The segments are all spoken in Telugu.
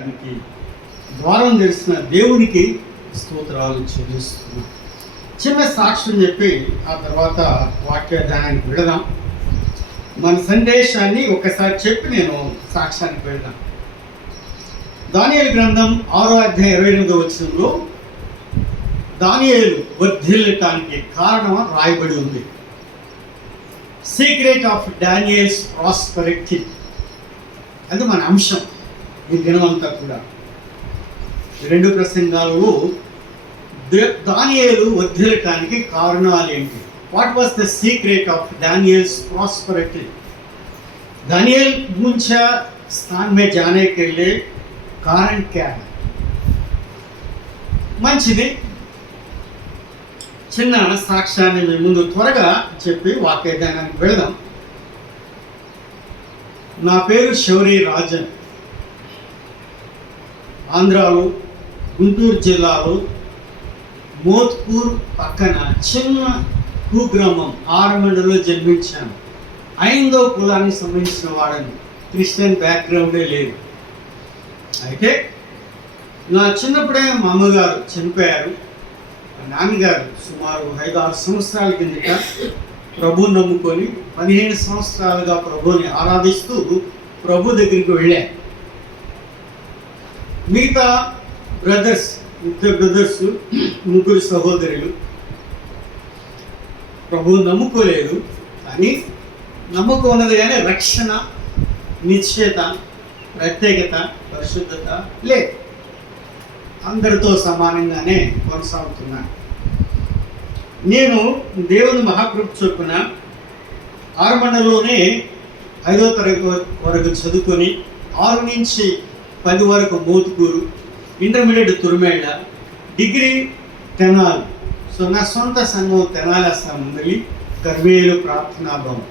దానికి ద్వారం తెలిసిన దేవునికి స్తోత్రాలు చెల్లిస్తున్నాం. చిన్న సాక్ష్యం చెప్పి ఆ తర్వాత వాక్య ధ్యానానికి వెళదాం. మన సందేశాన్ని ఒకసారి చెప్పి నేను సాక్ష్యానికి వెళ్దాం. దానియేలు గ్రంథం 6:28 దానియేలు వర్ధిల్లటానికి కారణం రాయబడి ఉంది. సీక్రెట్ ఆఫ్ డానియల్స్ ప్రాస్పెరిటీ, అది మన అంశం ఈ దినమంతా కూడా. రెండు ప్రసంగాలలో దానియేలు వర్ధిల్లటానికి కారణాలు ఏంటి? What was the secret of Daniel's prosperity? Daniel ऊंचा स्थान में जाने के लिए कारण क्या है? మంచిది, చిన్న సాక్ష్యాన్ని మీ ముందు త్వరగా చెప్పి వాక్యదానానికి వెళదాం. నా పేరు శౌరి రాజన్. ఆంధ్రాలో గుంటూరు జిల్లాలో మోత్పూర్ పక్కన చిన్న కుగ్రామం ఆరమండలో జన్మించాను. 5వ కులానికి సంబంధించిన వాడని, క్రిస్టియన్ బ్యాక్గ్రౌండే లేదు. అయితే నా చిన్నప్పుడే మా అమ్మగారు చనిపోయారు. నాన్నగారు సుమారు 5-6 సంవత్సరాల కిందట ప్రభువుని నమ్ముకొని 15 సంవత్సరాలుగా ప్రభువుని ఆరాధిస్తూ ప్రభు దగ్గరికి వెళ్ళారు. మిగతా ఇద్దరు బ్రదర్స్, 3 సహోదరులు ప్రభువుని నమ్ముకోలేదు. కానీ నమ్మకం ఉన్నది, కానీ రక్షణ, నిశ్చయత, ప్రత్యేకత, పరిశుద్ధత లేదు. అందరితో సమానంగానే కొనసాగుతున్నాను. నేను దేవుని మహాకృప చొప్పున ఆరమండలోనే 5వ తరగతి వరకు చదువుకొని 6 నుంచి 10 వరకు Motukuru, intermediate Turumella, degree Tenali. So నా సొంత సంఘం తెనాలి ముందలి కర్మేలు ప్రార్థనాభవం.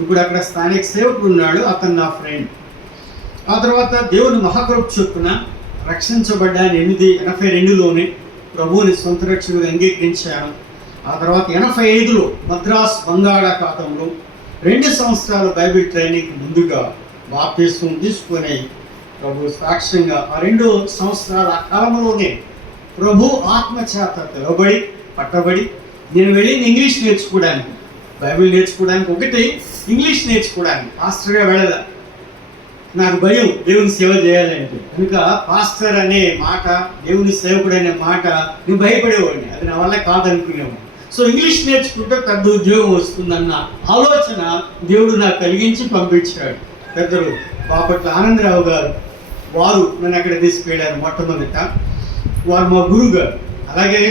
ఇప్పుడు అక్కడ స్థానిక సేవకుడు ఉన్నాడు, అతను నా ఫ్రెండ్. ఆ తర్వాత దేవుని మహాకృప చొప్పున రక్షించబడ్డాను. 82లోనే ప్రభువుని సొంత రక్షకుడిగా అంగీకరించాను. ఆ తర్వాత 85లో మద్రాస్ బంగాళాఖాతంలో 2 సంవత్సరాల బైబిల్ ట్రైనింగ్ ముందుగా బాప్తిస్మం తీసుకొని ప్రభు సాక్ష్యంగా ఆ 2 సంవత్సరాల కాలంలోనే ప్రభు ఆత్మచేత తెలవబడి పట్టబడి నేను వెళ్ళింది ఇంగ్లీష్ నేర్చుకోవడానికి, బైబిల్ నేర్చుకోవడానికి, ఒకటి ఇంగ్లీష్ నేర్చుకోవడానికి. పాస్టర్గా వెళ్ళదా, నాకు భయం దేవుని సేవ చేయాలంటే. కనుక పాస్టర్ అనే మాట, దేవుని సేవకుడు అనే మాట నేను భయపడేవాడిని, అది నా వల్ల కాదనుకునేవాడిని. సో ఇంగ్లీష్ నేర్చుకుంటే పెద్ద ఉద్యోగం వస్తుందన్న ఆలోచన దేవుడు నాకు కలిగించి పంపించాడు. పెద్దలు బాపట్ల ఆనందరావు గారు, వారు నన్ను అక్కడ తీసుకువెళ్ళారు మొట్టమొదట. వారు మా గురువు గారు. అలాగే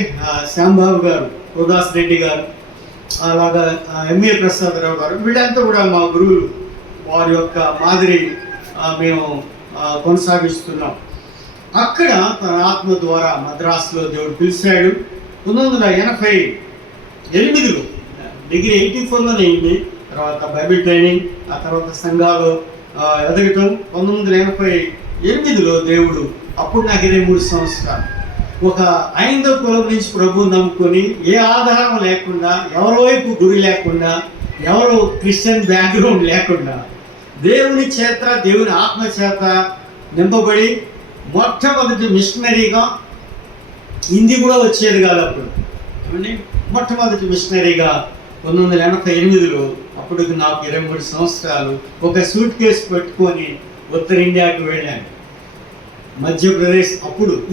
శ్యాంబాబు గారు, ఉదాస్ రెడ్డి గారు, అలాగా ఎంఏ ప్రసాదరావు గారు, వీళ్ళంతా కూడా మా గురువులు. వారి యొక్క మాదిరి మేము కొనసాగిస్తున్నాం. అక్కడ తన ఆత్మ ద్వారా మద్రాసులో దేవుడు పిలిచాడు. 1988లో డిగ్రీ 84లోనే అయింది. తర్వాత బైబిల్ ట్రైనింగ్, ఆ తర్వాత సంఘాలు ఎదగటం. 1988లో దేవుడు, అప్పుడు నాకు 23 సంవత్సరాలు, ఒక 5వ కులం నుంచి ప్రభువు నమ్ముకొని ఏ ఆధారం లేకుండా, ఎవరి వైపు గురి లేకుండా, ఎవరు క్రిస్టియన్ బ్యాక్గ్రౌండ్ లేకుండా దేవుని చేత, దేవుని ఆత్మ చేత నింపబడి మొట్టమొదటి మిషనరీగా, హిందీ కూడా వచ్చేది కాదు అప్పుడు, మొట్టమొదటి మిషనరీగా 1988లో, అప్పుడు నాకు 23 సంవత్సరాలు, ఒక సూట్ కేసు పెట్టుకొని ఉత్తర ఇండియాకి వెళ్ళాను. మధ్యప్రదేశ్,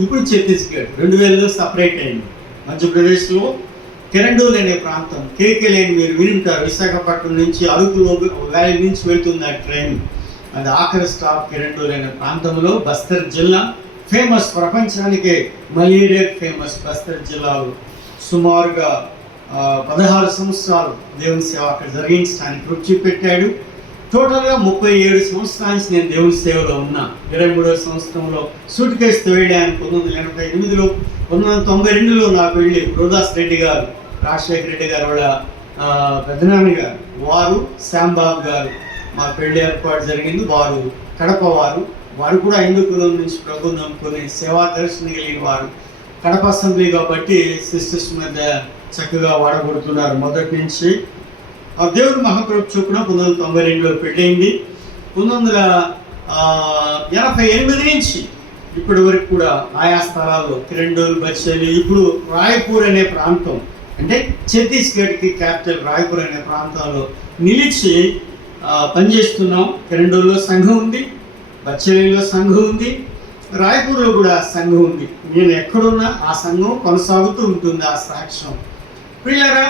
ఇప్పుడు ఛత్తీస్గఢ్ 2000లో సపరేట్ అయింది. మధ్యప్రదేశ్లో కిరండూల్ అనే ప్రాంతం, కేకేల్ అని మీరు వినుంటారు. విశాఖపట్నం నుంచి అరకులో వ్యాలీ నుంచి వెళ్తుంది ఆ ట్రైన్. అది ఆఖరి స్టాప్ కిరండూల్ అనే ప్రాంతంలో. బస్తర్ జిల్లా ఫేమస్, ప్రపంచానికే మలేరియా ఫేమస్ బస్తర్ జిల్లాలో. సుమారుగా 16 సంవత్సరాలు దేవుని సేవ అక్కడ జరిగించడానికి రుచి పెట్టాడు. టోటల్గా 37 సంవత్సరాల నుంచి నేను దేవుని సేవలో ఉన్నా. 23వ సంవత్సరంలో సూట్ కేసు వెళ్ళాను 1988లో. 1992లో నాకు వెళ్ళి ఉదాస్ రెడ్డి గారు, రాజశేఖర రెడ్డి గారు వాళ్ళ పెద్దనాన్న గారు, వారు శ్యాంబాబు గారు, మా పెళ్లి ఏర్పాటు జరిగింది. వారు కడప వారు కూడా 5వ కులం నుంచి ప్రభువు నమ్ముకొని సేవా దర్శనం కలిగిన వారు. కడప అసెంబ్లీ కాబట్టి సిస్టర్స్ మధ్య చక్కగా వాడబడుతున్నారు మొదటి నుంచి. ఆ దేవుడి మహాకృప చొప్పున 1992లో పెళ్ళయింది. 1988 నుంచి ఇప్పటి వరకు కూడా ఆయా స్థలాల్లో కిరండోల్, బచ్చేలి, ఇప్పుడు రాయ్పూర్ అనే ప్రాంతం, అంటే ఛత్తీస్గఢ్కి క్యాపిటల్ రాయ్పూర్ అనే ప్రాంతంలో నిలిచి పనిచేస్తున్నాం. కిరండోల్లో సంఘం ఉంది, బచ్చేలిలో సంఘం ఉంది, రాయ్పూర్లో కూడా సంఘం ఉంది. నేను ఎక్కడున్నా ఆ సంఘం కొనసాగుతూ ఉంటుంది, ఆ సాక్ష్యం. ప్రియులారా,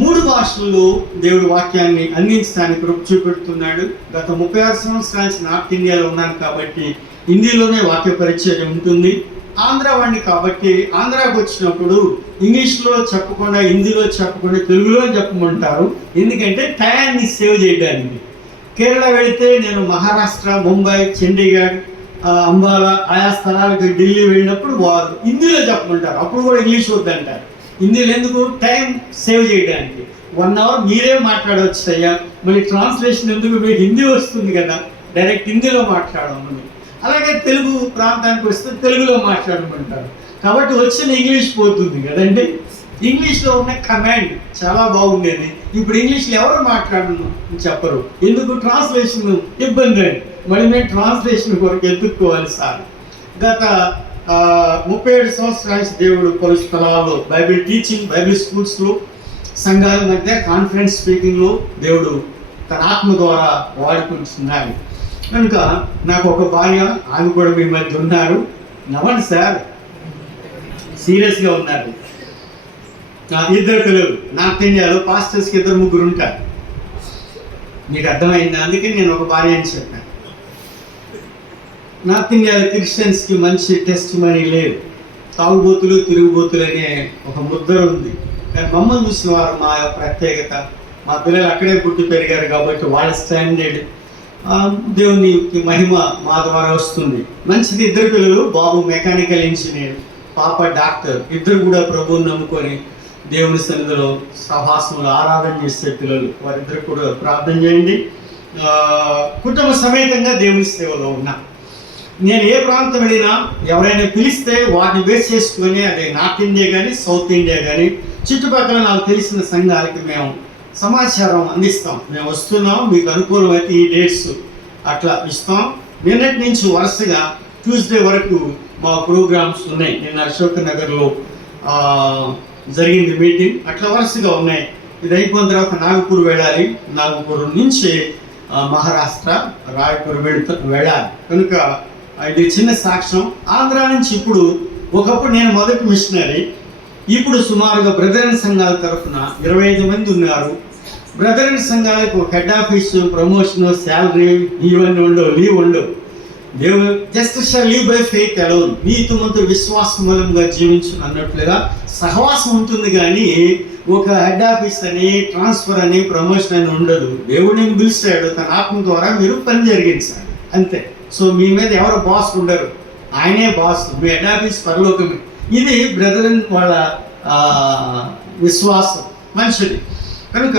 3 భాషల్లో దేవుడు వాక్యాన్ని అందించడానికి కృప చూపెడుతున్నాడు. గత 36 సంవత్సరాల నుంచి నార్త్ ఇండియాలో ఉన్నాను కాబట్టి హిందీలోనే వాక్య పరిచయం ఉంటుంది. ఆంధ్ర వాడిని కాబట్టి ఆంధ్రాకి వచ్చినప్పుడు ఇంగ్లీష్లో చెప్పకుండా, హిందీలో చెప్పకుండా తెలుగులో చెప్పమంటారు. ఎందుకంటే టయాన్ని సేవ్ చేయడానికి. కేరళ వెళితే నేను మహారాష్ట్ర, ముంబై, చండీగఢ్, అంబాలా ఆయా స్థలాలకు ఢిల్లీ వెళ్ళినప్పుడు వారు హిందీలో చెప్పమంటారు. అప్పుడు కూడా ఇంగ్లీష్ వద్దంటారు. హిందీలో ఎందుకు? టైం సేవ్ చేయడానికి. 1 అవర్ మీరే మాట్లాడవచ్చు అయ్యా, మళ్ళీ ట్రాన్స్లేషన్ ఎందుకు? మీకు హిందీ వస్తుంది కదా, డైరెక్ట్ హిందీలో మాట్లాడమని. అలాగే తెలుగు ప్రాంతానికి వస్తే తెలుగులో మాట్లాడమంటారు. కాబట్టి వచ్చిన ఇంగ్లీష్ పోతుంది కదండి. ఇంగ్లీష్లో ఉన్న కమాండ్ చాలా బాగుండేది. ఇప్పుడు ఇంగ్లీష్లో ఎవరు మాట్లాడను చెప్పరు. ఎందుకు? ట్రాన్స్లేషన్ ఇబ్బంది అండి. మళ్ళీ మేము ట్రాన్స్లేషన్ కొరకు ఎత్తుక్కోవాలి సార్. గత 37 సంవత్సరాల నుంచి దేవుడు పలు స్థలాల్లో బైబిల్ టీచింగ్, బైబిల్ స్కూల్స్లో, సంఘాల మధ్య కాన్ఫరెన్స్ స్పీకింగ్లో దేవుడు తన ఆత్మ ద్వారా వాడుకుంటున్నాడు. కనుక నాకు ఒక భార్య, ఆమె కూడా మీ మధ్య ఉన్నారు. నవ్వండి సార్, సీరియస్గా ఉన్నారు. 2 పిల్లలు. నార్త్ ఇండియాలో పాస్టర్స్కి 2-3 ఉంటారు. మీకు అర్థమైంది, అందుకని నేను ఒక భార్య అని చెప్పాను. నార్త్ ఇండియాలో క్రిస్టియన్స్కి మంచి టెస్ట్ మనీ లేదు. తాగుబోతులు, తిరుగుబోతులు అనే ఒక ముద్ర ఉంది. కానీ మమ్మల్ని చూసిన వారు మా ప్రత్యేకత. మా పిల్లలు అక్కడే పుట్టి పెరిగారు కాబట్టి వాళ్ళ స్టాండర్డ్, దేవుని మహిమ మా ద్వారా వస్తుంది. మంచిది. 2 పిల్లలు. బాబు మెకానికల్ ఇంజనీర్, పాప డాక్టర్. 2 కూడా ప్రభువుని నమ్ముకొని దేవుని సన్నిధిలో సహాసంలో ఆరాధన చేసే పిల్లలు. వారిద్దరు కూడా ప్రార్థన చేయండి. కుటుంబ సమేతంగా దేవుని సేవలో ఉన్నా. నేను ఏ ప్రాంతం వెళ్ళినా ఎవరైనా పిలిస్తే వాటిని బేస్ చేసుకొని, అదే నార్త్ ఇండియా కానీ సౌత్ ఇండియా కానీ చుట్టుపక్కల నాకు తెలిసిన సంఘాలకి మేము సమాచారం అందిస్తాం. మేము వస్తున్నాం, మీకు అనుకూలమైతే ఈ డేట్స్ అట్లా ఇస్తాం. నిన్నటి నుంచి వరుసగా ట్యూస్డే వరకు మా ప్రోగ్రామ్స్ ఉన్నాయి. నిన్న అశోక్ నగర్లో జరిగింది మీటింగ్. అట్లా వరుసగా ఉన్నాయి. ఇది అయిపోయిన తర్వాత నాగపూర్ వెళ్ళాలి. నాగపూర్ నుంచి మహారాష్ట్ర రాయ్పూర్ వెళ్ళాలి. కనుక ఇది చిన్న సాక్ష్యం. ఆంధ్ర నుంచి ఇప్పుడు, ఒకప్పుడు నేను మొదటి మిషనరీ, ఇప్పుడు సుమారుగా బ్రదరన్ సంఘాల తరఫున 25 మంది ఉన్నారు. బ్రదరన్ సంఘాలకు హెడ్ ఆఫీసు, ప్రమోషను, శాలరీ ఇవన్నీ ఉండవు, లీవ్ ఉండవు. దేవుడు just shall leave by faith alone, నీతిమంతుడు విశ్వాసం మూలంగా జీవించు అన్నట్లుగా సహవాసం ఉంటుంది. కానీ ఒక హెడ్ ఆఫీస్ అని, ట్రాన్స్ఫర్ అని, ప్రమోషన్ అని ఉండదు. దేవుడు నేను పిలిచాడు, తన ఆత్మ ద్వారా మీరు పని జరిగించాలి అంతే. సో మీ మీద ఎవరు బాస్ ఉండరు, ఆయనే బాస్. మీ హెడ్ ఆఫీస్ పరలోకమే. ఇది బ్రదరన్ వాళ్ళ విశ్వాసం. మంచిది. కనుక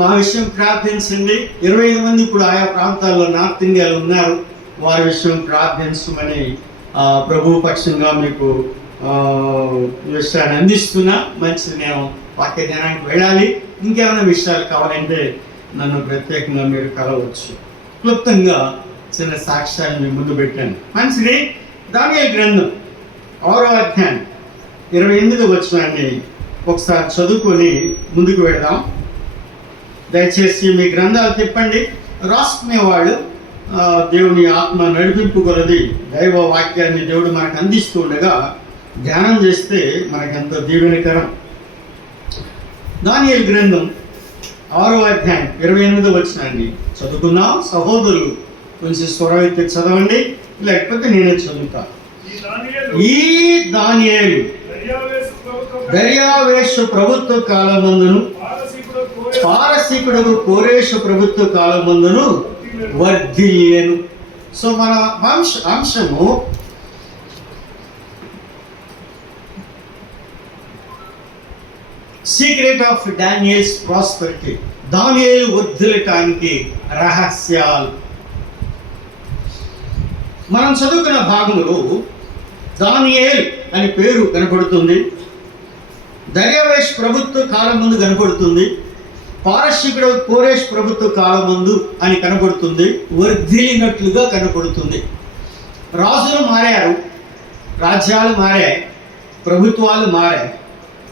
మా విషయం ప్రార్థించండి. 25 మంది ఇప్పుడు ఆయా ప్రాంతాల్లో నార్త్ ఇండియాలో ఉన్నారు. వారి విషయం ప్రార్థించమని ప్రభు పక్షంగా మీకు విషయాన్ని అందిస్తున్నా. మంచిది. నేను వాక్య ధ్యానానికి వెళ్ళాలి. ఇంకేమైనా విషయాలు కావాలంటే నన్ను ప్రత్యేకంగా మీరు కలవచ్చు. క్లుప్తంగా చిన్న సాక్ష్యాన్ని మీ ముందు పెట్టాను. మంచిది. దానియేలు గ్రంథం 6వ అధ్యాయం 28వ వచనాన్ని ఒకసారి చదువుకొని ముందుకు వెళదాం. దయచేసి మీ గ్రంథాలు తిప్పండి. రాసుకునేవాళ్ళు దేవుని ఆత్మ నడిపింపు కొలది దైవ వాక్యాన్ని దేవుడు మనకు అందిస్తూ ఉండగా ధ్యానం చేస్తే మనకెంతో దీవెనకరం. దానియేలు గ్రంథం 6వ అధ్యాయం 28వ వచనాన్ని చదువుకుందాం. సహోదరులు కొంచెం స్వరవెత్తి చదవండి, లేకపోతే నేనే చదువుతా. ఈ దానియేలు దర్యావేషు ప్రభుత్వ కాలమందును, పారసీకుడు కోరేషు ప్రభుత్వ కాలమందును వర్ధిల్లేను. సో మన అంశము సీక్రెట్ ఆఫ్ డానియల్స్ ప్రాస్పెరిటీ, దానియేలు వర్ధిల్లటానికి రహస్యాలు. మనం చదువుకున్న భాగంలో దానియేలు అని పేరు కనపడుతుంది. దర్యావేష్ ప్రభుత్వ కాలం ముందు కనపడుతుంది. పారసీకుడు కోరేష్ ప్రభుత్వ కాలం ముందు అని కనపడుతుంది. వర్ధిల్లినట్లుగా కనపడుతుంది. రాజులు మారారు, రాజ్యాలు మారాయి, ప్రభుత్వాలు మారాయి,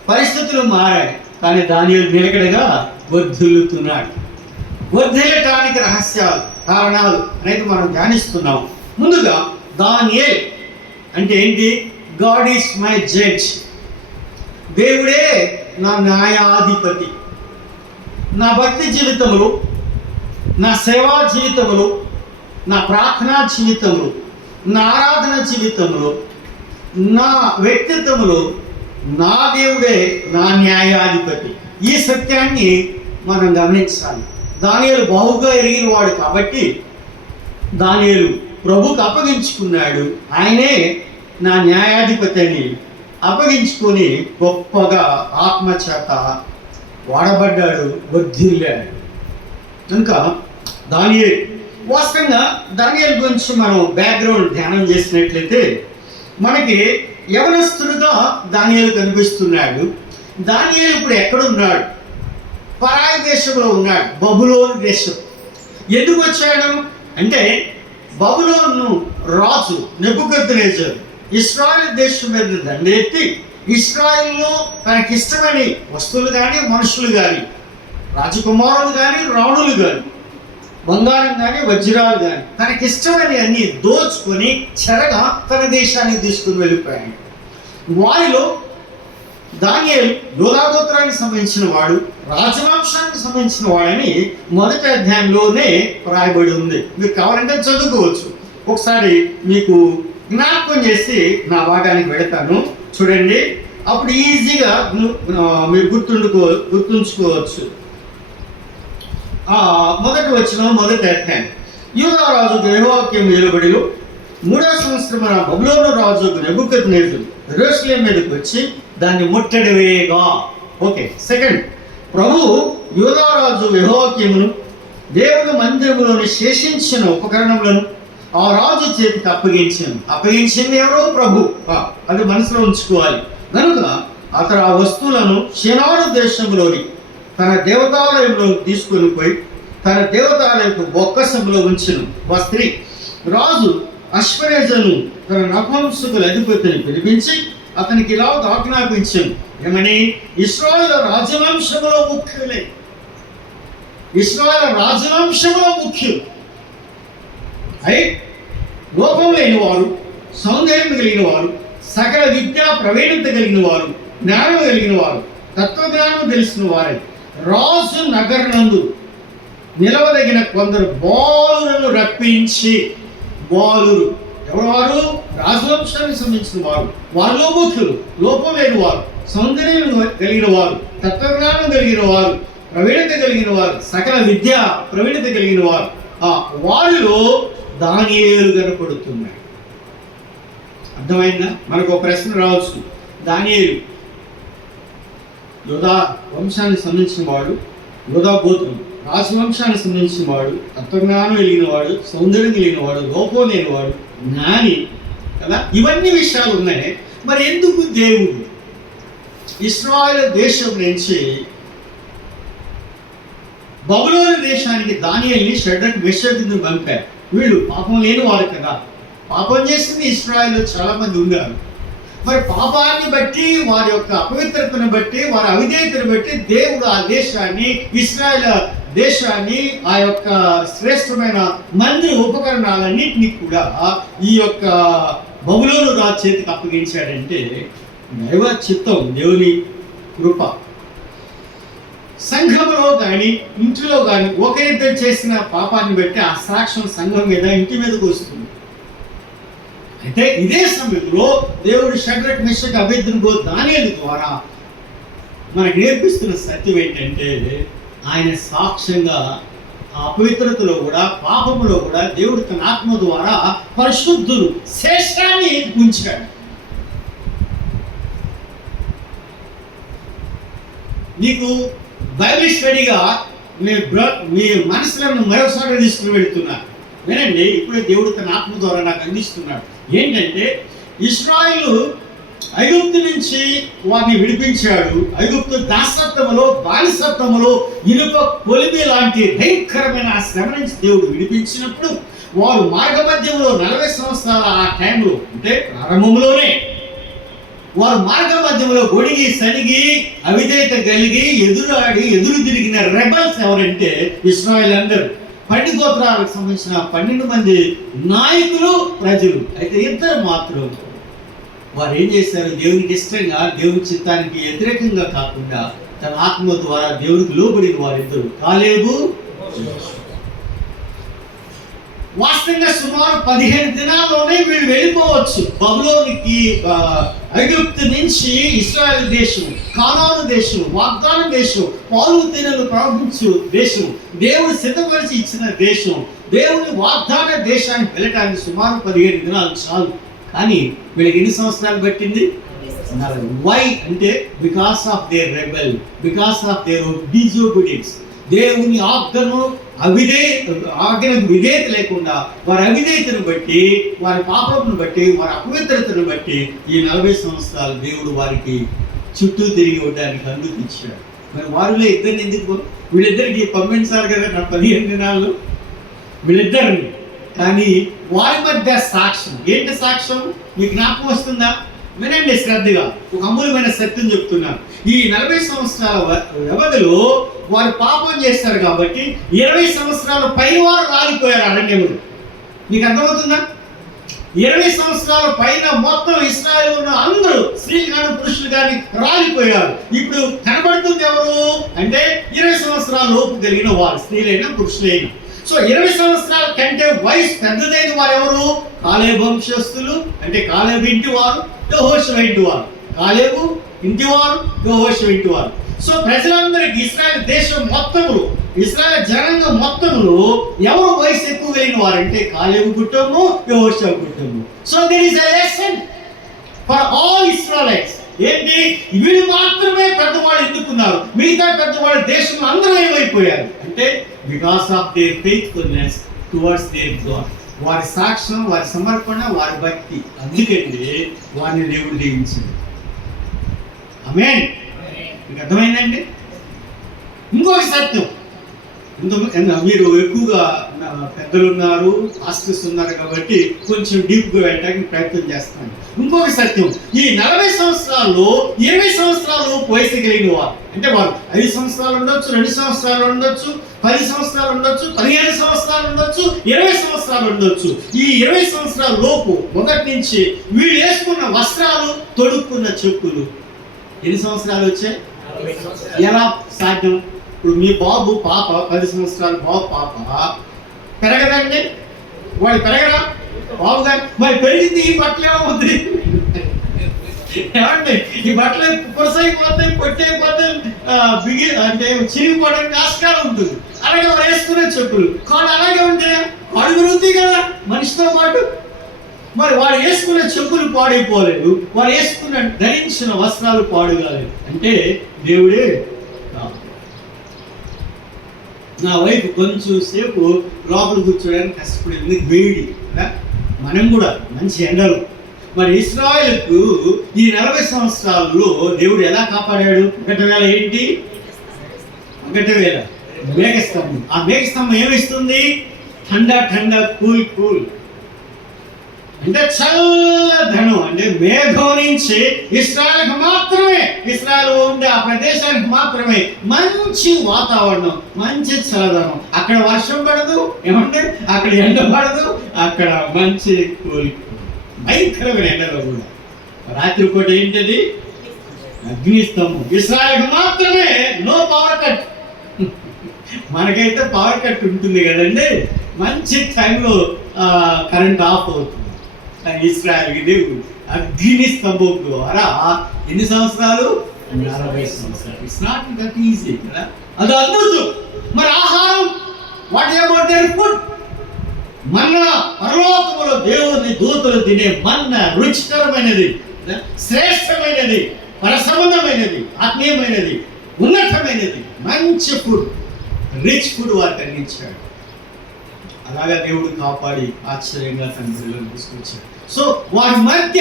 పరిస్థితులు మారాయి, కానీ దానియేలు నిలకడగా వర్ధిల్లుతున్నాడు. వర్ధిల్లటానికి రహస్యాలు, కారణాలు అనేది మనం ధ్యానిస్తున్నాం. ముందుగా దానియేలు అంటే ఏంటి? God is my judge. దేవుడే నా న్యాయాధిపతి. నా భక్తి జీవితంలో, నా సేవా జీవితంలో, నా ప్రార్థనా జీవితంలో, నా ఆరాధన జీవితంలో, నా వ్యక్తిత్వంలో నా దేవుడే నా న్యాయాధిపతి. ఈ సత్యాన్ని మనం గమనించాలి. దానియేలు బహుగా ఎరిగిన వాడు కాబట్టి దానియేలు ప్రభుకు అప్పగించుకున్నాడు. ఆయనే నా న్యాయాధిపతి అని అప్పగించుకొని గొప్పగా ఆత్మచేత వాడబడ్డాడు, వర్ధిల్లాడు. కనుక దానియేలు, వాస్తవంగా దానియేలు గురించి మనం బ్యాక్గ్రౌండ్ ధ్యానం చేసినట్లయితే మనకి యవనస్తుడుగా దానియేలు కనిపిస్తున్నాడు. దానియేలు ఇప్పుడు ఎక్కడున్నాడు? పరాయి దేశంలో ఉన్నాడు, బబులోను దేశం. ఎందుకు వచ్చాడు అంటే బబులోను రాజు నెబుకద్నెజరు ఇశ్రాయేల్ దేశం మీద దండెత్తి ఇశ్రాయేల్లో తనకిష్టమైన వస్తువులు కానీ, మనుషులు కానీ, రాజకుమారులు కానీ, రాణులు కానీ, బంగారం కానీ, వజ్రాలు కానీ, తనకిష్టమైన అన్ని దోచుకొని చెరగా తన దేశానికి తీసుకుని వెళ్ళిపోయాడు. వారిలో దానియేలు యోధా గోత్రానికి సంబంధించిన వాడు, రాజవంశానికి సంబంధించిన వాడని మొదటి అధ్యాయంలోనే రాయబడి ఉంది. మీరు కావాలంటే చదువుకోవచ్చు. ఒకసారి మీకు జ్ఞాపకం చేసి నా భాగానికి వెళతాను, చూడండి. అప్పుడు ఈజీగా మీరు గుర్తుంచుకోవచ్చు. మొదటి వచ్చిన మొదటి అధ్యాయం. యూదా రాజు యెహోయాకీము ఏలుబడిలో 3వ సంవత్సరమున బబులోను రాజు నెబుకద్నెజరు యెరూషలేం మీదకి వచ్చి దాన్ని ముట్టడి వేయగా. ఓకే. సెకండ్, ప్రభు యూదా రాజు యెహోయాకీమును దేవుని మందిరములోని శేషించిన ఉపకరణములను ఆ రాజు చేతికి అప్పగించింది ఎవరో? ప్రభు. అది మనసులో ఉంచుకోవాలి. కనుక అతను ఆ వస్తువులను షినారు దేశంలోని తన దేవతాలయంలో తీసుకొని పోయి తన దేవతాలయపు బొక్కసంలో ఉంచెను. స్త్రీ రాజు అశ్వరేజను తన నపుంసకుల అధిపతిని పిలిపించి అతనికి ఇలా ఆజ్ఞాపించాను. ఏమని? ఇశ్రాయేలు రాజవంశంలో ముఖ్యులే, ఇశ్రాయేలు రాజవంశంలో ముఖ్యులు అయి లోపం లేని వారు, సౌందర్యం కలిగిన వారు, సకల విద్యా ప్రవీణత కలిగిన వారు, జ్ఞానం కలిగిన వారు, తత్వజ్ఞానం తెలిసిన వారే రాజు నగరనందు నిలవదగిన కొందరు బాలులను రప్పించి. బాలురు ఎవరు? రాజవంశానికి సంబంధించిన వారు, వారిలో ముఖ్యులు, లోపం లేని వారు, సౌందర్యం కలిగిన వారు, తత్వజ్ఞానం కలిగిన వారు, ప్రవీణత కలిగిన వారు, సకల విద్య ప్రవీణత కలిగిన వారు. వారిలో దానియేలు కనపడుతున్నాడు. అర్థమైందా? మనకు ఒక ప్రశ్న రావచ్చు. దానియేలు యోధా వంశానికి సంబంధించిన వాడు, యోధా గోత్రం రాజవంశానికి సంబంధించిన వాడు, తత్వజ్ఞానం కలిగిన వాడు, సౌందర్యం కలిగిన వాడు, లోపం లేనివాడు, జ్ఞాని కదా. ఇవన్నీ విషయాలు ఉన్నాయి. మరి ఎందుకు దేవుడు ఇశ్రాయేలు దేశం నుంచి బబులోను దేశానికి దానియేలుని షడ్రకు మెషకును పంపారు? వీళ్ళు పాపం లేని వారు కదా. పాపం చేసింది ఇశ్రాయేలులో చాలా మంది ఉన్నారు. మరి పాపాన్ని బట్టి, వారి యొక్క అపవిత్రతను బట్టి, వారి అవిధేయతను బట్టి దేవుడు ఆ దేశాన్ని, ఇశ్రాయేలు దేశాన్ని, ఆ యొక్క శ్రేష్టమైన మందిర ఉపకరణాలన్నింటినీ కూడా ఈ యొక్క బబులోను రాజు చేతికి అప్పగించాడంటే దైవ చిత్తం, దేవుని కృప. సంఘంలో కానీ ఇంటిలో కానీ ఒకరిద్దరు చేసిన పాపాన్ని బట్టి ఆ సాక్ష్యం సంఘం మీద, ఇంటి మీదకి వస్తుంది. అయితే ఇదే సమయంలో దేవుడు షడ్రక్ మెషక్ అబేద్నెగో దానియేలు ద్వారా మనకు నేర్పిస్తున్న సత్యం ఏంటంటే ఆయన సాక్ష్యంగా ఆ అపవిత్రతలో కూడా, పాపములో కూడా దేవుడు తన ఆత్మ ద్వారా పరిశుద్ధులు శేషాన్ని ఉంచాడు. నీకు బైబిల్ స్టడీగా మీ మనసులను మరోసారి తీసుకుని వెళుతున్నారు. వినండి, ఇప్పుడే దేవుడు తన ఆత్మ ద్వారా నాకు అందిస్తున్నాడు. ఏంటంటే ఇశ్రాయేలు ఐగుప్తు నుంచి వారిని విడిపించాడు. ఐగుప్తు దాసత్వములో, బానిసత్వములో ఇనుప కొలిమి లాంటి భయంకరమైన ఆ శ్రమ నుంచి దేవుడు విడిపించినప్పుడు వారు మార్గ మధ్యంలో 40 సంవత్సరాల ఆ టైంలో అంటే ప్రారంభంలోనే వారు మార్గ మధ్యంలో గొడిగి సనిగి అవిధేయత కలిగి ఎదురు తిరిగిన రెబల్స్ ఎవరంటే ఇశ్రాయేల్ అందరూ 12 గోత్రాలకు సంబంధించిన 12 మంది నాయకులు ప్రజలు. అయితే ఇద్దరు మాత్రం వారు ఏం చేశారు, దేవునికి ఇష్టంగా దేవుని చిత్తానికి వ్యతిరేకంగా కాకుండా తన ఆత్మ ద్వారా దేవునికి లోబడిన వారిద్దరు కాలేబు. వాస్తవంగా సుమారు 15 దినాల్లోనే వీళ్ళు వెళ్ళిపోవచ్చు బబులోనికి. ఐగుప్తు నుంచి ఇశ్రాయేల్ దేశం, కానాను దేశం, వాగ్దాన దేశం, పాలు తేనెలు ప్రవహించు దేశం, దేవుడు సిద్ధపరిచి ఇచ్చిన దేశం, దేవుని వాగ్దాన దేశానికి వెళ్ళటానికి సుమారు 15 దినాలు చాలు. కానీ వీళ్ళకి ఎన్ని సంవత్సరాలు పట్టింది? వై అంటే because of their rebel, because of their disobedience. దేవుని ఆజ్ఞకు విధేయత లేకుండా వారి అవిధేయతను బట్టి, వారి పాపమును బట్టి, వారి అపవిత్రతను బట్టి ఈ 40 సంవత్సరాలు దేవుడు వారికి చుట్టూ తిరిగి ఉండడానికి అనుమతించాడు. మరి వారిలో ఇద్దరిని ఎందుకు వీళ్ళిద్దరికి పంపించాలి కదా నా 15 దినాల్లో వీళ్ళిద్దరిని. కానీ వారి మధ్య సాక్ష్యం ఏంటి? సాక్ష్యం మీకు జ్ఞాపకం వస్తుందా? వినండి శ్రద్ధగా, ఒక అమూల్యమైన సత్యం చెప్తున్నాను. ఈ 40 సంవత్సరాల వ్యవధిలో వారు పాపం చేస్తారు కాబట్టి 20 సంవత్సరాల పైన వారు రాలిపోయారు అరణ్యములు. మీకు అర్థమవుతుందా? 20 సంవత్సరాల పైన మొత్తం ఇశ్రాయేలు ఉన్న అందరూ స్త్రీలు కానీ పురుషులు కానీ రాలిపోయారు. ఇప్పుడు కనబడుతుంది ఎవరు అంటే 20 సంవత్సరాల లోపు కలిగిన వారు, స్త్రీలైనా పురుషులైనా. సో 20 సంవత్సరాల కంటే వయసు పెద్దదైన వారు ఎవరు? కాలేబు వంశస్థులు, అంటే కాలేబు ఇంటి వారు, యెహోషువ ఇంటి వారు. కాలేబు ఇంటి వారు, యెహోషువ ఇంటి వారు. సో ప్రజలందరికీ ఇశ్రాయేల్ దేశం మొత్తములు, ఇశ్రాయేల్ జనాంగం మొత్తములు ఎవరు వయసు ఎక్కువ కలిగిన వారు అంటే కాలేబు కుటుంబము, యెహోషువ కుటుంబము. So there is a lesson for all Israelites. ఏంటి? వీళ్ళు మాత్రమే పెద్దవాళ్ళు ఎందుకున్నారు, మిగతా పెద్దవాళ్ళు దేశంలో అందరూ ఏమైపోయారు అంటే because of their faithfulness towards there God. వారి సాక్ష్యం, వారి సమర్పణ, వారి భక్తి. అందుకంటే వారిని దేవుడు దీవించాడు. ఆమేన్. మీకు అర్థమైందండి? ఇంకొక సత్యం, మీరు ఎక్కువగా పెద్దలు ఉన్నారు, పాస్టర్స్ ఉన్నారు కాబట్టి కొంచెం డీప్గా వెళ్ళడానికి ప్రయత్నం చేస్తాను. ఇంకొక సత్యం, ఈ 40 సంవత్సరాల్లో 20 సంవత్సరాలు వయసు కలిగిన వారు అంటే వారు 5 సంవత్సరాలు ఉండొచ్చు, 2 సంవత్సరాలు ఉండొచ్చు, 10 సంవత్సరాలు ఉండొచ్చు, 15 సంవత్సరాలు ఉండొచ్చు, 20 సంవత్సరాలు ఉండొచ్చు. ఈ 20 సంవత్సరాల లోపు మొదటి నుంచి వీళ్ళు వేసుకున్న వస్త్రాలు, తొడుక్కున్న చెప్పులు ఎన్ని సంవత్సరాలు వచ్చాయి? ఎలా సాధ్యం? ఇప్పుడు మీ బాబు పాప 10 సంవత్సరాల బాబు పాప పెరగదండి? వాడు పెరగరా? బాబు గారు మరి పెరిగింది, ఈ బట్టలు ఏమవుతుంది ఏమండి? ఈ బట్టలు కొరసైపోతాయి, పొట్టైపోతాయి, బిగి అంటే చిరిగిపోవడానికి ఆస్కారం ఉంటుంది. అలాగే వాడు వేసుకునే చెప్పులు కాళ్ళు అలాగే ఉంటాయా? కాళ్ళు పెరుగుతాయి కదా మనిషితో పాటు. మరి వాడు వేసుకునే చెప్పులు పాడైపోలేదు, వాడు వేసుకున్న ధరించిన వస్త్రాలు పాడు కాలేదు. అంటే దేవుడే. నా వైపు కొంచెం సేపు లోపల కూర్చోడానికి కష్టపడింది, వేడి కదా. మనం కూడా మంచి ఎండలు. మరి ఇశ్రాయేలుకు ఈ 40 సంవత్సరాల్లో దేవుడు ఎలా కాపాడాడు? ఒకటి వేళ ఏంటి? ఒకటి వేళ మేఘస్తంభం. ఆ మేఘస్తంభం ఏమిస్తుంది? ఠండా కూల్ అంటే చల్లదనం. అంటే మేఘం నుంచి ఇశ్రాయేలుకు మాత్రమే, ఇశ్రాయేలు ఉండే ఆ ప్రదేశానికి మాత్రమే మంచి వాతావరణం, మంచి చల్లదనం. అక్కడ వర్షం పడదు, ఏమంటే అక్కడ ఎండ పడదు, అక్కడ మంచి కూల్. భయంకరమైన ఎండలో కూడా రాత్రిపూట ఏంటది? అగ్నిస్తంభం. ఇశ్రాయేలుకు మాత్రమే నో పవర్ కట్. మనకైతే పవర్ కట్ ఉంటుంది కదండి, మంచి టైంలో కరెంట్ ఆఫ్ అవుతుంది. ఇశ్రాయేలుకి దేవుడు అగ్ని స్తంభం ద్వారా ఎన్ని సంవత్సరాలు? 40 సంవత్సరాలు. ఇట్స్ నాట్ దట్ ఈజీ కదా, అది అద్భుతం. మరి ఆహారం, వాట్ అబౌట్ దేర్ ఫుడ్? మన్నా, పరలోకములో దేవుని దూతలు తినే మన్నా రుచికరమైనది, శ్రేష్టమైనది, పరసంబంధమైనది, ఆత్మీయమైనది, ఉన్నతమైనది, మంచి ఫుడ్, రిచ్ ఫుడ్ వారికి అందించాడు. అలాగా దేవుడు కాపాడి ఆశ్చర్యంగా తన పిల్లలను తీసుకొచ్చాడు. సో వారి మధ్య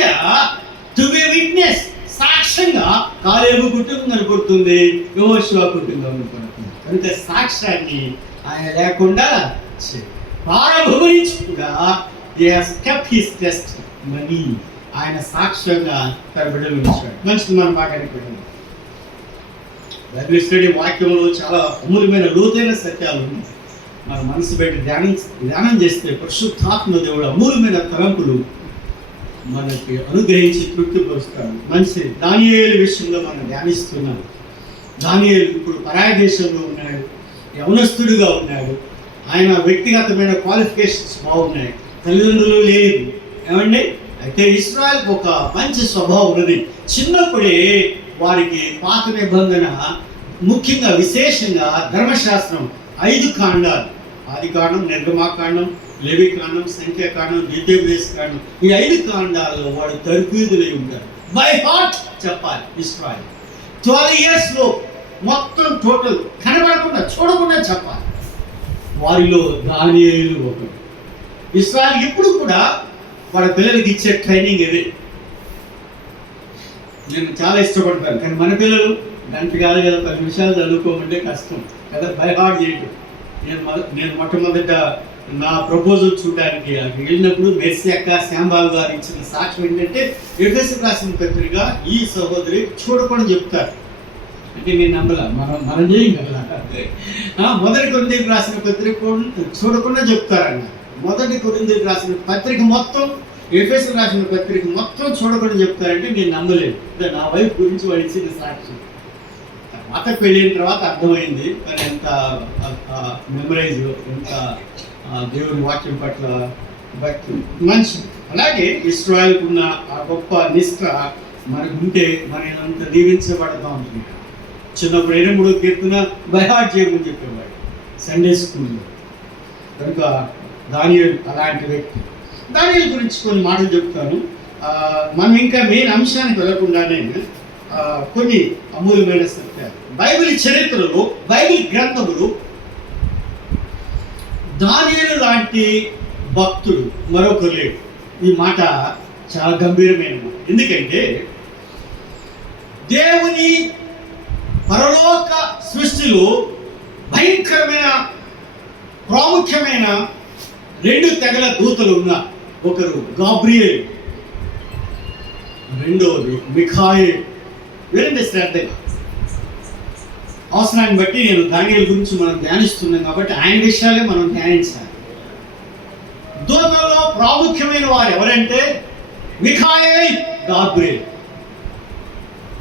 టు బి విట్నెస్, సాక్ష్యంగా కాలేబు కుటుంబం కనపడుతుంది, యెహోషువ కుటుంబం కనపడుతుంది. కనుక సాక్ష్యాన్ని ఆయన లేకుండా పారభూమించి కూడా he has kept his testimony. ఆయన సాక్ష్యంగా తన బిడ్డలు ఉంచాడు. మంచిది, మనం బాగా అనిపించింది. బైబిల్ స్టడీ వాక్యంలో చాలా అమూల్యమైన లోతైన సత్యాలు ఉన్నాయి. మన మనసు పెట్టి ధ్యానం చేస్తే పరిశుద్ధాత్మ దేవుడు అమూల్యమైన తలంపులు మనకి అనుగ్రహించి తృప్తిపరుస్తాడు. మంచిది. దానియేలు విషయంలో మనం ధ్యానిస్తున్నాం. దానియేలు ఇప్పుడు పరాయ దేశంలో ఉన్నాడు, యవనస్తుడిగా ఉన్నాడు. ఆయన వ్యక్తిగతమైన క్వాలిఫికేషన్స్ బాగున్నాయి, తల్లిదండ్రులు లేదు, ఏమండి. అయితే ఇశ్రాయేలుకు ఒక మంచి స్వభావం ఉన్నది. చిన్నప్పుడే వారికి పాత నిబంధన, ముఖ్యంగా విశేషంగా ధర్మశాస్త్రం 5 కాండాలు, ఆదికాండం, నిర్గమాకాండం, లేవికాండం, సంఖ్యాకాండం, ద్వితీయోపదేశకాండం, ఈ 5 కాండాల్లో వాడు తరబీదులై ఉంటారు. బై హార్ట్ చెప్పాలి. ఇశ్రాయేల్ 12 yearsలో మొత్తం టోటల్ కనబడకుండా చూడకుండా చెప్పాలి. వారిలో దానియేలు ఒకడు. ఇశ్రాయేల్ ఇప్పుడు కూడా వాళ్ళ పిల్లలకి ఇచ్చే ట్రైనింగ్ ఇదే. నేను చాలా ఇష్టపడతాను, కానీ మన పిల్లలు గంట కాదు కదా 10 నిమిషాలు చదువుకోమంటే కష్టం కదా, బై హార్ట్ చేయటం. నేను మొట్టమొదట నా ప్రపోజల్ చూడడానికి వెళ్ళినప్పుడు మెర్సీ అక్క, శ్యాంబాబు గారు ఇచ్చిన సాక్ష్యం ఏంటంటే, ఎఫెసీయులకు రాసిన పత్రిక ఈ సహోదరి చూడకుండా చెప్తారు. అంటే నేను నమ్మలా, మనం చేయం కదా. మొదటి కొరింథీయులకు రాసిన పత్రిక చూడకుండా చెప్తారన్న. మొదటి కొరింథీయులకు రాసిన పత్రిక మొత్తం, ఎఫెసీయులకు రాసిన పత్రిక మొత్తం చూడకుండా చెప్తారంటే నేను నమ్మలేదు. నా వైఫ్ గురించి వాడు ఇచ్చిన సాక్ష్యం. తర్వాత పెళ్ళిన తర్వాత అర్థమైంది, కానీ ఎంత మెమరైజ్, ఎంత దేవుని వాక్యం పట్ల భక్తి. మంచి. అలాగే ఇశ్రాయేలుకు ఉన్న ఆ గొప్ప నిష్ఠ మనకు ఉంటే మనం అంత దీవించబడతా ఉంటుంది. చిన్నప్పుడు 8వ కీర్తన బైహార్ట్ చేయమని చెప్పేవాడు సండే స్కూల్లో. కనుక దానియేలు అలాంటి వ్యక్తి. దానియేలు గురించి కొన్ని మాటలు చెప్తాను. మనం ఇంకా మెయిన్ అంశానికి వెళ్ళకుండానే కొన్ని అమూల్యమైన సత్యాలు. బైబిల్ చరిత్రలో, బైబిల్ గ్రంథములు దానియేలు లాంటి భక్తుడు మరొకరు లేడు. ఈ మాట చాలా గంభీరమైన మాట. ఎందుకంటే దేవుని పరలోక సృష్టిలో భయంకరమైన ప్రాముఖ్యమైన 2 తెగల దూతలు ఉన్నారు. ఒకరు గాబ్రియేల్, రెండవది మిఖాయేల్. వినండి శ్రద్ధగా. అవసరాన్ని బట్టి నేను దానియేలు గురించి మనం ధ్యానిస్తున్నాం కాబట్టి ఆయన విషయాలే మనం ధ్యానించాలి. దూతల్లో ప్రాముఖ్యమైన వారు ఎవరంటే మిఖాయేల్, గాబ్రియేల్.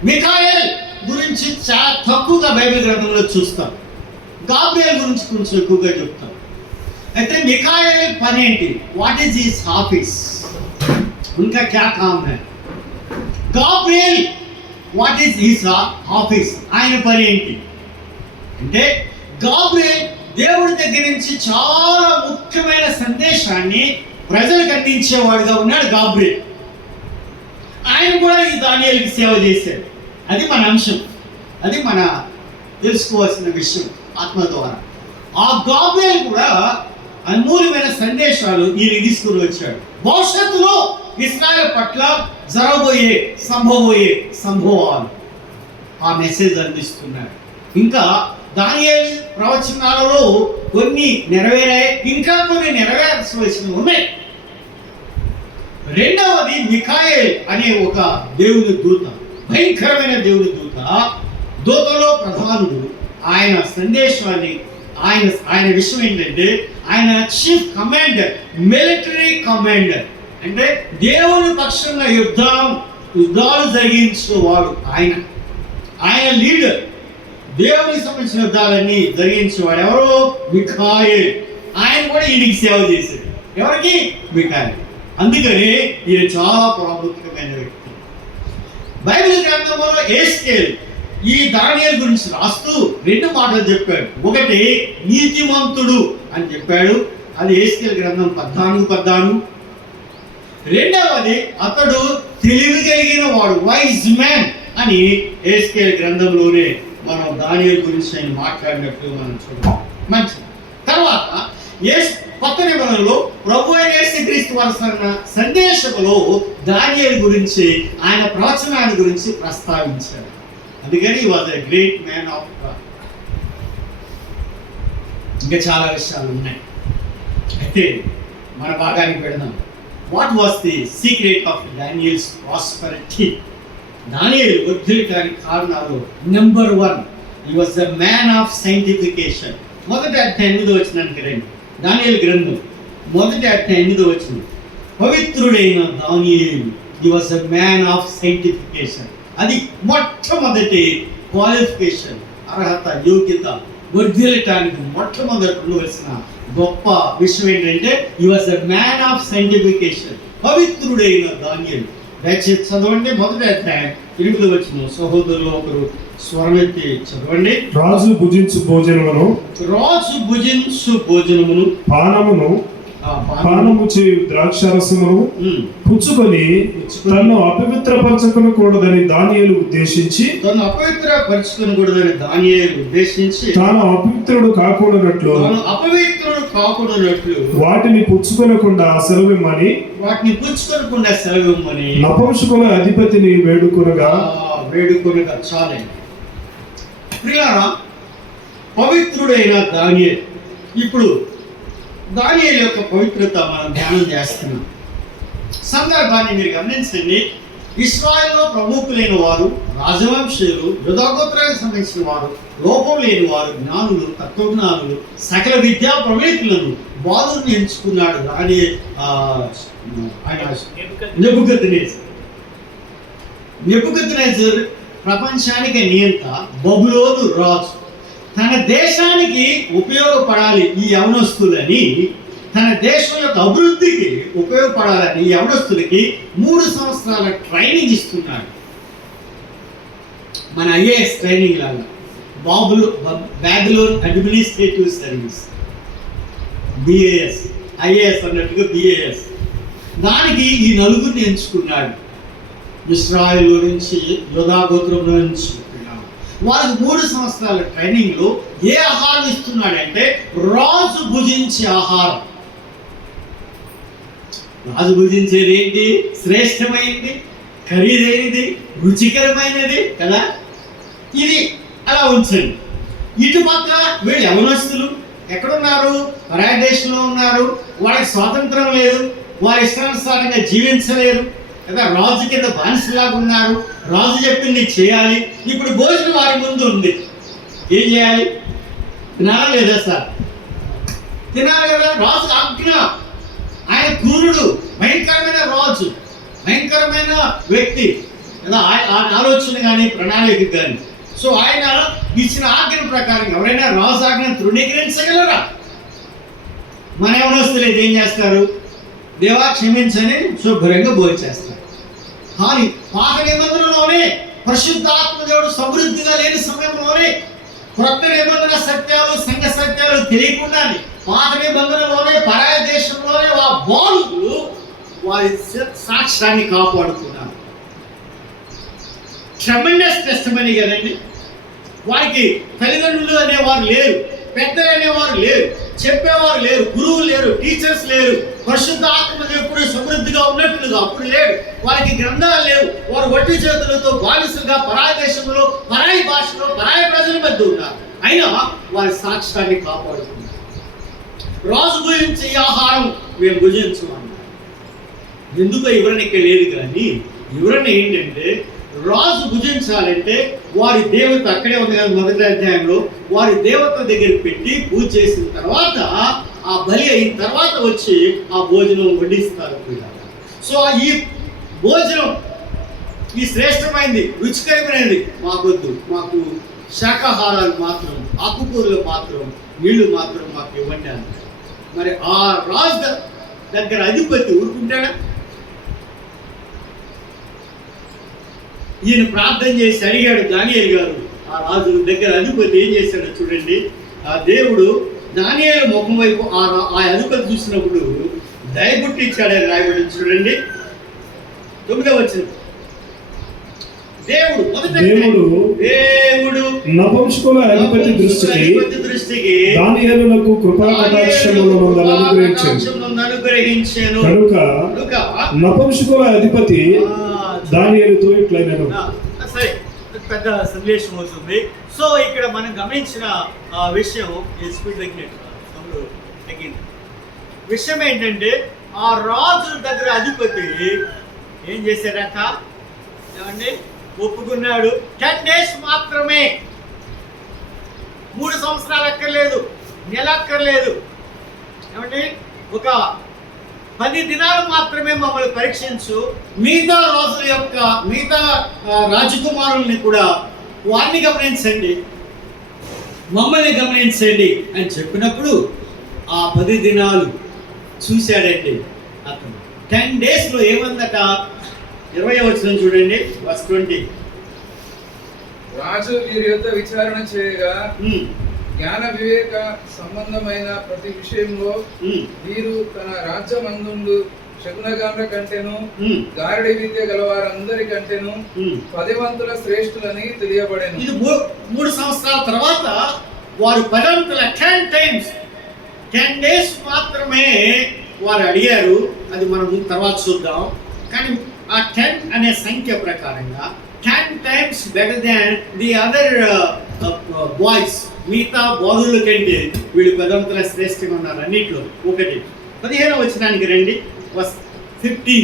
మిఖాయేల్ గురించి చాలా తక్కువగా బైబిల్ గ్రంథంలో చూస్తాం, గాబ్రియేల్ గురించి కొంచెం ఎక్కువగా చెప్తాం. అయితే మిఖాయేల్ పని ఏంటి? What is his office? ఉన్కా క్యా కామ్ హై? Gabriel what is his office? ఆయన పని ఏంటి అంటే, గాబ్రియేల్ దేవుడి దగ్గర నుంచి చాలా ముఖ్యమైన సందేశాన్ని ప్రజలకు అందించేవాడుగా ఉన్నాడు గాబ్రియేల్. ఆయన కూడా ఈ దానియేలుకి సేవ చేశాడు. అది మన అంశం, అది మన తెలుసుకోవాల్సిన విషయం ఆత్మ ద్వారా. ఆ గాబ్రియేల్ కూడా అమూల్యమైన సందేశాలు ఈయన తీసుకుని వచ్చాడు. భవిష్యత్తులో ఇశ్రాయేలు పట్ల జరగబోయే సంభవాలు ఆ మెసేజ్ అందిస్తున్నాడు. ఇంకా దానియేలు ప్రవచనాలలో కొన్ని నెరవేరాయి, ఇంకా కొన్ని నెరవేర్చవలసినవి ఉన్నాయి. రెండవది మిఖాయేల్ అనే ఒక దేవుని దూత, భయంకరమైన దేవుని దూత. దూతలో ప్రధానుడు. ఆయన సందేశాన్ని, ఆయన విషయం ఏంటంటే, ఆయన చీఫ్ కమాండర్, మిలిటరీ కమాండర్. అంటే దేవుని పక్షంగా యుద్ధాలు జరిగించేవాడు ఆయన లీడర్. దేవునికి సంబంధించిన యుద్ధాలన్నీ జరిగించేవాడు ఎవరు? మిఖాయేల్. ఆయన కూడా ఈయనకి సేవ చేశాడు. ఎవరికి? మిఖాయేల్. అందుకని ఈయన చాలా ప్రాముఖ్యమైన వ్యక్తి. బైబిల్ గ్రంథంలో యెహెజ్కేలు ఈ దానియేలు గురించి రాస్తూ 2 మాటలు చెప్పాడు. ఒకటి నీతిమంతుడు అని చెప్పాడు, అది యెహెజ్కేలు గ్రంథం 14:14. రెండవది అతడు తెలివి కలిగిన వాడు, వైజ్ మ్యాన్ అని యెహెజ్కేలు గ్రంథంలోనే మనం దానియేలు గురించి ఆయన మాట్లాడినట్లు మనం చూడాలి. మంచిది. తర్వాత కొత్త నిబంధనలో ప్రభు అయిన యేసుక్రీస్తు వారి సందేశంలో దానియేలు గురించి, ఆయన ప్రవచనాన్ని గురించి ప్రస్తావించాడు. అందుకని he was a great man of God. ఇంకా చాలా విషయాలు ఉన్నాయి. అయితే మన భాగానికి పెడదాం. What was the secret of Daniels prosperity? దానియేలు వర్ధిల్లడానికి కారణాలు number 1, he was the man of సైంటిఫికేషన్. మొదటి అధ్యాయం 8వ వచనానికి రండి. దానియేలు గ్రంథం మొదటి అధ్యాయం 8వ వచనం. పవిత్రుడైన దానియేలు, హి వాస్ ద మ్యాన్ ఆఫ్ సైంటిఫికేషన్. అది మొట్టమొదటి క్వాలిఫికేషన్, అర్హత, యోగ్యత. వర్ధిల్లటానికి మొట్టమొదటి ఉండవలసిన గొప్ప విషయం ఏంటంటే he was the man of sanctification. పవిత్రుడైన దానియేలు. దయచేసి చదవండి మొదటి అధ్యాయం 8వ వచనం. సహోదరులు ఒకరు స్వరమెత్తి చదవండి. రాజు భుజించు భోజనమును, రాజు భుజించు భోజనమును, పానము చేయు ద్రాక్షారసమును పుచ్చుకొని తన్ను అపవిత్రపరచుకొనకూడదని దానియేలు ఉద్దేశించి, తాను అపవిత్రపరచుకొనకూడదని దానియేలు ఉద్దేశించి, తాను అపవిత్రుడు కాకూడనట్లు వాటిని పుచ్చుకొనకుండా సెలవిమ్మని నపుంసకుల అధిపతిని వేడుకొనగా. చాలే ప్రియులారా, పవిత్రుడైన దానియేలు. ఇప్పుడు దానియేలు యొక్క పవిత్రత మనం ధ్యానం చేస్తున్నాం. సందర్భాన్ని మీరు గమనించండి. ఇశ్రాయేలులో ప్రముఖులైన వారు, రాజవంశీయులు, యూదాగోత్రానికి సంబంధించిన వారు, లోపం లేని వారు, జ్ఞానులు, తత్వజ్ఞానులు, సకల విద్యా ప్రవీణులను బాలుని ఎంచుకున్నాడు. నెబుకద్నెజర్ ప్రపంచానికి నియంత, బబులోను రాజు. తన దేశానికి ఉపయోగపడాలి ఈ యవనస్తులని, తన దేశం యొక్క అభివృద్ధికి ఉపయోగపడాలని ఈ యవనస్తులకి 3 సంవత్సరాల ట్రైనింగ్ ఇస్తున్నాడు. మన ఐఏఎస్ ట్రైనింగ్ లాగా. Babylon administrative service, BAS. IAS అన్నట్టుగా బిఏఎస్. దానికి ఈ నలుగురిని ఎంచుకున్నాడు. ఇశ్రాయేలు నుంచి, యూదా గోత్రంలో నుంచి. వారికి 3 సంవత్సరాల ట్రైనింగ్లో ఏ ఆహారం ఇస్తున్నాడంటే రాజు భుజించే ఆహారం. రాజు భుజించేది ఏంటి? శ్రేష్టమైనది, ఖరీదైనది, రుచికరమైనది కదా. ఇది అలా ఉంచండి. ఇటు పక్క వీళ్ళు యవనస్తులు ఎక్కడున్నారు? పరాయ దేశంలో ఉన్నారు. వాళ్ళకి స్వాతంత్రం లేదు, వారి ఇష్టానుసారంగా జీవించలేరు కదా. రాజు కింద బానిసలాగా ఉన్నారు. రాజు చెప్పింది చేయాలి. ఇప్పుడు భోజనం వారి ముందు ఉంది. ఏం చేయాలి? తినాలా లేదా సార్? తినాలి కదా. రాజు ఆజ్ఞ. ఆయన క్రూరుడు, భయంకరమైన రాజు, భయంకరమైన వ్యక్తి కదా. ఆలోచన కానీ ప్రణాళిక కానీ. సో ఆయన ఇచ్చిన ఆజ్ఞ ప్రకారం ఎవరైనా రాజు ఆజ్ఞను తృణీకరించగలరా? మన యవనస్తులు అయితే ఏం చేస్తారు? దేవా క్షమించని శుభ్రంగా భోంచేస్తారు. కానీ పాత నిబంధనలోనే పరిశుద్ధాత్మ దేవుడు సమృద్ధిగా లేని సమయంలోనే, కొత్త నిబంధన సత్యాలు, సంఘ సత్యాలు తెలియకుండానే, పాత నిబంధనలోనే పరాయ దేశంలోనే ఆ బాలులు వారి సాక్ష్యాన్ని కాపాడుకున్నారు. ట్రెమెండస్ టెస్టిమనీ కదండి. వారికి తల్లిదండ్రులు అనేవారు లేరు, పెద్దలు అనేవారు లేరు, చెప్పేవారు లేరు, గురువులు లేరు, టీచర్స్ లేరు. పరిశుద్ధ ఆత్మ ఎప్పుడు సమృద్ధిగా ఉన్నట్లుగా అప్పుడు లేడు. వారికి గ్రంథాలు లేవు. వారు వట్టి చేతులతో బానిసలుగా పరాయి దేశంలో, పరాయి భాషలో, పరాయి ప్రజల మధ్య ఉన్నారు. అయినా వారి సాక్ష్యాన్ని కాపాడుతున్నారు. రాజు గురించి ఆహారం మేము భుజించమన్నారు. ఎందుకో వివరణ ఇక్కడ లేదు, కానీ వివరణ ఏంటంటే రాజు భుజించాలంటే వారి దేవత అక్కడే ఉంది కదా. మొదటి అధ్యాయంలో వారి దేవత దగ్గర పెట్టి పూజ చేసిన తర్వాత, ఆ బలి అయిన తర్వాత వచ్చి ఆ భోజనం వడ్డిస్తారు. సో ఈ భోజనం ఈ శ్రేష్టమైనది, రుచికరమైనది మాకొద్దు, మాకు శాకాహారాలు మాత్రం, ఆకుకూరలు మాత్రం, నీళ్లు మాత్రం మాకు ఇవ్వండి అంటారు. మరి ఆ రాజు దగ్గర అధిపతి ఊరుకుంటాడా? ఈయన ప్రార్థన చేసి అడిగాడు దానియేలు గారు. ఆ రాజు దగ్గర అధిపతి ఏం చేశాడో చూడండి. ఆ దేవుడు దానియేలు ముఖం వైపు ఆ అధిపతి చూసినప్పుడు దయబుట్టించాడని రాయబడి చూడండి. 9వ వచనం. దేవుడు నపుంసకుల అధిపతి దృష్టికి దానియేలునకు కృపా కటాక్షములను అనుగ్రహించెను. కనుక నపుంసకుల అధిపతి దానియేలుతో ఇట్లైనను. సరే, పెద్ద సందేశం అవుతుంది. సో ఇక్కడ మనం గమనించిన విషయం విషయం ఏంటంటే ఆ రాజు దగ్గర అధిపతి ఏం చేశాడట ఏమండి, ఒప్పుకున్నాడు. 10 days మాత్రమే, 3 సంవత్సరాలు అక్కర్లేదు, నెల అక్కర్లేదు, ఏమండి ఒక 10 దినాలు మాత్రమే మమ్మల్ని పరీక్షించు, మిగతా రోజుల యొక్క మిగతా రాజకుమారుల్ని కూడా వారిని గమనించండి, మమ్మల్ని గమనించండి అని చెప్పినప్పుడు ఆ 10 దినాలు చూశాడండి అతను. 10 daysలో ఏమందట, 20వ వచనం చూడండి, verse 20. రాజు వీరి యొద్ద విచారణ చేయగా జ్ఞాన వివేక సంబంధమైన ప్రతి విషయంలో వీరు తన రాజ్యమందుండు శకునగాండ్ర కంటేను గారడి విద్య గలవారందరి కంటేను 10 వంతుల శ్రేష్ఠులని తెలియబడెను. ఇది 3 సంవత్సరాల తర్వాత వారు 10 వంతుల 10 times 10 days మాత్రమే వారు అడిగారు. అది మనం తర్వాత చూద్దాం. కానీ ఆ 10 అనే సంఖ్య ప్రకారంగా 10 times better than the other boys. మిగతా బాలుల కంటే వీళ్ళు 10 వంతుల శ్రేష్ఠంగా ఉన్నారు అన్నింటిలో. 15వ వచనానికి రండి, 15.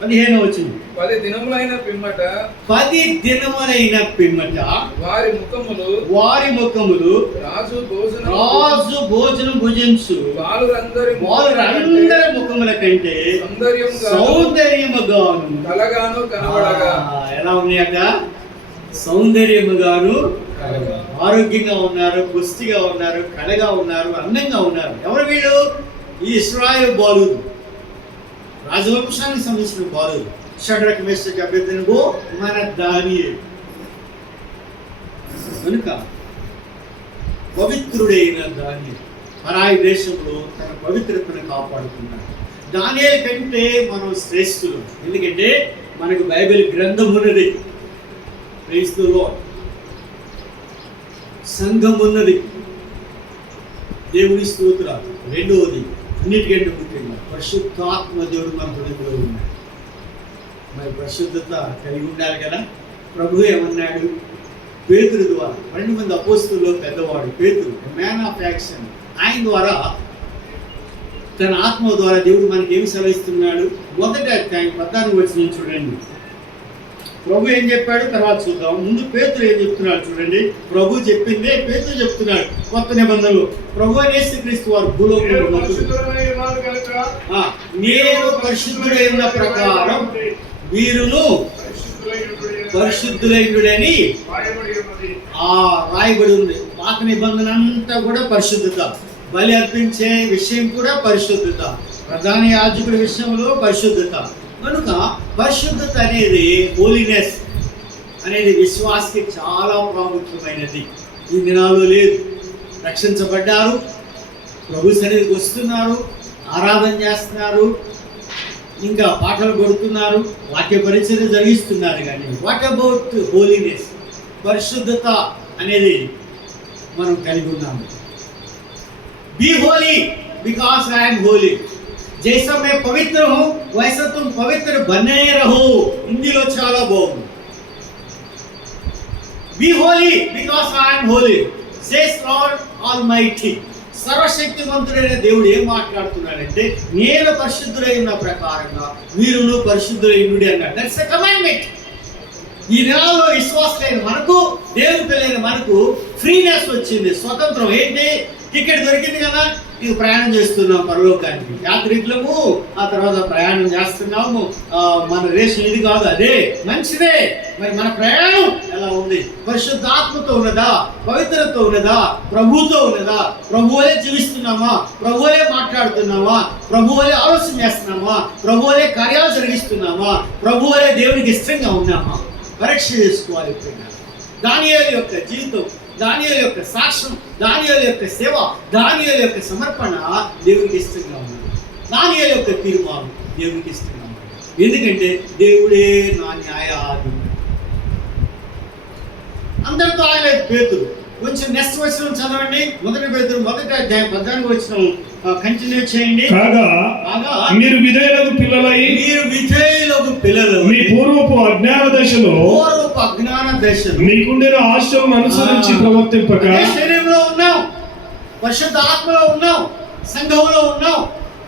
15వ వచనం. 10 దినములైన పిమ్మట 10 దినములైన పిమ్మట వారి ముఖములు రాజు భోజనం భుజించు బాలురందరి ముఖముల కంటే సౌందర్యముగాను కలగాను కనబడగా. ఎలా ఉన్నాయట? సౌందర్యముగాను, ఆరోగ్యంగా ఉన్నారు, పుష్టిగా ఉన్నారు, కళగా ఉన్నారు, అందంగా ఉన్నారు. ఎవరు వీళ్ళు? ఈ ఇశ్రాయేలు బాలురు, రాజవంశానికి సంబంధించిన బాలురు. షడ్రక్ మేషక్ అబేద్నెగో మన దానియేలు. కనుక పవిత్రుడైన దానియేలు పరాయి దేశంలో తన పవిత్రతను కాపాడుకున్నాడు. దానియేలు కంటే మనం శ్రేష్ఠులు, ఎందుకంటే మనకు బైబిల్ గ్రంథం ఉన్నది, ప్రైజ్ ది లార్డ్, సంఘం ఉన్నది, దేవుని స్తోత్రాలు. రెండవది, అన్నిటికంటే ముఖ్యంగా పరిశుద్ధాత్మ దేవుడు మన హృదయంలో ఉన్నాడు. మరి పరిశుద్ధత కలిగి ఉండాలి కదా. ప్రభు ఏమన్నాడు? పేతురు ద్వారా, 12 మంది అపోస్తుల్లో పెద్దవాడు పేతురు, మ్యాన్ ఆఫ్ యాక్షన్. ఆయన ద్వారా, తన ఆత్మ ద్వారా దేవుడు మనకి ఏమి సెలవిస్తున్నాడు? మొదటి అధ్యాయం 14వ వచనం చూడండి. ప్రభు ఏం చెప్పాడు తర్వాత చూద్దాం. ముందు పేతురు ఏం చెప్తున్నాడు చూడండి. ప్రభు చెప్పిందే పేతురు చెప్తున్నాడు. కొత్త నిబంధనలు ప్రభు యేసుక్రీస్తు వారు భూలోకంలో నేను పరిశుద్ధుడైన ప్రకారం వీరును పరిశుద్ధులైనడని రాయబడి ఉంది. పాత నిబంధన అంతా కూడా పరిశుద్ధత, బలి అర్పించే విషయం కూడా పరిశుద్ధత, ప్రధాన యాజకుడి విషయంలో పరిశుద్ధత. కనుక పరిశుద్ధత అనేది, హోలీనెస్ అనేది విశ్వాసకి చాలా ప్రాముఖ్యమైనది. ఈ దినాల్లో లేదు. రక్షించబడ్డారు, ప్రభు సన్నిధికి వస్తున్నారు, ఆరాధన చేస్తున్నారు, ఇంకా పాటలు కొడుతున్నారు, వాక్య పరిచయం జరిగిస్తున్నారు. కానీ వాట్ అబౌట్ హోలీనెస్? పరిశుద్ధత అనేది మనం కలిగి ఉన్నాము. Be holy because I am holy. जैसा मैं पवित्र हूँ वैसा तुम पवित्र बने रहो. हिंदीలో చాలా బాగుంది. Be holy because I am holy says Lord Almighty. సర్వశక్తిమంతుడైన దేవుడు ఏం మాట్లాడుతున్నాడంటే, నేను పరిశుద్ధుడైన ప్రకారంగా మీరును పరిశుద్ధులైనడి అన్నాడు. That's a commandment. ఈ దినాల్లో విశ్వాసులైన మనకు, దేవుని పిల్లైన మనకు ఫ్రీనెస్ వచ్చింది, స్వతంత్రం. ఏంటి? టికెట్ దొరికింది కదా, నీకు ప్రయాణం చేస్తున్నాం పరలోకానికి, యాత్రికులము. ఆ తర్వాత ప్రయాణం చేస్తున్నాము. మన రేషన్ ఇది కాదు, అదే మంచిదే. మరి మన ప్రయాణం ఎలా ఉంది? పరిశుద్ధాత్మతో ఉన్నదా? పవిత్రతో ఉన్నదా? ప్రభువుతో ఉన్నదా? ప్రభువులే జీవిస్తున్నామా? ప్రభువులే మాట్లాడుతున్నామా? ప్రభువులే ఆలోచన చేస్తున్నామా? ప్రభువులే కార్యాలు జరిగిస్తున్నామా? ప్రభువులే దేవునికి ఇష్టంగా ఉన్నామా? పరీక్ష చేసుకోవాలి. దానియేలు యొక్క జీవితం, దానియేలు యొక్క సాక్ష్యం, దానియేలు యొక్క సేవ, దానియేలు యొక్క సమర్పణ దేవునికి ఇష్టంగా ఉంది. దానియేలు యొక్క తీర్మానం దేవునికి ఇష్టంగా ఉంది. ఎందుకంటే దేవుడే నా న్యాయాధిపతి. అందరితో ఆయన పేతురు. కొంచెం నెక్స్ట్ వచనం చదవండి. మొదటి పేతురు 1వ అధ్యాయం 14వ వచనం కంటిన్యూ చేయండి. కాగా మీరు విధేయులకు పిల్లలు మీ పూర్వపు అజ్ఞాన దశలో మీకుండిన ఆశలను అనుసరించి ప్రవర్తింపక, శరీరంలో ఉన్నాం, పరిశుద్ధ ఆత్మలో ఉన్నాం, సంఘంలో ఉన్నాం,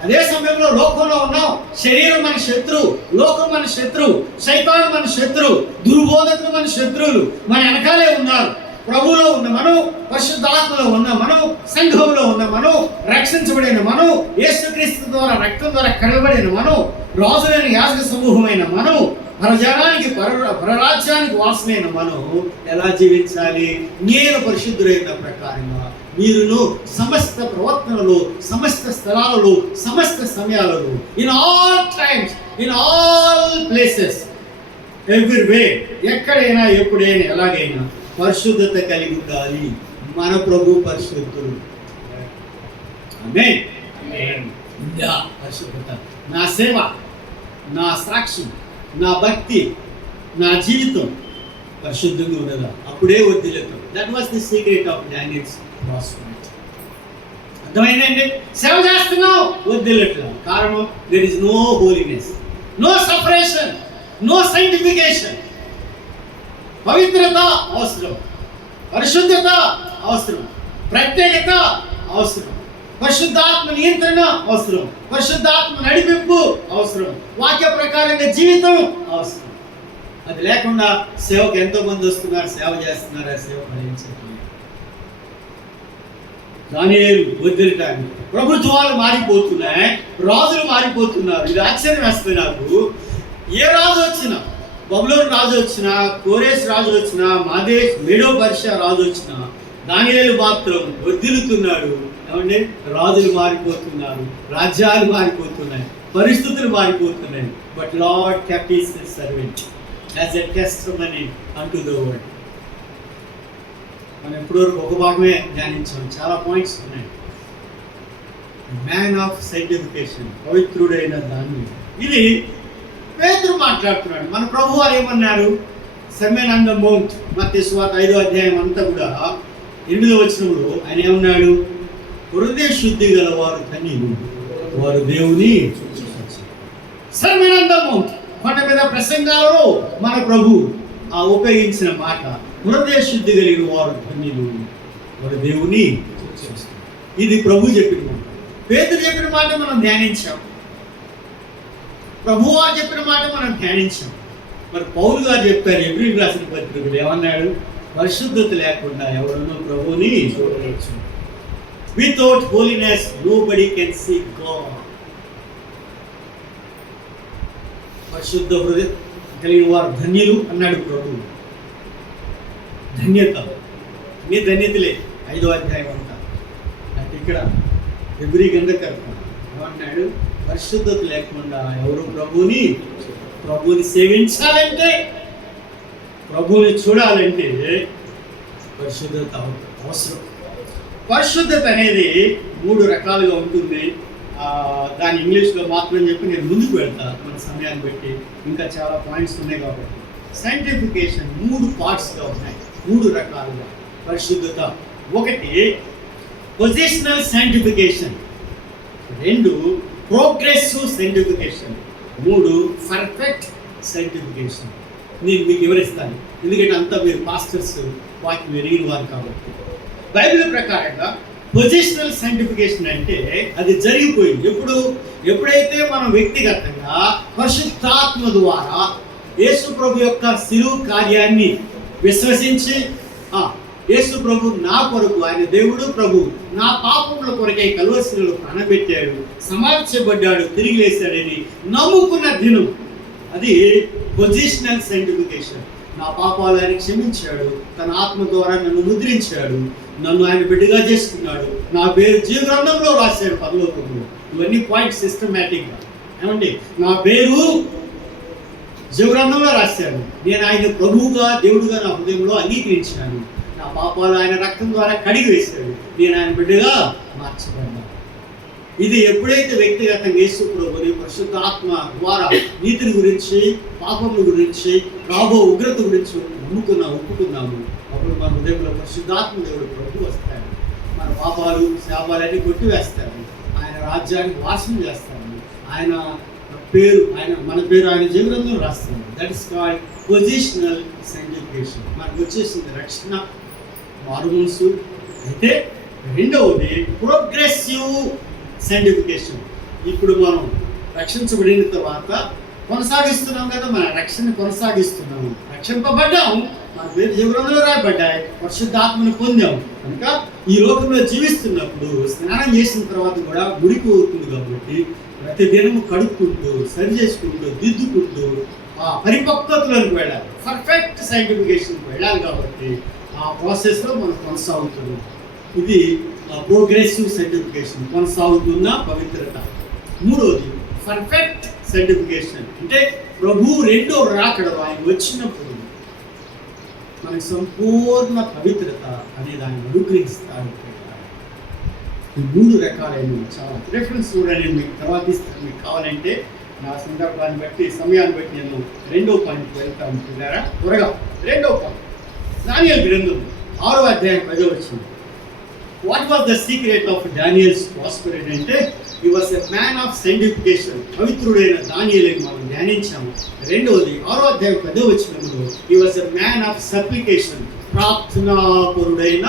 అదే సమయంలో లోకంలో ఉన్నాం. శరీరం మన శత్రువు, లోకం మన శత్రువు, సైతాను మన శత్రువు, దుర్బోధకులు మన శత్రువులు మన వెనకాలే ఉన్నారు. ప్రభువులో ఉన్న మనం, పరిశుద్ధాత్మలో ఉన్న మనం, సంఘంలో ఉన్న మనం, రక్షించబడిన మనం, యేసుక్రీస్తు ద్వారా రక్తం ద్వారా కడగబడిన మనం, రాజులైన యాజక సమూహమైన మనం, పరజనానికి పరరాజ్యానికి వాసనైన మనం ఎలా జీవించాలి? నేను పరిశుద్ధులైన ప్రకారంగా మీరును సమస్త ప్రవర్తనలు, సమస్త స్థలాలలో, సమస్త సమయాలలో, in all times, in all places, ఎవ్రీవే, ఎక్కడైనా ఎప్పుడైనా ఎలాగైనా పరిశుద్ధత కలిగి ఉండాలి. మన ప్రభు పరిశుద్ధుడు. ఆమేన్. ఇంకా పరిశుద్ధత, నా సేవ, నా సాక్షి, నా భక్తి, నా జీవితం పరిశుద్ధంగా ఉండదా? అప్పుడే వర్ధిల్లుతాం. That was the secret of Daniel's prosperity. అర్థమైందండి? సేవ చేస్తున్నాం, వర్ధిల్లట్లేదు. కారణం, there is no holiness, no separation, no sanctification. పవిత్రత అవసరం, పరిశుద్ధత అవసరం, ప్రత్యేకత అవసరం, పరిశుద్ధాత్మ నియంత్రణ అవసరం, పరిశుద్ధాత్మ నడిపింపు అవసరం, వాక్య ప్రకారంగా జీవితం అవసరం. అది లేకుండా సేవకు ఎంతో మంది వస్తున్నారు, సేవ చేస్తున్నారు, ఆ సేవ ఫలించట్లేదు. దానియేలు వదిలిటానికి ప్రభుత్వాలు మారిపోతున్నాయి, రాజులు మారిపోతున్నారు. ఇది ఆశ్చర్యం వేస్తుంది నాకు. ఏ రాజు వచ్చినా, బబులోను రాజు వచ్చినా, కోరేష్ రాజు వచ్చినా, మేడో పర్షియా రాజు వచ్చినా, దానియేలు మాత్రం వర్ధిల్లుతున్నాడు. ఏమంటే రాజులు మారిపోతున్నారు, రాజ్యాలు మారిపోతున్నాయి, పరిస్థితులు మారిపోతున్నాయి. But lord kept his servant as a testimony unto the world. మనం ఎప్పటివరకు ఒక భాగమే ధ్యానించాం, చాలా పాయింట్స్ ఉన్నాయి. మ్యాన్ ఆఫ్ సైంటిఫికేషన్, పవిత్రుడైన దాన్ని. ఇది పేతురు మాట్లాడుతున్నాడు. మన ప్రభు వారు ఏమన్నారు? సెర్మన్ ఆన్ ద మౌంట్, మత్తయి సువార్త 5వ అధ్యాయం అంతా కూడా 8వ వచనంలో ఆయన ఏమన్నాడు? హృదయ శుద్ధి గల వారు ధన్యులు, వారు దేవుని చూస్తారు. సెర్మన్ ఆన్ ద మౌంట్, కొండ మీద ప్రసంగాలలో మన ప్రభు ఉపయోగించిన మాట, హృదయ శుద్ధి కలిగిన వారు ధన్యులు, వారు దేవుని చూస్తారు. ఇది ప్రభు చెప్పిన మాట. పేతురు చెప్పిన మాట మనం ధ్యానించాం, ప్రభువా చెప్పిన మాట మనం ధ్యానించాం. మరి పౌలు గారు చెప్పారు ఎబ్రీయులకు రాసిన పత్రికలు, ఏమన్నాడు? పరిశుద్ధత లేకుండా ఎవరన్నా ప్రభువుని చూడవచ్చు. Without holiness nobody can see God. పరిశుద్ధ హృదయం కలిగిన వారు ధన్యులు అన్నాడు ప్రభు. ధన్యత, నీ ధన్యతలే 5వ అధ్యాయం అంతా. నాకు ఇక్కడ ఎబ్రీ గంధకర్త ఏమన్నాడు? పరిశుద్ధత లేకుండా ఎవరు ప్రభువుని సేవించాలంటే, ప్రభువుని చూడాలంటే పరిశుద్ధత అవసరం. పరిశుద్ధత అనేది 3 రకాలుగా ఉంటుంది. దాని ఇంగ్లీష్లో మాత్రం చెప్పి నేను ముందుకు వెళ్తా మన సమయాన్ని బట్టి. ఇంకా చాలా పాయింట్స్ ఉన్నాయి కాబట్టి. సైంటిఫికేషన్ 3 పార్ట్స్గా ఉన్నాయి, 3 రకాలుగా పరిశుద్ధత. 1 పొజిషనల్ సైంటిఫికేషన్, 2 ప్రోగ్రెసివ్ సైంటిఫికేషన్, 3 పర్ఫెక్ట్ సైంటిఫికేషన్. నేను మీకు వివరిస్తాను, ఎందుకంటే అంతా మీరు పాస్టర్స్ వాటిని ఎరిగిన వారు కాబట్టి. బైబిల్ ప్రకారంగా పొజిషనల్ సైంటిఫికేషన్ అంటే అది జరిగిపోయింది. ఎప్పుడైతే మనం వ్యక్తిగతంగా పరిశుద్ధాత్మ ద్వారా యేసు ప్రభు యొక్క శిలువ కార్యాన్ని విశ్వసించి, యేసు ప్రభు నా కొరకు, ఆయన దేవుడు ప్రభు నా పాపముల కొరకై కలువరి శిలువలో ప్రాణపెట్టాడు, సమాధించబడ్డాడు, తిరిగి లేచాడని నమ్ముకున్న దినం, అది పొజిషనల్ సైంటిఫికేషన్. నా పాపాలు ఆయన క్షమించాడు, తన ఆత్మ ద్వారా నన్ను ముద్రించాడు, నన్ను ఆయన బిడ్డగా చేసుకున్నాడు, నా పేరు జీవగ్రంథంలో రాశాడు పరలోకంలో. ఇవన్నీ పాయింట్స్ సిస్టమేటిక్గా. ఏమండి, నా పేరు జీవగ్రంథంలో రాశాడు, నేను ఆయన ప్రభువుగా దేవుడుగా నా హృదయంలో అంగీకరించాను, నా పాపాలు ఆయన రక్తం ద్వారా కడిగి వేశాడు, నేను ఆయన బిడ్డగా మార్చబడ్డాను. ఇది ఎప్పుడైతే వ్యక్తిగతంగా యేసు ప్రభువుని పరిశుద్ధాత్మ ద్వారా నీతిని గురించి, పాపముల గురించి, రాబో ఉగ్రత గురించి ఒప్పుకున్నాము, అప్పుడు మన హృదయంలో పరిశుద్ధాత్మ దేవుడు ప్రభు వస్తాడు, మన పాపాలు శాపాలన్నీ కొట్టివేస్తాడు, ఆయన రాజ్యానికి వాసన చేస్తాడు, మన పేరు ఆయన జీవనంలో రాస్తాడు. That is called positional సైంటిఫికేషన్. మనకు వచ్చేసింది రక్షణ, మారుమనసు. అయితే 2వది ప్రోగ్రెసివ్ సైంటిఫికేషన్. ఇప్పుడు మనం రక్షించబడిన తర్వాత కొనసాగిస్తున్నాం కదా, మన రక్షణ కొనసాగిస్తున్నాము, రక్షింపబడ్డాము, మన పేరు జీవనంలో రాయబడ్డాయి, పరిశుద్ధాత్మను పొందాము. కనుక ఈ లోకంలో జీవిస్తున్నప్పుడు స్నానం చేసిన తర్వాత కూడా మురికి అవుతుంది కాబట్టి ప్రతి దినము కడుక్కుంటూ సరి చేసుకుంటూ దిద్దుకుంటూ ఆ పరిపక్వతలోకి వెళ్ళాలి, పర్ఫెక్ట్ సైంటిఫికేషన్కి వెళ్ళాలి. కాబట్టి ఆ ప్రాసెస్లో మనం కొనసాగుతున్నాం. ఇది ప్రోగ్రెసివ్ సైంటిఫికేషన్, కొనసాగుతున్న పవిత్రత. మూడవది పర్ఫెక్ట్ సైంటిఫికేషన్, అంటే ప్రభు రెండో రాకడలో ఆయన వచ్చినప్పుడు మనకు సంపూర్ణ పవిత్రత అనేది ఆయన అనుగ్రహిస్తాడు. ఈ మూడు రకాలైన చాలా రిఫరెన్స్ కూడా నేను మీకు తర్వాత ఇస్తాను. మీకు కావాలంటే నా సందర్భాన్ని బట్టి సమయాన్ని బట్టి నేను రెండో పాయింట్కి వెళ్తాను. పిల్లారా త్వరగా రెండో పాయింట్, దానియేలు గ్రంథం 6వ అధ్యాయం 10వ వచనం. What was the secret of Daniel's prosperity అంటే he was a man of sanctification. పవిత్రుడైన దానియేలుని మనం ధ్యానించాము. రెండవది 6వ అధ్యాయం 10వ వచనంలో he was a man of supplication. ప్రార్థనాపరుడైన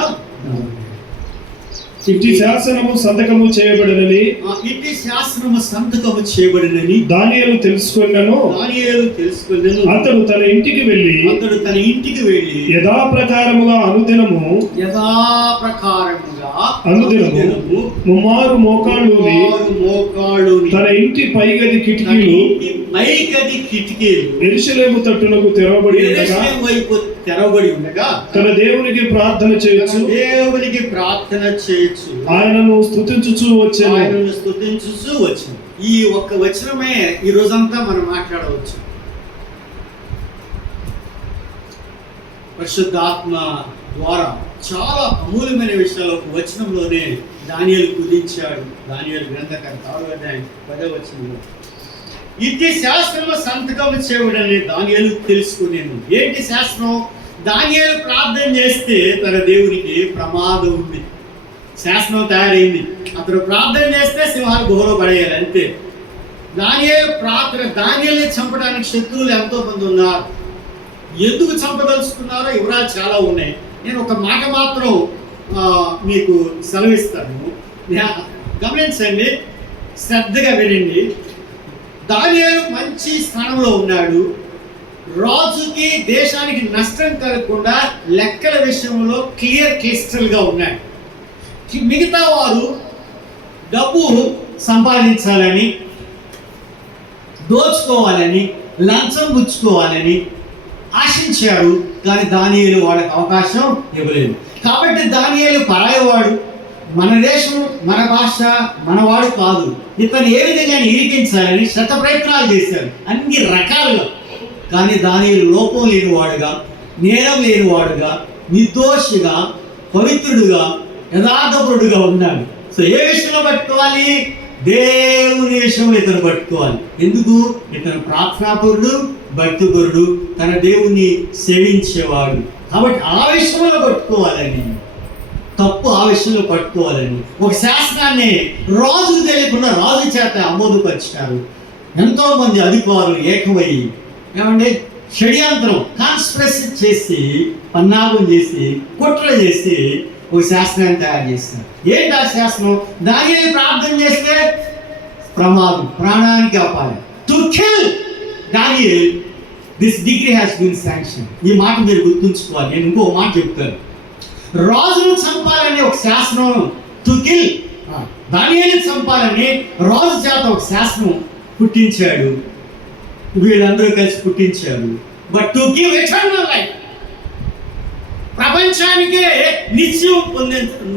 ఇట్టి శాసనము సంతకము చేయబడినని ఇట్టి శాసనము సంతకము చేయబడినని దానియేలు తెలుసుకున్నను. అతడు తన ఇంటికి వెళ్ళి యథాప్రకారముగా అనుదినము ముమ్మారు మోకాళ్ళు తన ఇంటి పైగది కిటికీలు యెరూషలేము తట్టునకు తెరవబడి ఉండగా తన దేవునికి ప్రార్థన చేయొచ్చు, ఆయనను స్తుతించుచూ వచ్చెను. ఈ ఒక్క వచనమే ఈ రోజంతా మనం మాట్లాడవచ్చు. పరిశుద్ధాత్మ ద్వారా చాలా అమూల్యమైన విషయాలు ఒక వచనంలోనే దానియేలు కుదించాడు. దానియేలు గ్రంథకర్త 6వ అధ్యాయం 10వ వచనంలో ఇట్టి శాస్త్రంలో సంతకం చేయబడని దానియేలు తెలుసుకునేను. ఏంటి శాస్త్రం? దానియేలు ప్రార్థన చేస్తే తన దేవునికి ప్రమాదం ఉంది. శాసనం తయారైంది, అతడు ప్రార్థన చేస్తే సింహాల గుహలో పడేయాలి, అంతే. దానియేలుని చంపడానికి శత్రువులు ఎంతో మంది ఉన్నారు. ఎందుకు చంపదలుచుకున్నారో వివరాలు చాలా ఉన్నాయి. నేను ఒక మాట మాత్రం మీకు సెలవిస్తాను, గమనించండి, శ్రద్ధగా వినండి. దానియేలు మంచి స్థానంలో ఉన్నాడు. రాజుకి దేశానికి నష్టం కలగకుండా లెక్కల విషయంలో క్లిస్టల్గా ఉన్నాడు. మిగతా వారు డబ్బు సంపాదించాలని, దోచుకోవాలని, లంచం పుచ్చుకోవాలని ఆశించారు. కానీ దానియేలు వాళ్ళకి అవకాశం ఇవ్వలేదు. కాబట్టి దానియేలు పరాయవాడు, మన దేశం, మన భాష, మనవాడు కాదు. ఇతను ఏ విధంగా ఇరికించాలని శత ప్రయత్నాలు చేశారు, అన్ని రకాలుగా. కానీ దానియేలు లోపం లేనివాడుగా, నేరం లేనివాడుగా, నిర్దోషిగా, పవిత్రుడుగా, యథార్థపరుడుగా ఉన్నాడు. సో ఏ విషయంలో పట్టుకోవాలి? దేవుని విషయంలో ఇతను పట్టుకోవాలి. ఎందుకు? ఇతను ప్రార్థనాపరుడు, భక్తిపరుడు, తన దేవుణ్ణి సేవించేవాడు. కాబట్టి ఆ విషయంలో పట్టుకోవాలని, తప్పు ఆ విషయంలో పట్టుకోవాలని ఒక శాసనాన్ని రాజుకు తెలియకుండా రాజు చేత ఆమోదపరిచారు. ఎంతో మంది అధికారులు ఏకమై ఏమంటే షడ్యంత్రం, కాన్స్పిరసీ చేసి, పన్నాగం చేసి, కుట్ర చేసి ఒక శాస్త్రాన్ని తయారు చేస్తారు. ఏంటి ఆ శాస్త్రం? దానియేలు ప్రార్థన చేస్తే ప్రమాదం, ప్రాణానికి అపాయం. To kill Daniel, this decree has been sanction. ఈ మాట మీరు గుర్తుంచుకోవాలి. నేను ఇంకో మాట చెప్తాను. రాజును చంపాలని ఒక శాసనం, టు కిల్ దానియేలుని చంపాలని రాజు చేత ఒక శాసనం పుట్టించాడు. వీళ్ళందరూ కలిసి పుట్టించారు. But to give eternal life, ప్రపంచానికే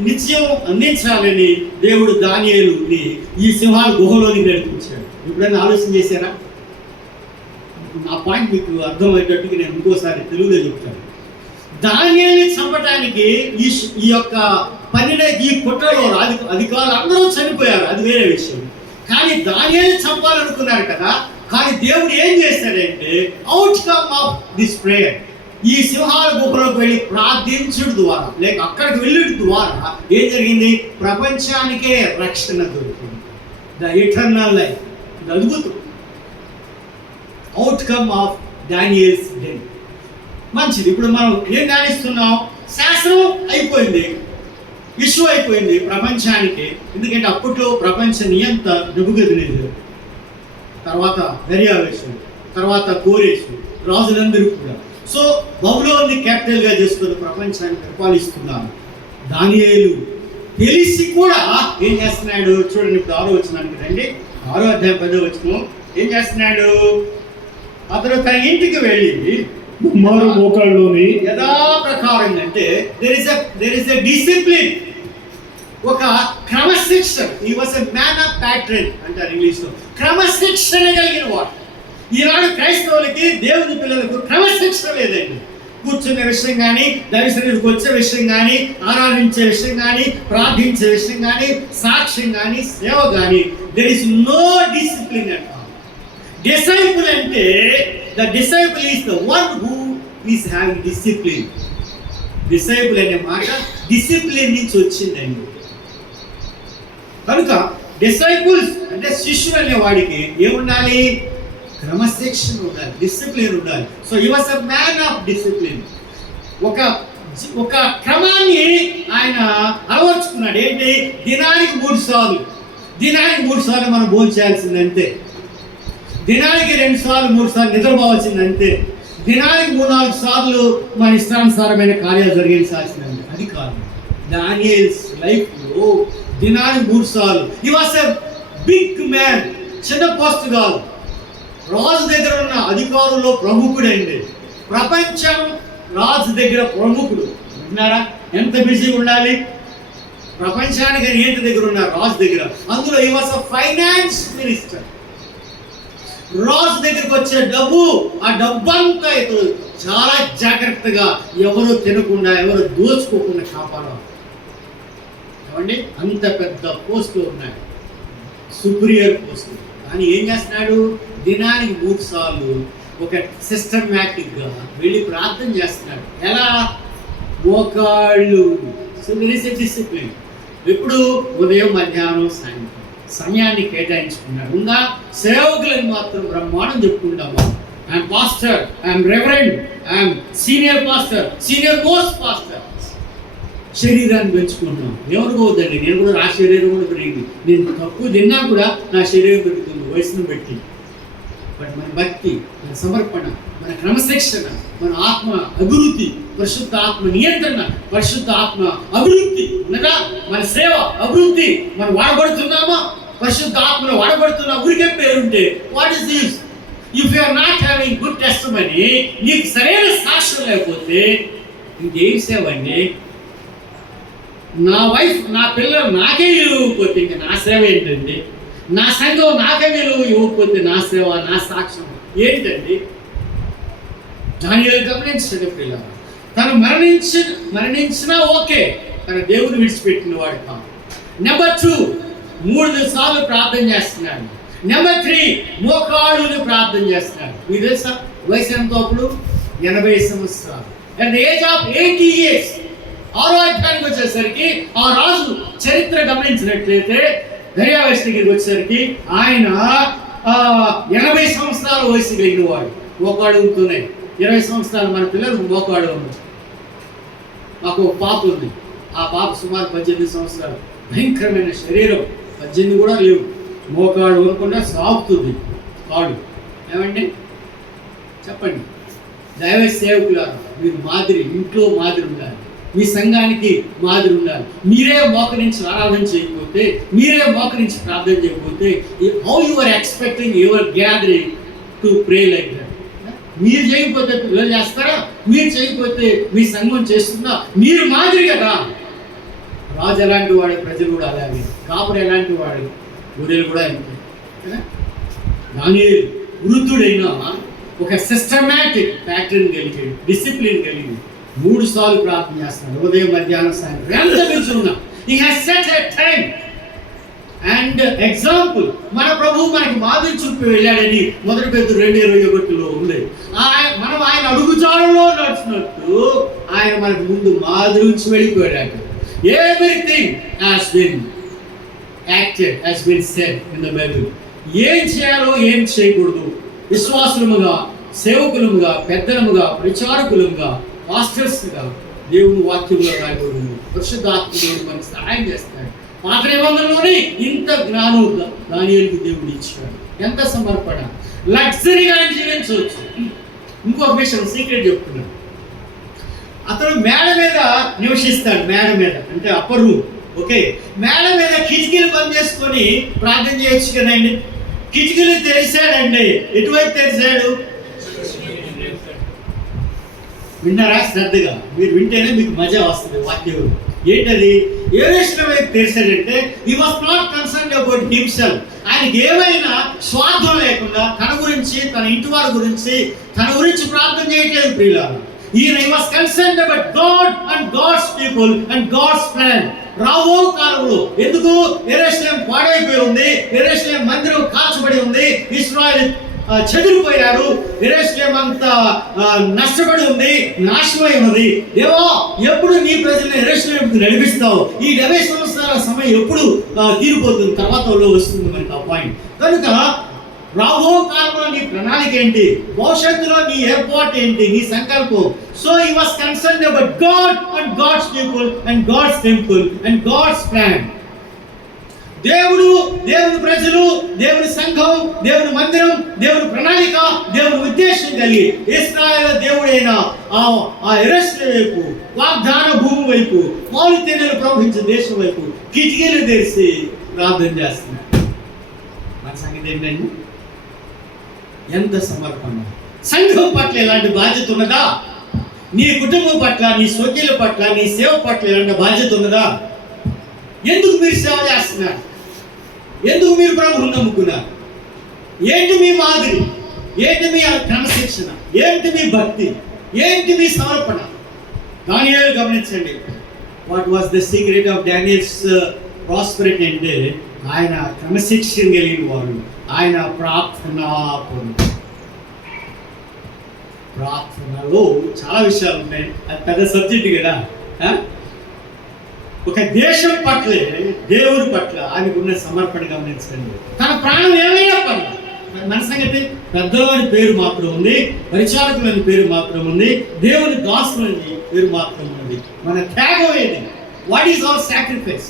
నిత్యం అందించాలని దేవుడు దానియేలుని ఈ సింహాల గుహలోని నడిపించాడు. ఎప్పుడైనా ఆలోచన చేశారా? నా పాయింట్ మీకు అర్థమయ్యేటట్టుగా నేను ఇంకోసారి తెలుగులో చెప్తాను. దానియేలుని చంపడానికి ఈ యొక్క ఈ కుట్రలో అధికారులు అందరూ చనిపోయారు, అది వేరే విషయం. కానీ దానియేలుని చంపాలనుకున్నారు కదా. కానీ దేవుడు ఏం చేశాడంటే, అవుట్కమ్ ఆఫ్ దిస్ ప్రేయర్, ఈ సింహాల గుహలోకి వెళ్ళి ప్రార్థించడం ద్వారా, లేక అక్కడికి వెళ్ళడం ద్వారా ఏం జరిగింది? ప్రపంచానికే రక్షణ దొరికింది. ద ఎటర్నల్ లైఫ్, ఇది అద్భుతం. Outcome of Daniel's death. మంచిది. ఇప్పుడు మనం ఏం ధ్యానిస్తున్నాం? శాస్త్రం అయిపోయింది. ఇష్యూ అయిపోయింది ప్రపంచానికి. ఎందుకంటే అప్పట్లో ప్రపంచ నియంత నెబుకద్నెజరు, తర్వాత దర్యావేషు, తర్వాత కోరేషు రాజులందరూ కూడా. సో బబులోన్ని క్యాపిటల్గా చేసుకుని ప్రపంచాన్ని పరిపాలిస్తున్నారు. దానియేలు తెలిసి కూడా ఏం చేస్తున్నాడు చూడండి. ఇప్పుడు 6వ వచనానికి రండి. 6వ అధ్యాయం 10వ వచనం ఏం చేస్తున్నాడు? అతను తన ఇంటికి వెళ్ళి కుమారు మోకాళ్ళలోని యథాప్రకారం అంటే దెర్ ఇస్ ఎ డిసిప్లిన్, ఒక క్రమశిక్షణ. ఈ was a man of pattern అంటారు ఇంగ్లీష్లో. క్రమశిక్షణ కలిగిన వాడు. ఈనాడు క్రైస్తవులకి, దేవుని పిల్లలకు క్రమశిక్షణ లేదండి. కూర్చునే విషయం కానీ, దైవసన్నిధికి వచ్చే విషయం కానీ, ఆరాధించే విషయం కానీ, ప్రార్థించే విషయం కానీ, సాక్ష్యం కానీ, సేవ కానీ, there is no discipline at all. Disciple అంటే the disciple is the one who is having discipline. Disciple అనే మాట డిసిప్లిన్ నుంచి వచ్చిందండి. కనుక డిసైపుల్స్ అంటే శిష్యులు అనే వాడికి ఏముండాలి? క్రమశిక్షణ ఉండాలి, డిసిప్లిన్ ఉండాలి. So he was a man of discipline. ఒక క్రమాన్ని ఆయన అలవర్చుకున్నాడు. ఏంటి? దినానికి 3 సార్లు, దినానికి 3 సార్లు మనం భోజనం చేయాల్సింది అంతే. దినానికి 2 సార్లు 3 సార్లు నిద్రపోవాల్సింది అంతే. దినానికి 3-4 సార్లు మన ఇష్టానుసారమైన కార్యాలు జరిగించాల్సింది. అది కాదు. దానియేల్స్ లైఫ్ లో దినానికి 3 సార్లు. He was a big man. చిన్న పోస్ట్ కాదు. రాజు దగ్గర ఉన్న అధికారుల్లో ప్రముఖుడైంది. ప్రపంచం రాజు దగ్గర ప్రముఖుడు. విన్నారా? ఎంత బిజీగా ఉండాలి ప్రపంచానికి ఏంటి దగ్గర ఉన్న రాజు దగ్గర. అందులో he was a finance minister. రాజు దగ్గరికి వచ్చే డబ్బు, ఆ డబ్బంతా ఇతను చాలా జాగ్రత్తగా ఎవరు తినకుండా, ఎవరు దోచుకోకుండా కాపాడాలి. ఏమండి? అంత పెద్ద పోస్టులు ఉన్నాయి, సుప్రియర్ పోస్ట్. కానీ ఏం చేస్తున్నాడు? దినానికి 3 సార్లు ఒక సిస్టమాటిక్గా వెళ్ళి ప్రార్థన చేస్తున్నాడు. ఎలా? మోకాళ్ళు. So there is a discipline. ఎప్పుడు? ఉదయం, మధ్యాహ్నం, సాయంత్రం సమయాన్ని కేటాయించుకున్నాడు. ఉందా? సేవకులను మాత్రం బ్రహ్మాండం చెప్పుకుంటాము. I'm pastor, I'm reverend, I'm senior pastor, senior most pastor. శరీరాన్ని పెంచుకుంటున్నాం. ఎవరికోవద్దండి, నేను కూడా నా శరీరం కూడా పెరిగింది. నేను తక్కువ తిన్నా కూడా నా శరీరం పెరుగుతుంది వయసును బట్టి. బట్ మన భక్తి, మన సమర్పణ, మన క్రమశిక్షణ, మన ఆత్మ అభివృద్ధి, పరిశుద్ధ ఆత్మ నియంత్రణ, పరిశుద్ధ ఆత్మ అభివృద్ధి అనగా మన సేవ అభివృద్ధి. మనం వాడబడుతున్నామా? పరిశుద్ధ ఆత్మలో వాడబడుతున్నా. ఊరికే పేరుంటే what is this? If you are not having good testimony, నీకు సరైన సాక్ష్యం లేకపోతే ఇంకేం సేవ అండి? నా వైఫ్, నా పిల్లలు నాకే ఇవ్వకపోతే ఇంకా నా సేవ ఏంటండి? నా సంఘం నాకే విలువ ఇవ్వకపోతే నా సేవ, నా సాక్ష్యం ఏంటండి? దానియేలు గమనించండి పిల్లలు. తను మరణించినా ఓకే, తన దేవుని విడిచిపెట్టిన వాడు కాదు. నెంబర్ 2, 3 సార్లు ప్రార్థన చేస్తున్నాడు. నెంబర్ 3, మోకాళ్ళుని ప్రార్థన చేస్తున్నాడు. మీకు తెలుసా వయసు ఎంత అప్పుడు? 80 సంవత్సరాలు. At the age of 80 years. 6వ అధ్యాయానికి వచ్చేసరికి ఆ రాజు చరిత్ర గమనించినట్లయితే దర్యావేషు దగ్గరికి వచ్చేసరికి ఆయన 80 సంవత్సరాల వయసు కలిగిన వాడు. మోకాడు ఉంటున్నాయి. 20 సంవత్సరాలు మన పిల్లలు మోకాడు ఉంది. మాకు ఒక పాప ఉంది. ఆ పాప సుమారు 18 సంవత్సరాలు. భయంకరమైన శరీరం. 18 కూడా లేవు. మోకాడు వరకుండా సాగుతుంది కాడు. ఏమండి చెప్పండి. దైవ సేవకులారా, మీరు మాదిరి, ఇంట్లో మాదిరి ఉండాలి. మీ సంఘానికి మాదిరి ఉండాలి. మీరే మోకరించి ఆరాధన చేయకపోతే, మీరే మోకరించి ప్రార్థన చేయకపోతే, how you are expecting your gathering to pray like that? మీరు చేయకపోతే పిల్లలు చేస్తారా? మీరు చేయకపోతే మీ సంఘం చేస్తుందా? మీరు మాదిరి కదా. రాజు ఎలాంటి వాడు, ప్రజలు కూడా అలాగే. కాపుడు ఎలాంటి వాడు, గొర్రెలు కూడా అంతే. దానియేలు వృద్ధుడైనా ఒక సిస్టమాటిక్ ప్యాటర్న్ కలిగి, డిసిప్లిన్ కలిగి 3 సార్లు ప్రార్థన చేస్తున్నాడు. ఉదయం, మధ్యాహ్నం, సాయంత్రం. ఎంత పిలుచున్నా he has set a time and example. మన ప్రభు మనకి మాదిరి చూపి వెళ్ళాడని 1 Petrus 2:21 ఉంది. మనం ఆయన అడుగుజాడలో నడుచున్నట్టు ఆయన మనకు ముందు మాదిరి ఉంచి వెళ్ళిపోయాడు. Everything has been acted, has been said in the Bible. ఏం చేయాలో ఏం చేయకూడదు, విశ్వాసులముగా, సేవకులముగా, పెద్దలముగా, ప్రచారకులముగా, పాస్టర్స్గా దేవుని వాక్యంలో రాయబడి ఉంది. పరిశుద్ధాత్మ దేవుడు మనకి సహాయం చేస్తాడు. పాత నిబంధనలోనే ఇంత జ్ఞానం దానియేలుకు దేవుడు ఇచ్చాడు. ఎంత సమర్పణ, లగ్జరీగా జీవించవచ్చు. ఇంకొక విషయం సీక్రెట్ చెప్తున్నాడు. అతడు మేడ మీద నివసిస్తాడు. మేడ మీద అంటే అప్పర్ రూమ్. ఓకే, మేడ మీద కిటికీలు బంద్ చేసుకొని ప్రార్థన చేయొచ్చు కదండి. కిటికీలు తెరిచాడండి. ఎటువైపు తెరిచాడు? విన్నారా? శ్రద్ధగా మీరు వింటేనే మీకు మజా వస్తుంది వాక్యం. ఏంటది? యెరూషలేము వైపు తెరిచాడంటే he was not concerned about himself. ఆయనకి ఏమైనా స్వార్థం లేకుండా తన గురించి, తన ఇంటి వారి గురించి, తన గురించి ప్రార్థన చేయట్లేదు ప్రియులారా. he was concerned about God and God's people and God's plan. రాబో కాలంలో ఎందుకు యెరూషలేము పాడైపోయి ఉంది, యెరూషలేము మందిరం కాల్చబడి ఉంది, ఇశ్రాయేలు చెదిరిపోయారు, యెరూషలేము అంతా నష్టపడి ఉంది, నాశనమై ఉన్నది. దేవా, ఎప్పుడు నీ ప్రజలను యెరూషలేముకు నడిపిస్తావు? ఈ 70 సంవత్సరాల సమయం ఎప్పుడు తీరిపోతుంది? తర్వాత వస్తుంది మనకి ఆ పాయింట్. కనుక రాబో కాలంలో నీ ప్రణాళిక ఏంటి? భవిష్యత్తులో నీ ఏర్పాటు ఏంటి? నీ సంకల్పం. So he was concerned about God and God's people and God's temple and God's plan. దేవుడు, దేవుని ప్రజలు, దేవుని సంఘం, దేవుని మందిరం, దేవుని ప్రణాళిక, దేవుని ఉద్దేశం కలిగి ఇశ్రాయేలు దేవుడైన ఆ యెరూషలేము వైపు, వాగ్దాన భూమి వైపు, పాలు తేనెలు ప్రవహించే దేశం వైపు కిటికీలు తెరిచి ప్రార్థన చేస్తున్నాడు. మన సంగతి ఏంటండి? ఎంత సమర్పణ! సంఘం పట్ల ఎలాంటి బాధ్యత ఉన్నదా? నీ కుటుంబం పట్ల, నీ సోదరుల పట్ల, నీ సేవ పట్ల ఎలాంటి బాధ్యత ఉన్నదా? ఎందుకు మీరు సేవ చేస్తున్నారు? ఎందుకు మీరు ప్రభువును నమ్ముకున్నారు? ఏంటి మీ మాదిరి? ఏంటి మీ క్రమశిక్షణ? ఏంటి మీ భక్తి? ఏంటి మీ సమర్పణ? దానియేలు గమనించండి. What was the secret of Daniel's prosperity అంటే ఆయన క్రమశిక్షణ కలిగిన వాడు, ఆయన ప్రార్థనలో చాలా విషయాలు ఉన్నాయి. అది పెద్ద సబ్జెక్ట్ కదా. ఒక దేశం పట్లే, దేవుని పట్ల ఆయనకున్న సమర్పణ గమనించండి. తన ప్రాణం ఏమైనా పర్లేదు. మన సంగతి పెద్దలని పేరు మాత్రం ఉంది, పరిచారకులని పేరు మాత్రం ఉంది, దేవుని దాసులని పేరు మాత్రం ఉంది. మన త్యాగం ఏది? What is our sacrifice?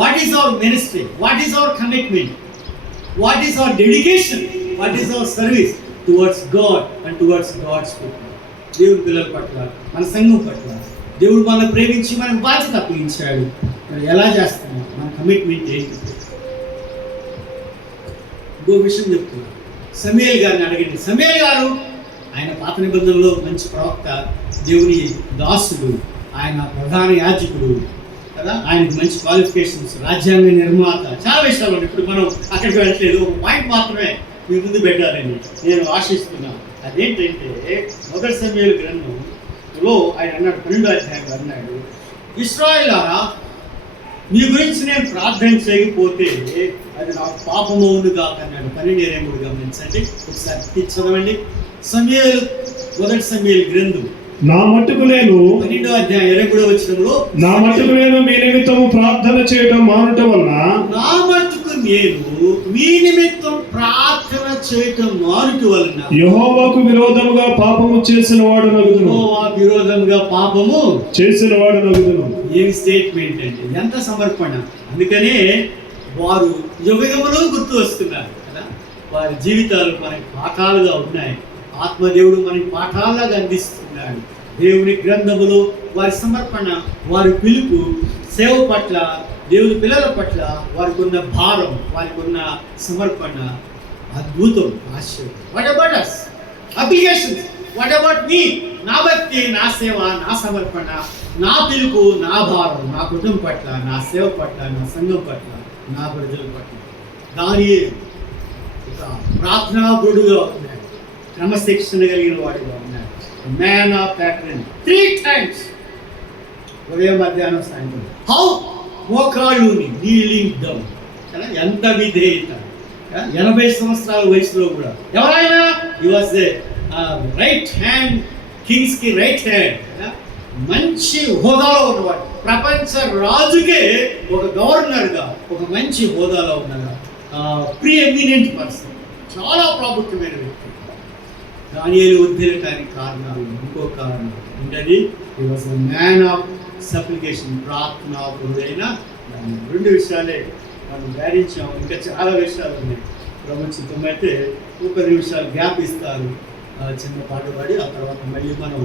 What is our ministry? What is our commitment? What is our dedication? What is our service towards God and towards God's people? దేవుని పిల్లల పట్ల, మన సంఘం పట్ల దేవుడు మనల్ని ప్రేమించి మనకు బాధ్యత అప్పగించాడు. మరి ఎలా చేస్తున్నాం? మన కమిట్మెంట్ ఏంటి? ఇంకో విషయం చెప్తున్నాను. సమూయేలు గారిని అడగండి. సమూయేలు గారు ఆయన పాత నిబంధనలో మంచి ప్రవక్త, దేవుని దాసుడు, ఆయన ప్రధాన యాజకుడు కదా. ఆయనకు మంచి క్వాలిఫికేషన్స్, రాజ్యాంగ నిర్మాత, చాలా విషయాలు ఉన్నాయి. ఇప్పుడు మనం అక్కడికి వెళ్ళట్లేదు. ఒక పాయింట్ మాత్రమే మీ ముందు పెట్టాలని నేను ఆశిస్తున్నాను. అదేంటంటే 1 సమూయేలు గ్రంథంలో ఆయన అన్నాడు, 12వ అధ్యాయంలో అన్నాడు, ఇశ్రాయేలారా, నీ గురించి నేను ప్రార్థన చేయకపోతే అది నాకు పాపమవును కాక అన్నాడు. 12:23 గమనించండి. ఒకసారి చదవండి. సమూయేలు 1 సమూయేలు గ్రంథం నా మట్టుకు నేను 12వ అధ్యాయం 23వ వచనంలో, నా మట్టుకు నేను మీ నిమిత్తము ప్రార్థన చేయడం మానుట వలన, నా మట్టుకు నేను మీ నిమిత్తం ప్రార్థన చేయటం మానుట వలన యెహోవాకు విరోధముగా పాపము చేసిన వాడు నగుదును. యెహోవా విరోధముగా పాపము చేసిన వాడు నగుదును. ఏమి స్టేట్మెంట్ అండి! ఎంత సమర్పణ! అందుకనే వారు యుగములో గుర్తు వస్తున్నారు కదా. వారి జీవితాలు మనకి పాఠాలుగా ఉన్నాయి. ఆత్మదేవుడు మనకి పాఠాలుగా అందిస్తున్నాడు. దేవుని గ్రంథములో వారి సమర్పణ, వారి పిలుపు, సేవ పట్ల, దేవుని పిల్లల పట్ల వారికి ఉన్న భారం, వారికి ఉన్న సమర్పణ అద్భుతం, ఆశ్చర్యం. What about us? Applications. What about me? నా భక్తి, నా సేవ, నా సమర్పణ, నా పిలుపు, నా భారం, నా కుటుంబం పట్ల, నా సేవ పట్ల, నా సంఘం పట్ల, నా ప్రజల పట్ల. దానియేలు ఒక ప్రార్థనాపరుడుగా ఉన్నాడు, క్రమశిక్షణ కలిగిన వాడిగా ఉన్నాడు. Man of pattern. 3 times ఉదయం, మధ్యాహ్నం, సాయంత్రం. హౌ? మోకాళ్ళుని నీలింగ్ డౌన్. ఎంత విధేయత! 80 సంవత్సరాల వయసులో కూడా ఎవరైనా he was the right hand, kings కి రైట్ హ్యాండ్. మంచి హోదాలో ఉన్నవాడు. ప్రపంచ రాజుకే ఒక గవర్నర్గా, ఒక మంచి హోదాలో ఉన్నగా, ప్రీ ఎమినెంట్ పర్సన్, చాలా ప్రాముఖ్యమైన వ్యక్తి. దానియేలు వర్ధిల్లటానికి కారణాలు ఇంకో కారణం ఏంటది? He was a man of supplication, ప్రార్థనాపరుడైన దానియేలు. 2 విషయాలే మనం ధ్యానించాము. ఇంకా చాలా విషయాలు ఉన్నాయి. ప్రముఖితమైతే 30 నిమిషాలు గ్యాప్ ఇస్తారు, చిన్న పాట పాడి ఆ తర్వాత మళ్ళీ మనం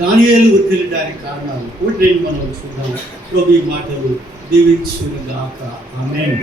దానియేలు వర్ధిల్లటానికి కారణాలు 1-2 మనం చూద్దాం. ప్రభు ఈ మాటలు దీవించుగాక. ఆమేన్.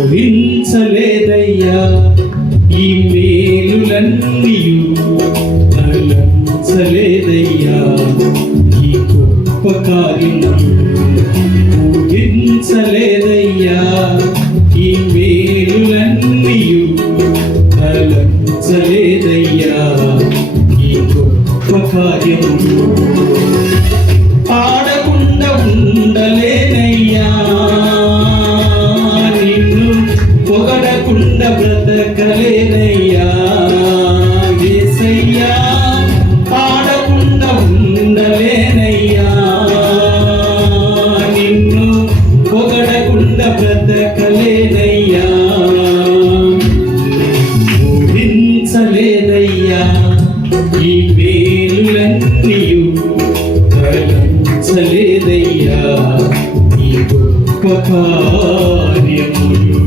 ఊహించలేదయ్యా ఈ మేలులన్నీయు, తలంచలేదయ్యా ఈ గొప్ప కార్యములు. ఊహించలేదయ్యా ఈ మేలులన్నీయు, తలంచలేదయ్యా ఈ గొప్ప కార్యములు. పాడకుండా ఉండలేనయ్యా, పొగడకుండా బ్రతకలేనయ్యా యేసయ్యా. పాడకుండా ఉండలేనయ్యా, నిన్ను పొగడకుండా బ్రతకలేనయ్యా. ఊహించలేదయ్యా ఈ మేలులన్నీయు, తలంచలేదయ్యా ఈ గొప్ప కార్యములు.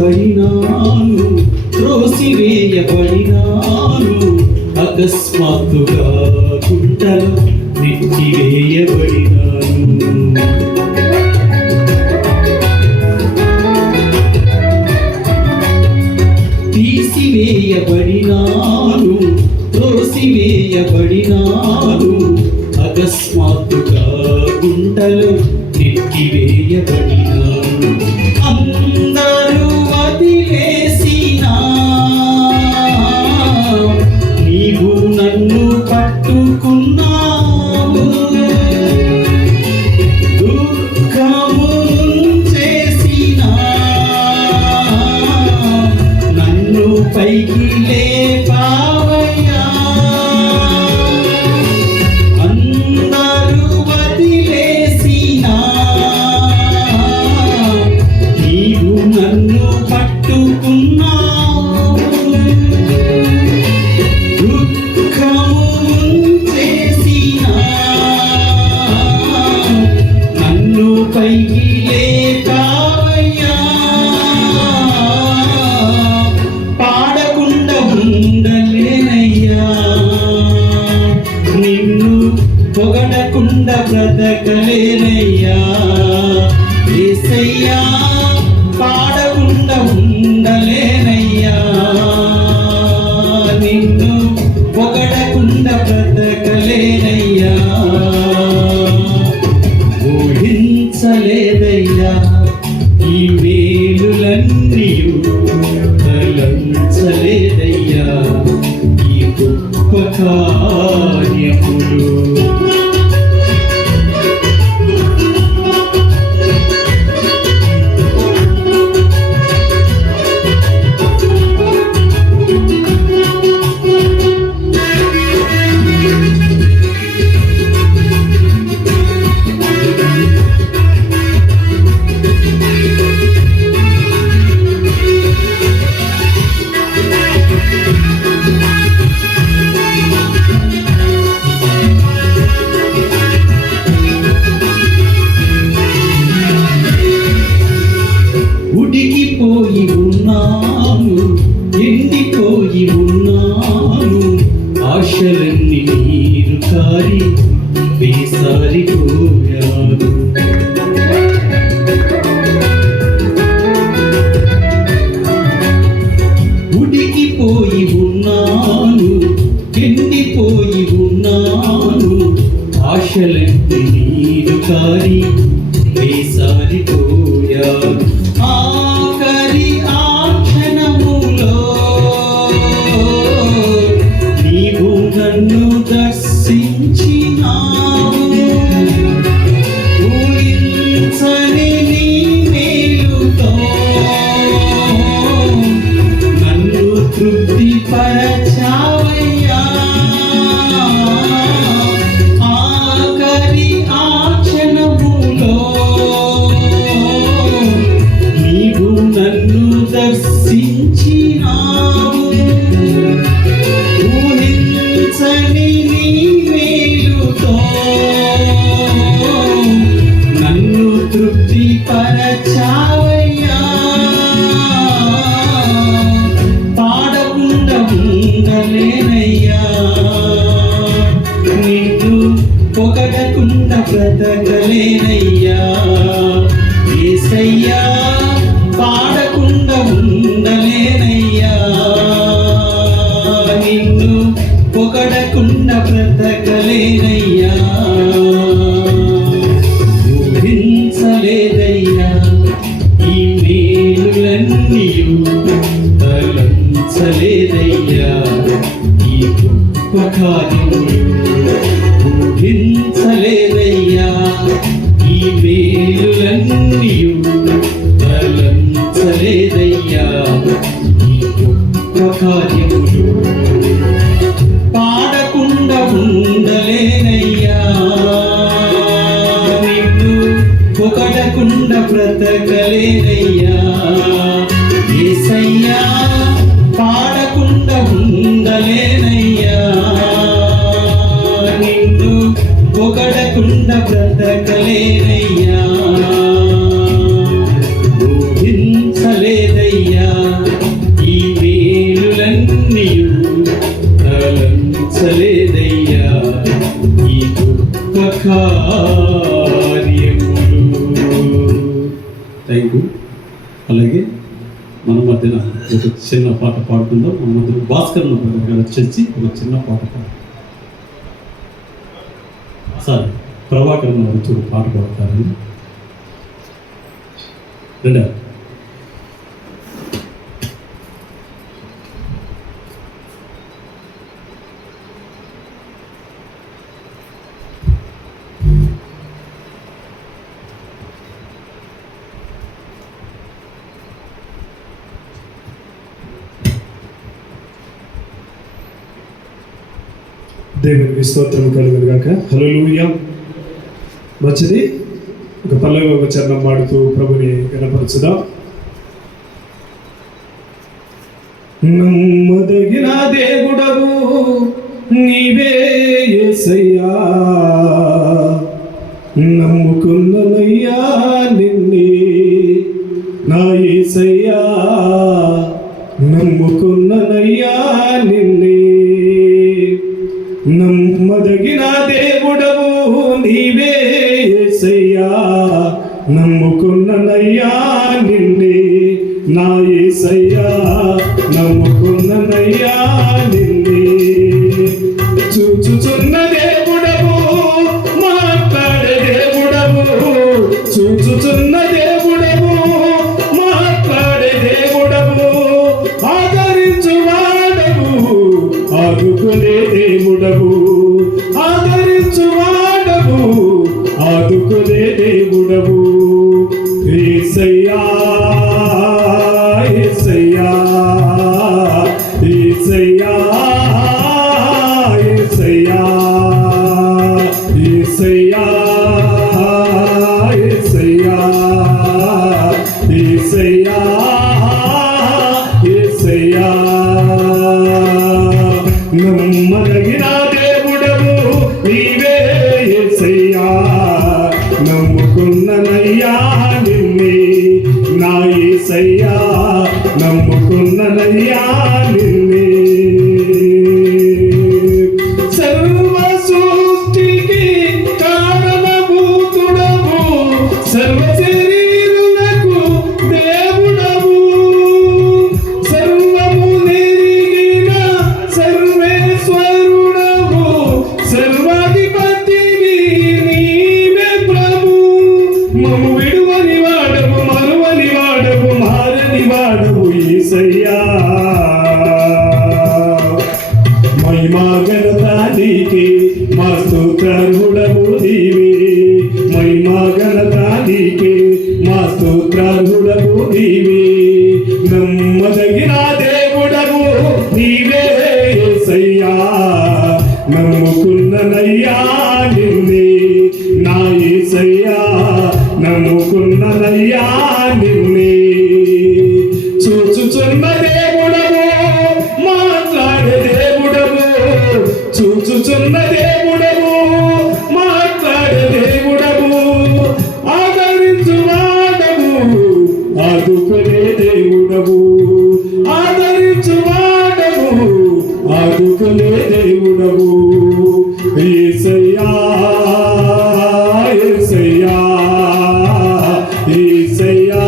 తీసివేయబడినాను, త్రోసివేయబడినాను, అకస్మాత్తుగా గుంటలో నెట్టివేయబడినాను. తీసివేయబడినాను, త్రోసివేయబడినాను, అకస్మాత్తుగా గుంటలో నెట్టివేయబడినాను. అందరూ వదిలేసినా నీవు నన్ను పట్టుకున్నావు. దుఃఖము చేసినా నన్ను పైకి లేపావయ్యా. అందరూ వదిలేసినా నీవు నన్ను పట్టుకున్నావు. దుఃఖము చేసినా నన్ను పైకి లేపావయ్యా. పాడకుండా ఉండలేనయ్యా, నిన్ను పొగడకుండా బ్రతకలేనయ్యా. యేసయ్యా పాడకుండా ఉండలేనయ్యా నిన్ను పొగడకుండా బ్రతకలేనయ్యా ఊహించలేదయ్యా ఈ మేలులన్నీయు తలంచలేదయ్యా ఈ గొప్ప కార్యములు ఉడికిపోయి ఉన్నాను ఎండిపోయి ఉన్నాను ఆశలన్నీ నీరు కారి వేసారిపోయాను ఉడికిపోయి ఉన్నాను ఎండిపోయి ఉన్నాను ఆశలన్నీ నీరు కారి వేసారిపోయాను ఆఖరి ఆ క్షణములో నీవు నన్ను దర్శించినావు ఊహించని నీ మేలుతో నన్ను తృప్తి పరచావయ్యా ఆఖరి ఆ క్షణములో నీవు నన్ను దర్శించినావు ఊహించని నీ మేలుతో నన్ను తృప్తి పరచావయ్యా పాడకుండా ఉండలేనయ్యా నిన్ను పొగడకుండా బ్రతకలేనయ్యా యేసయ్యా పాడకుండా ఉండలేనయ్యా నిన్ను పొగడకుండా బ్రతకలేనయ్యా ఊహించలేదయ్యా ఈ మేలులన్నీయు తలంచలేదయ్యా ఈ గొప్ప కార్యములు ఊహించలేదయ్యా ఈ మేలులన్నీయు తలంచలేదయ్యా ఈ గొప్ప కార్యములు పాడకుండా ఉండలేనయ్యా నిన్ను పొగడకుండా బ్రతకలేనయ్యా యేసయ్యా పాడకుండా ఉండలేనయ్యా నిన్ను పొగడకుండా బ్రతకలేనయ్యా ఊహించలేదయ్యా ఈ మేలులన్నీయు తలంచలేదయ్యా ఈ గొప్ప కార్యములు. Thank you. అలాగే మన మధ్యన ఒక చిన్న పాట పాడుకుందాం. మన మధ్యన భాస్కర్ గారు వచ్చేసి ఒక చిన్న పాట పాడు సార్ ప్రభాకర్ వచ్చి ఒక పాట పాడతారండి. రెండా దేవునికి స్తోత్రం కలుగును గాక. హల్లెలూయా. మంచిది. ఒక పల్లవి ఒక చరణం పాడుతూ ప్రభుని కనపరచుదాం. నమ్మదగిన దేవుడవు నీవే యేసయ్యా, నమ్ముకున్ననయ్యా నిన్నే నా యేసయ్యా, నమ్ముకున్ననయ్యా నిన్నే. నమ్మదగిన దేవుడవు నీవే యేసయ్యా, నమ్ముకున్ననయ్యా నా యేసయ్యా నమ్ముకున్ననయ్యా నిన్నే. చూచుచున్న దేవుడవు, మాట్లాడే దేవుడవు, చూచుచున్న దేవుడవు, మాట్లాడే దేవుడవు, ఆదరించు వాడవు, ఆదుకునే దేవుడవు, ఆదరించు వాడవు, ఆదుకునే దేవుడవు. యేసయ్యా యేసయ్యా యేసయ్యా యేసయ్యా యేసయ్యా యేసయ్యా యేసయ్యా యేసయ్యా నమ్మదగిన దేవుడవు నీవే యేసయ్యా నమ్ముకున్ననయ్యా నిన్నే. నా యేసయ్యా నమ్ముకున్ననయ్యా నిన్నే. సర్వ సృష్టికి కారణభూతుడవు, సర్వ శరీరులకు దేవుడవు, సర్వము నెరిగిన సర్వేశ్వరుడవు, సర్వాధిపతివి నీవే ప్రభు. మమ్ము విడువని వాడవు, మరువని వాడవు, మారని వాడవు యేసయ్యా. మహిమా ఘనత నీకే, మా స్తోత్రార్హుడవు నీవే. మహిమా ఘనత నీకే, మా స్తోత్రార్హుడవు నీవే. నమ్మదగిన దేవుడవు నీవే యేసయ్యా నమ్ముకున్ననయ్యా నిన్నే. నా యేసయ్యా నమ్ముకున్ననయ్యా నిన్నే. చూచుచున్న దేవుడవు, మాట్లాడే దేవుడవు, చూచుచున్న దేవుడవు, మాట్లాడే దేవుడవు, ఆదరించు వాడవు, ఆదుకునే దేవుడవు, ఆదరించు వాడవు, ఆదుకునే దేవుడవు. యేసయ్యా యేసయ్యా యేసయ్యా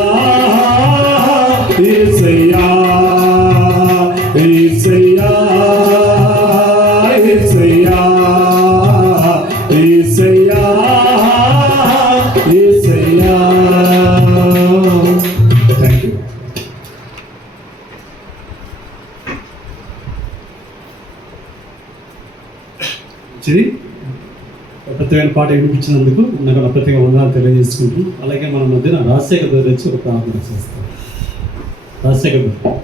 యేసయ్యా యేసయ్యా యేసయ్యా యేసయ్యా యేసయ్యా. Thank you. మంచిది. ప్రత్యేకమైన పాట వినిపించినందుకు నాకు ప్రత్యేక వందనాలు తెలియజేసుకుంటూ, అలాగే మన మధ్యన రాజశేఖర్ గారు వచ్చి ఒక ప్రార్థన చేస్తారు. రాజశేఖర్ గారు.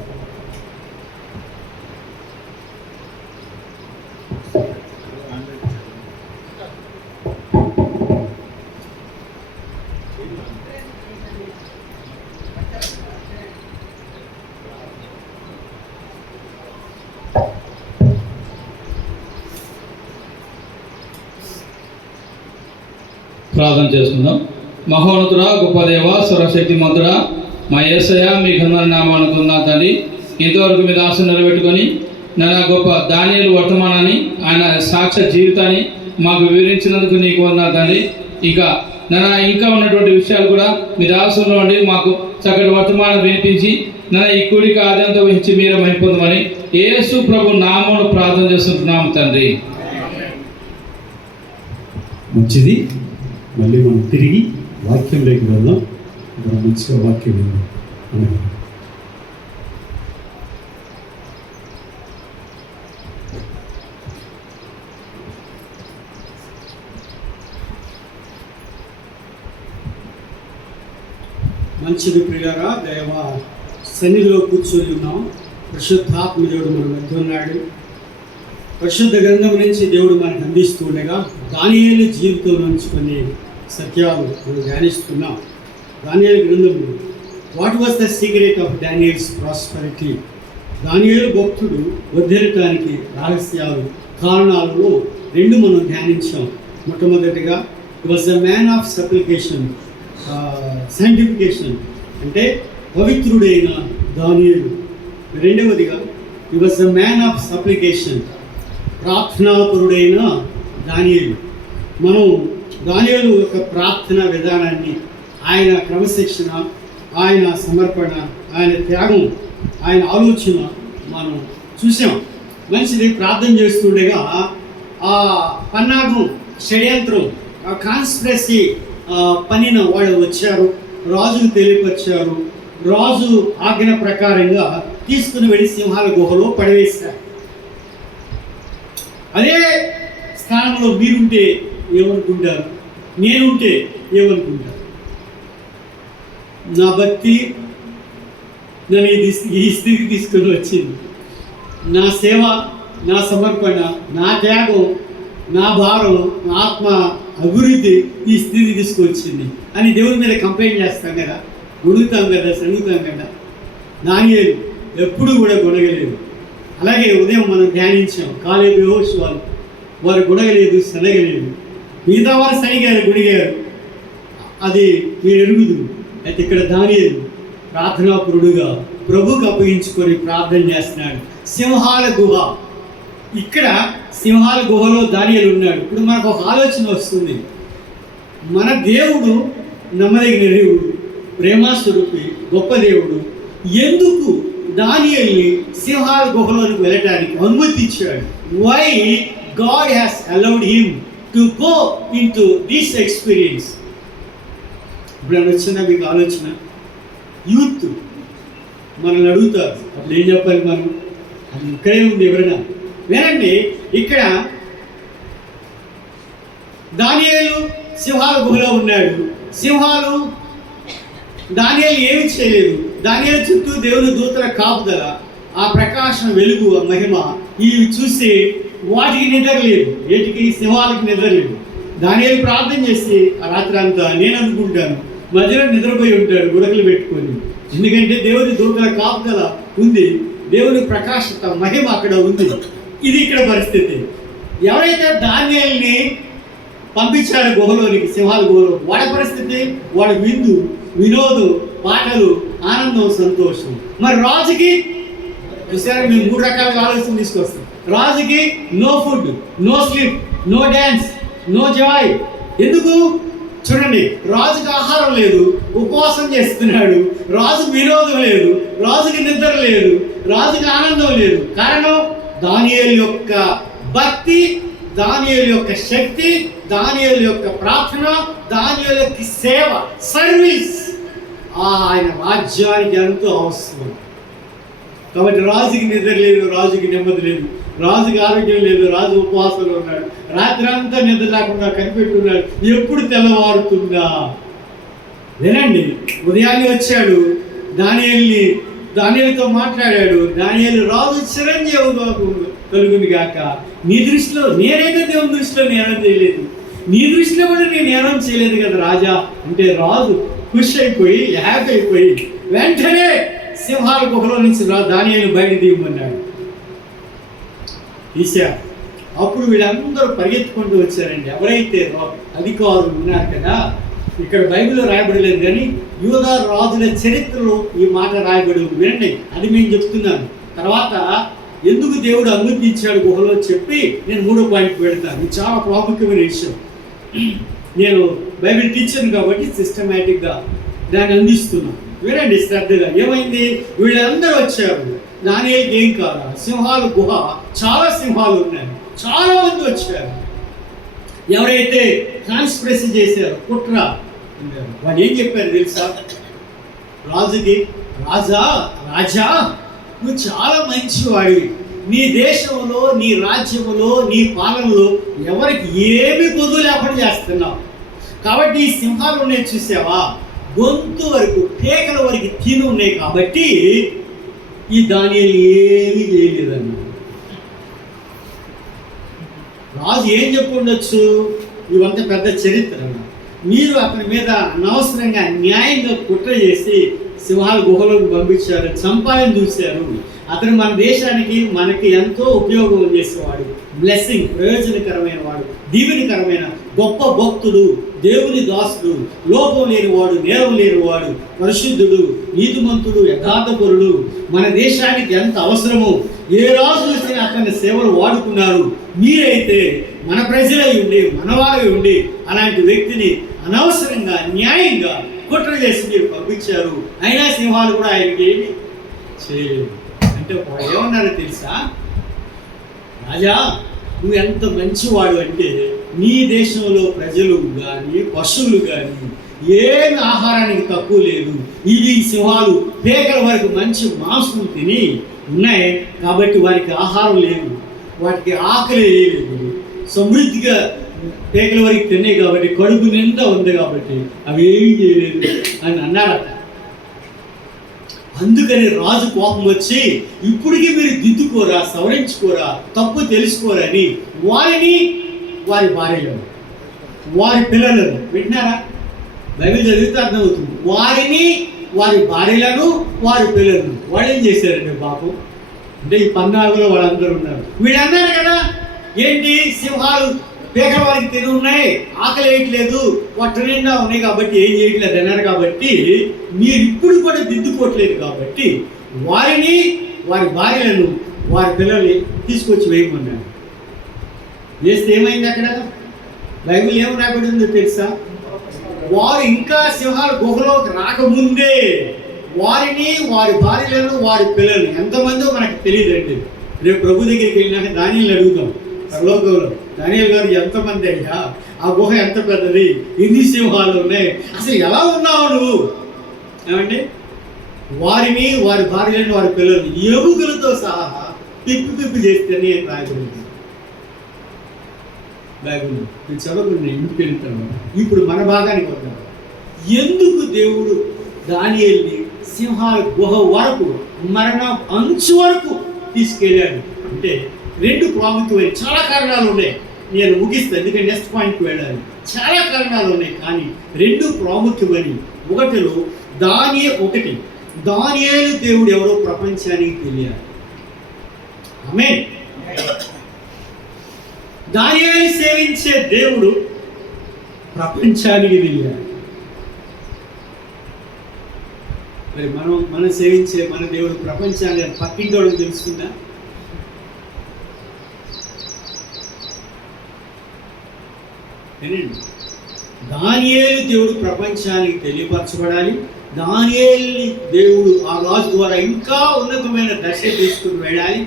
ప్రార్థన చేసుకుందాం. మహోన్నతుడ, గొప్ప దేవ, సర్వశక్తి మంతుడ, మా యేసయ్య మీ ఘనమైన నామానికి ఉన్న తండ్రి, ఇంతవరకు మీ దాసుని నిలబెట్టుకొని నా గొప్ప దానియేలు వర్తమానాన్ని, ఆయన సాక్ష్య జీవితాన్ని మాకు వివరించినందుకు నీకు వందనాలు తండ్రి. ఇక ఇంకా ఉన్నటువంటి విషయాలు కూడా మీ దాసుల్లో ఉండి మాకు చక్కటి వర్తమానం వినిపించి ఈ కూడిక ఆద్యంతో వహించి మీరు మహిపొందమని యేసు ప్రభు నామమున ప్రార్థన చేస్తున్నాము తండ్రి. మంచిది. మళ్ళీ మనం తిరిగి వాక్యంలోకి వెళ్దాం. ఇక్కడ మంచిగా వాక్యం విందాం. మంచిది ప్రియులారా, దైవ సన్నిధిలో కూర్చొని ఉన్నాం. పరిశుద్ధాత్మ దేవుడు మన మధ్య ఉన్నాడు. పరిశుద్ధ గ్రంథం నుంచి దేవుడు మనకు అందిస్తూ ఉండగా దానియేలు జీవితం నుంచి కొన్ని సత్యాలు మనం ధ్యానిస్తున్నాం. దానియేలు గ్రంథంలో what was the secret of Daniels prosperity, దానియేలు భక్తుడు వర్ధిల్లటానికి రహస్యాలు, కారణాలలో రెండు మనం ధ్యానించాం. మొట్టమొదటిగా he was a man of supplication, sanctification, అంటే పవిత్రుడైన దానియేలు. రెండవదిగా he was a man of supplication, ప్రార్థనాపరుడైన దానియేలు. మనం దానియేలు యొక్క ప్రార్థన విధానాన్ని, ఆయన క్రమశిక్షణ, ఆయన సమర్పణ, ఆయన త్యాగం, ఆయన ఆలోచన మనం చూసాం. మంచిది. ప్రార్థన చేస్తుండగా ఆ పన్నాగం, షడ్యంత్రం, ఆ కాన్స్పిరసీ పనిన వాళ్ళు వచ్చారు, రాజుకు తెలియపరిచారు. రాజు ఆజ్ఞ ప్రకారంగా తీసుకుని వెళ్ళి సింహాల గుహలో పడవేశారు. అదే స్థానంలో మీరుంటే ఏమనుకుంటారు? నేనుంటే ఏమనుకుంటారు? నా భక్తి నన్ను ఈ స్థితికి తీసుకొని వచ్చింది. నా సేవ, నా సమర్పణ, నా త్యాగం, నా భారం, నా ఆత్మ అభివృద్ధి ఈ స్థితి తీసుకొచ్చింది అని దేవుని మీద కంప్లైంట్ చేస్తాం కదా, గొడుగుతాం కదా, సనుగుతాం కదా. దానియేలు ఎప్పుడు కూడా గొడగలేదు. అలాగే ఉదయం మనం ధ్యానించాం, కాలేబు యెహోషువలు వారు గొడగలేదు, సనగలేదు. మిగతా వారు సనిగారు, గొడిగారు. అది మీరు ఎరుగుదు. అయితే ఇక్కడ దానియేలు ప్రార్థనాపరుడుగా ప్రభువుకు అప్పగించుకొని ప్రార్థన చేస్తున్నాడు. సింహాల గుహ, ఇక్కడ సింహాల గుహలో దానియేలు ఉన్నాడు. ఇప్పుడు మనకు ఒక ఆలోచన వస్తుంది, మన దేవుడు నమ్మదగిన దేవుడు, ప్రేమాస్వరూపి, గొప్ప దేవుడు ఎందుకు దానియేలుని సింహాల గుహలోకి వెళ్ళటానికి అనుమతి ఇచ్చాడు? Why God has allowed him to go in to this experience? ఇప్పుడు వచ్చిన మీకు ఆలోచన, యూత్ మనల్ని అడుగుతారు, అప్పుడు ఏం చెప్పాలి మనం? అది ఇక్కడే ఉంది. ఎవరైనా వినండి, ఇక్కడ దానియేలు సింహాల గుహలో ఉన్నాడు. సింహాలు దానియేలు ఏమి చేయలేదు. దానియేలు చుట్టూ దేవుని దూతల కాపుదల, ఆ ప్రకాశం, వెలుగు, ఆ మహిమ ఇవి చూసి వాటికి నిద్రలేదు. వీటికి సింహాలకు నిద్రలేదు. దానియేలు ప్రార్థన చేసి ఆ రాత్రి అంతా నేను అనుకుంటాను మధ్యలో నిద్రపోయి ఉంటాడు గుడకలు పెట్టుకొని. ఎందుకంటే దేవుని దూతల కాపుదల ఉంది, దేవుని ప్రకాశత, మహిమ అక్కడ ఉంది. ఇది ఇక్కడ పరిస్థితి. ఎవరైతే దానియేలుని పంపించాడు గుహలోనికి, సింహాల గుహలో, వాడి పరిస్థితి, వాడి విందు, వినోదం, పాటలు, ఆనందం, సంతోషం. మరి రాజుకి చూసారా, మేము 3 రకాలుగా ఆలోచన తీసుకొస్తాం. రాజుకి no food, no sleep, no dance, no joy. ఎందుకు? చూడండి, రాజుకి ఆహారం లేదు, ఉపవాసం చేస్తున్నాడు. రాజుకి వినోదం లేదు, రాజుకి నిద్ర లేదు, రాజుకి ఆనందం లేదు. కారణం దానియేలు యొక్క భక్తి, దానియేలు యొక్క శక్తి, దానియేలు యొక్క ప్రార్థన, దానియేలు యొక్క సేవ, సర్వీస్ ఆయన రాజ్యానికి ఎంతో అవసరం. కాబట్టి రాజుకి నిద్ర లేదు, రాజుకి నెమ్మది లేదు, రాజుకి ఆరోగ్యం లేదు, రాజు ఉపవాసంలో ఉన్నాడు. రాత్రి అంతా నిద్ర లేకుండా కనిపెట్టున్నాడు. ఎప్పుడు తెల్లవారుతుందా? వినండి, ఉదయాన్నే వచ్చాడు, దానియేలుతో మాట్లాడాడు. దానియేలు, రాజు చిరంజీవిగా కలుగుని గాక. నీ దృష్టిలో నేనైతే దేవుని దృష్టిలో నేరం చేయలేదు, నీ దృష్టిలో కూడా నేను నేరం చేయలేదు కదా రాజా అంటే, రాజు ఖుష్ అయిపోయి, హ్యాపీ అయిపోయి వెంటనే సింహాల గుహలో నుంచి దానియేలు బయట దిగమన్నాడు. తీశారు. అప్పుడు వీళ్ళందరూ పరిగెత్తుకుంటూ వచ్చారండి. ఎవరైతే అధికారులు ఉన్నారు కదా, ఇక్కడ బైబిల్లో రాయబడలేదు కానీ యూదా రాజుల చరిత్రలో ఈ మాట రాయబడి ఉంది. వినండి, అది నేను చెప్తున్నాను. తర్వాత ఎందుకు దేవుడు అనుమతించాడు గుహలో చెప్పి నేను 3వ పాయింట్ పెడతాను. ఇది చాలా ప్రాముఖ్యమైన విషయం. నేను బైబిల్ టీచర్ని కాబట్టి సిస్టమేటిక్గా దాన్ని అందిస్తున్నాను. వినండి శ్రద్ధగా. ఏమైంది? వీళ్ళందరూ వచ్చారు. దానియేలుకి ఏం కాదు, సింహాల గుహ, చాలా సింహాలు ఉన్నాయి, చాలా మంది వచ్చారు. ఎవరైతే కాన్స్పిరసీ చేశారో, కుట్ర, వాళ్ళు ఏం చెప్పారు తెలుసా? రాజుకి, రాజా నువ్వు చాలా మంచివాడివి, నీ దేశంలో, నీ రాజ్యంలో, నీ పాలనలో ఎవరికి ఏమి కొద్దు లేకుండా చేస్తున్నావు. కాబట్టి ఈ సింహాలు ఉన్నాయి చూసావా, గొంతు వరకు, పేకల వరకు తిని ఉన్నాయి. కాబట్టి ఈ దానియేలు ఏమీ చేయలేదన్న. రాజు ఏం చెప్పుండొచ్చు? ఇవంతా పెద్ద చరిత్ర. మీరు అతని మీద అనవసరంగా న్యాయంగా కుట్ర చేసి సింహాల గుహలోకి పంపించారు, చంపాలని చూశారు. అతను మన దేశానికి, మనకి ఎంతో ఉపయోగం చేసేవాడు, బ్లెస్సింగ్, ప్రయోజనకరమైన వాడు, దీవెనకరమైన గొప్ప భక్తుడు, దేవుని దాసుడు, లోపం లేనివాడు, నేరం లేనివాడు, పరిశుద్ధుడు, నీతిమంతుడు, యథార్థపరుడు, మన దేశానికి ఎంత అవసరమో ఏ రాజు వచ్చినా అతని సేవలు వాడుకున్నారు. మీరైతే మన ప్రజలై ఉండి, మనవారై ఉండి అలాంటి వ్యక్తిని అనవసరంగా న్యాయంగా కుట్ర చేసి మీరు పంపించారు, అయినా సింహాలు కూడా ఆయనకి ఏమి చేయలేదు. అంటే ఏమన్నారో తెలుసా, రాజా నువ్వు ఎంత మంచివాడు అంటే నీ దేశంలో ప్రజలు కానీ పశువులు కానీ ఏమి ఆహారానికి తక్కువ లేదు, ఇవి సింహాలు పేకల వరకు మంచి మాంసం తిని ఉన్నాయి కాబట్టి వారికి ఆహారం లేదు, వాటికి ఆకలి లేదు, సమృద్ధిగా పేకల వరకు తిన్నాయి కాబట్టి కడుపు నిండా ఉంది కాబట్టి అవి ఏమీ చేయలేదు అని అన్నారట. అందుకని రాజు కోపం వచ్చి ఇప్పటికీ మీరు దిద్దుకోరా, సవరించుకోరా, తప్పు తెలుసుకోరని వారిని, వారి భార్యలను, వారి పిల్లలను, వింటున్నారా? బైబిల్ చదివితే అర్థమవుతుంది. వారిని, వారి భార్యలను, వారి పిల్లలను వాళ్ళు ఏం చేశారండి పాపం? అంటే ఈ 14లో వాళ్ళందరూ ఉన్నారు. వీళ్ళు అన్నారు కదా, ఏంటి సింహాలు పేకల వారికి తిని ఉన్నాయి, ఆకలి వేయట్లేదు, పొట్ట నిండా ఉన్నాయి కాబట్టి ఏం చేయట్లేదు అన్నారు. కాబట్టి మీరు ఇప్పుడు కూడా దిద్దుకోవట్లేదు కాబట్టి వారిని, వారి భార్యలను, వారి పిల్లల్ని తీసుకొచ్చి వేయమన్నాడు. వేస్తే ఏమైంది అక్కడ? బైబిల్ ఏం రాబడి ఉందో తెలుసా? వారు ఇంకా సింహాల గుహలోకి రాకముందే వారిని, వారి భార్యలను, వారి పిల్లలను, ఎంతమందో మనకు తెలియదండి. రేపు ప్రభు దగ్గరికి వెళ్ళినాక దానిని అడుగుతాం పరలోకంలో, దానియేలు గారు ఎంతమంది అయ్యా, ఆ గుహ ఎంత పెద్దది, ఎన్ని సింహాలు ఉన్నాయి, అసలు ఎలా ఉన్నావు నువ్వు ఏమంటే? వారిని, వారి భార్యలను, వారి పిల్లలను ఎముకలతో సహా పిప్పి చేస్తేనే రాయబడింది బైబిల్. నేను చదవకుండా ఇంటికి వెళ్తాను. ఇప్పుడు మన భాగానికి వద్దాం. ఎందుకు దేవుడు దానియేలుని సింహాల గుహ వరకు, మరణ అంచు వరకు తీసుకెళ్ళాడు అంటే రెండు ప్రాముఖ్యమైన చాలా కారణాలు ఉన్నాయి. నేను ముగిస్తాను, ఎందుకంటే నెక్స్ట్ పాయింట్కి వెళ్ళాలి. చాలా కారణాలు ఉన్నాయి కానీ రెండు ప్రాముఖ్యమని. ఒకటిలో దానియేలు దేవుడు ఎవరో ప్రపంచానికి తెలియాలి. ఆమేన్. దానియేలు సేవించే దేవుడు ప్రపంచానికి తెలియాలి. మరి మనం సేవించే మన దేవుడు ప్రపంచాన్ని పక్కింటోళ్ళకి తెలుస్తుందా? దానియేలు దేవుడు ప్రపంచానికి తెలియపరచబడాలి. దానియేలుని దేవుడు ఆ రాజు ద్వారా ఇంకా ఉన్నతమైన దశ తీసుకుని వెళ్ళాలి.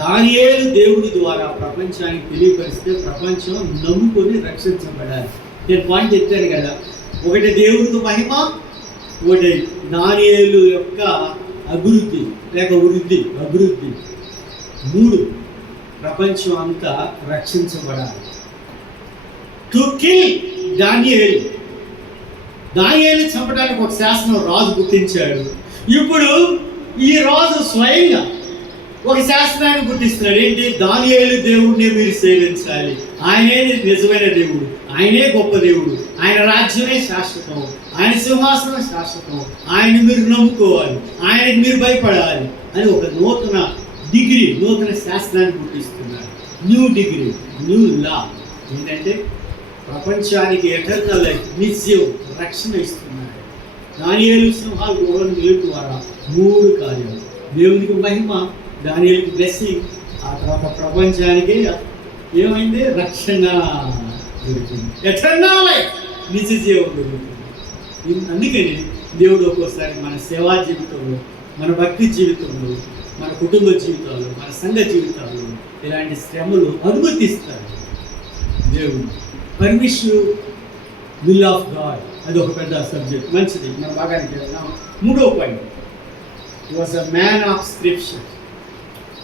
దానియేలు దేవుడి ద్వారా ప్రపంచానికి తెలియపరిస్తే ప్రపంచం నమ్ముకొని రక్షించబడాలి. నేను పాయింట్ చెప్పాను కదా, ఒకటి దేవుడికి మహిమ, ఒకటి దానియేలు యొక్క అభివృద్ధి లేక అభివృద్ధి. 3 ప్రపంచం అంతా రక్షించబడాలి. టు కిల్ దానియేలు చంపడానికి ఒక శాసనం రాజు గుర్తించాడు. ఇప్పుడు ఈ రాజు స్వయంగా ఒక శాస్త్రాన్ని గుర్తిస్తున్నాడు. ఏంటి? దానియేలు దేవుడిని మీరు సేవించాలి, ఆయనే నిజమైన దేవుడు, ఆయనే గొప్ప దేవుడు, ఆయన రాజ్యమే శాశ్వతం, ఆయన సింహాసనం శాశ్వతం, ఆయన మీరు నమ్ముకోవాలి, ఆయనకి మీరు భయపడాలి అని ఒక నూతన శాస్త్రాన్ని గుర్తిస్తున్నాడు. New degree, new law. ఏంటంటే ప్రపంచానికి ఎటర్నల్ లైఫ్, నిత్యం రక్షణ ఇస్తున్నాడు. దానియేలు సింహాలు ద్వారా 3 కార్యాలు. దేవునికి మహిమ, దానియేలుకి బ్లెస్సింగ్, ఆ తర్వాత ప్రపంచానికి ఏమైంది? రక్షణ దొరికింది, ఎటర్నల్ లైఫ్, నిత్య జీవం దొరుకుతుంది. అందుకని దేవుడు ఒక్కోసారి మన సేవా జీవితంలో, మన భక్తి జీవితంలో, మన కుటుంబ జీవితాల్లో, మన సంఘ జీవితాల్లో ఇలాంటి శ్రమలు అనుమతిస్తాడు దేవుడు. పర్మిషన్ విల్ ఆఫ్ గాడ్, అది ఒక పెద్ద సబ్జెక్ట్. మంచిది, మన భాగానికి వెళ్దాం. 3వ point, he was a man of scripture.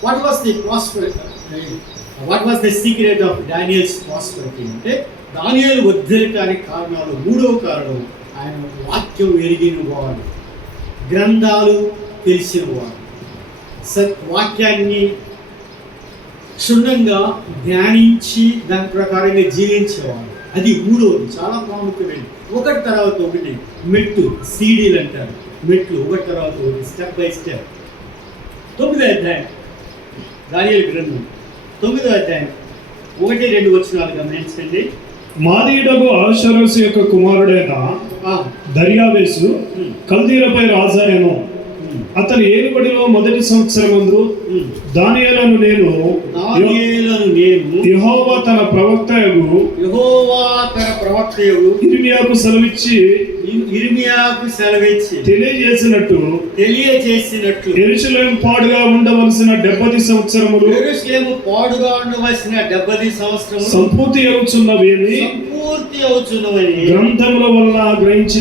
What was the secret of Daniel's prosperity? అంటే దానియేలు వర్ధిల్లడానికి కారణాలు 3వ కారణం, ఆయన వాక్యం ఎరిగిన వాడు, గ్రంథాలు తెలిసిన వాడు, వాక్యాన్ని క్షుణ్ణంగా ధ్యానించి దాని ప్రకారంగా జీవించేవాడు. అది 3వది, చాలా ప్రాముఖ్యమైనది. ఒకటి తర్వాత ఒకటి మెట్టు, సీడీలు అంటారు, మెట్లు ఒకటి తర్వాత ఒకటి, స్టెప్ బై స్టెప్. 9వ అధ్యాయం దానియేలు గ్రంథం 9వ అధ్యాయం 1-2 వచనాలు గమనించండి. మాదీయుడగు అహష్వేరోషు యొక్క కుమారుడైన దర్యావేషు కల్దీయులపై రాజాయను. అతని అతని ఏలుబడిలో మొదటి సంవత్సరమందు దానియేలును నేను యెహోవా తన ప్రవక్తయగు ఇర్మీయాకు సెలవిచ్చి తెలియజేసినట్టు యెరూషలేము పాడుగా ఉండవలసిన 70 సంవత్సరములు సంపూర్తి అవుచున్నవి గ్రంథముల వలన గ్రహించి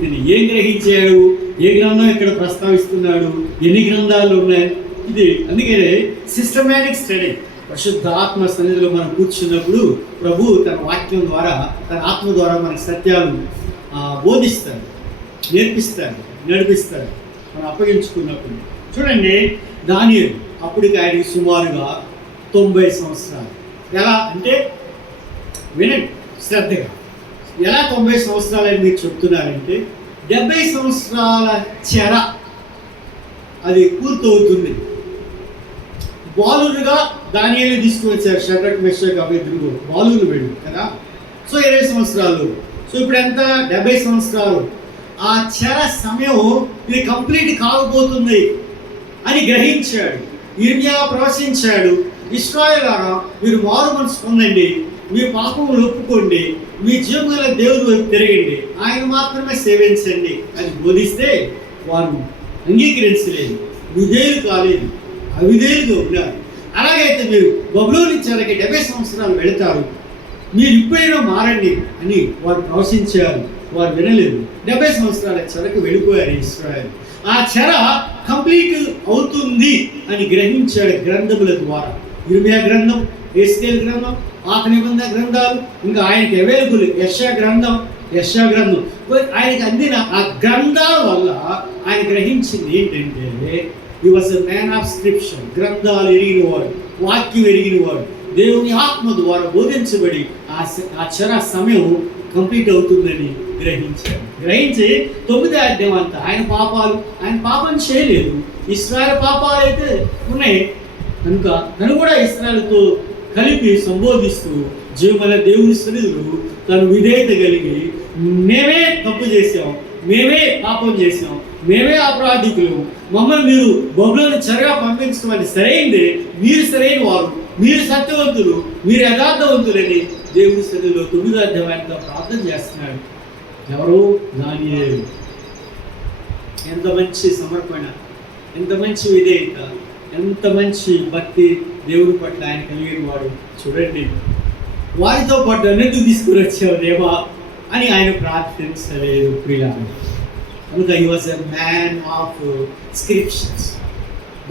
తిని ఏం గ్రహించాడు? ఏ గ్రంథం ఇక్కడ ప్రస్తావిస్తున్నాడు? ఎన్ని గ్రంథాలు ఉన్నాయి? ఇది అందుకనే సిస్టమాటిక్ స్టడీ. పరిశుద్ధాత్మ సన్నిధిలో మనం కూర్చున్నప్పుడు ప్రభు తన వాక్యం ద్వారా, తన ఆత్మ ద్వారా మనకు సత్యాలు బోధిస్తారు, నేర్పిస్తారు, నడిపిస్తారు. మనం అప్పగించుకున్నప్పుడు చూడండి, దానియేలు అప్పటికి ఆయనకి సుమారుగా 90 సంవత్సరాలు. ఎలా అంటే వినండి శ్రద్ధగా, ఎలా 90 సంవత్సరాలని మీరు చెప్తున్నారంటే 70 సంవత్సరాల చెర అది పూర్తవుతుంది. బాలులుగా దానియేలు తీసుకువచ్చారు. షడ్రక్ మెషక్ అబేద్నెగో బాలులు వెళ్ళు కదా. సో 20 సంవత్సరాలు. సో ఇప్పుడు ఎంత? 70 సంవత్సరాలు. ఆ చెర సమయం ఇది కంప్లీట్ కాకపోతుంది అని గ్రహించాడు. ఇర్మీయా ప్రవచించాడు, ఇశ్రాయేలులారా మీరు మారు మనసు పొందండి, మీ పాపములు ఒప్పుకోండి, మీ జీవముల దేవుని వైపు తిరగండి, ఆయన మాత్రమే సేవించండి అని బోధిస్తే వారు అంగీకరించలేదు, విధేయులు కాలేదు, అవిధేయులుగా ఉన్నారు. అలాగైతే మీరు బబులోను చెరకి 70 సంవత్సరాలు వెళతారు, మీరు ఇప్పుడైనా మారండి అని వారు ప్రవచించారు. వారు వినలేదు. 70 సంవత్సరాల చెరకు వెళ్ళిపోయారు ఇశ్రాయేలు. ఆ చెర కంప్లీట్ అవుతుంది అని గ్రహించాడు గ్రంథముల ద్వారా. ఇర్మీయా గ్రంథం, ఎస్కేల్ గ్రంథం, పాత నిబంధన గ్రంథాలు, ఇంకా ఆయనకి అవైలబుల్ యెషయా గ్రంథం. ఆయనకి అందిన ఆ గ్రంథాల వల్ల ఆయన గ్రహించింది ఏంటంటే he was a man of scripture. గ్రంథాలు ఎరిగినవాడు, వాక్యం ఎరిగినవాడు, దేవుని ఆత్మ ద్వారా బోధించబడి ఆ చెర సమయం కంప్లీట్ అవుతుందని గ్రహించాడు. గ్రహించి 9వ అధ్యాయం అంతా ఆయన పాపం చేయలేదు. ఇశ్రాయేలు పాపాలు అయితే ఉన్నాయి కనుక తను కూడా ఇశ్రాయేలుతో కలిపి సంబోధిస్తూ జీవముల దేవుని సన్నిధిలో తను విధేయత కలిగి, మేమే తప్పు చేసాం, మేమే పాపం చేసాం, మేమే అపరాధికులు, మమ్మల్ని మీరు బబులోను చెరగా పంపించడం అని సరైంది, మీరు సరైన వారు, మీరు సత్యవంతులు, మీరు యథార్థవంతులని దేవుని సన్నిధిలో 9వ అధ్యాయంలో ప్రార్థన చేస్తున్నాడు. ఎవరు? దానియేలు. ఎంత మంచి సమర్పణ, ఎంత మంచి విధేయత, ఎంత మంచి భక్తి దేవుని పట్ల ఆయన కలిగిన వాడు. చూడండి, వారితో పాటు అన్నట్టు తీసుకుని వచ్చావు దేవా అని ఆయన ప్రార్థించలేదు ప్రియులారా. కనుక హి was a man of scriptures.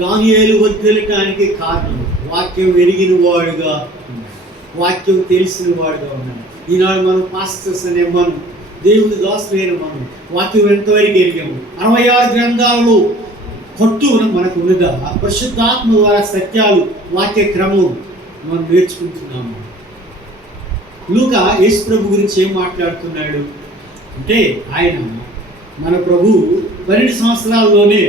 దానియేలు వదిలటానికి కారణం వాక్యం ఎరిగిన వాడుగా, వాక్యం తెలిసిన వాడుగా ఉన్నాడు. ఈనాడు మనం పాస్టర్స్ అనే మనం, దేవుని దాసులైన మనం వాక్యం ఎంతవరకు ఎరిగాము? 66 గ్రంథాలలో పట్టు మనకు ఉన్నదా? పరిశుద్ధాత్మ ద్వారా సత్యాలు, వాక్య క్రమం మనం నేర్చుకుంటున్నాము. లూకా యేసు ప్రభు గురించి ఏం మాట్లాడుతున్నాడు అంటే, ఆయన మన ప్రభు 12 సంవత్సరాల్లోనే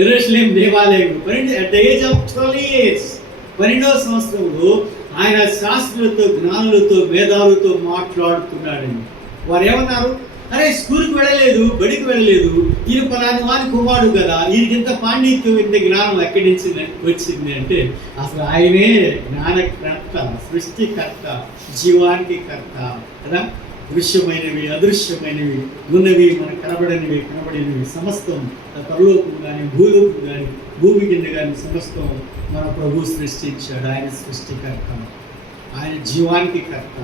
యెరూషలేము దేవాలయం at the age of 12 years 12వ సంవత్సరంలో ఆయన శాస్త్రులతో, జ్ఞానులతో, వేదాలతో మాట్లాడుతున్నాడని. వారు ఏమన్నారు? అరే స్కూల్కి వెళ్ళలేదు, బడికి వెళ్ళలేదు, ఈయన పలాని వాని కుమారుడు కదా, ఈయనకి ఇంత పాండిత్యం, ఇంత జ్ఞానం ఎక్కడి నుంచి వచ్చింది అంటే అసలు ఆయనే జ్ఞానకర్త, సృష్టికర్త, జీవానికి కర్త కదా. దృశ్యమైనవి, అదృశ్యమైనవి, ఉన్నవి, మనకు కనబడినవి సమస్తం, పరలోకం కానీ, భూలోకం కానీ, భూమి కింద కానీ సమస్తం మన ప్రభు సృష్టించాడు. ఆయన సృష్టికర్త, ఆయన జీవానికి కర్త,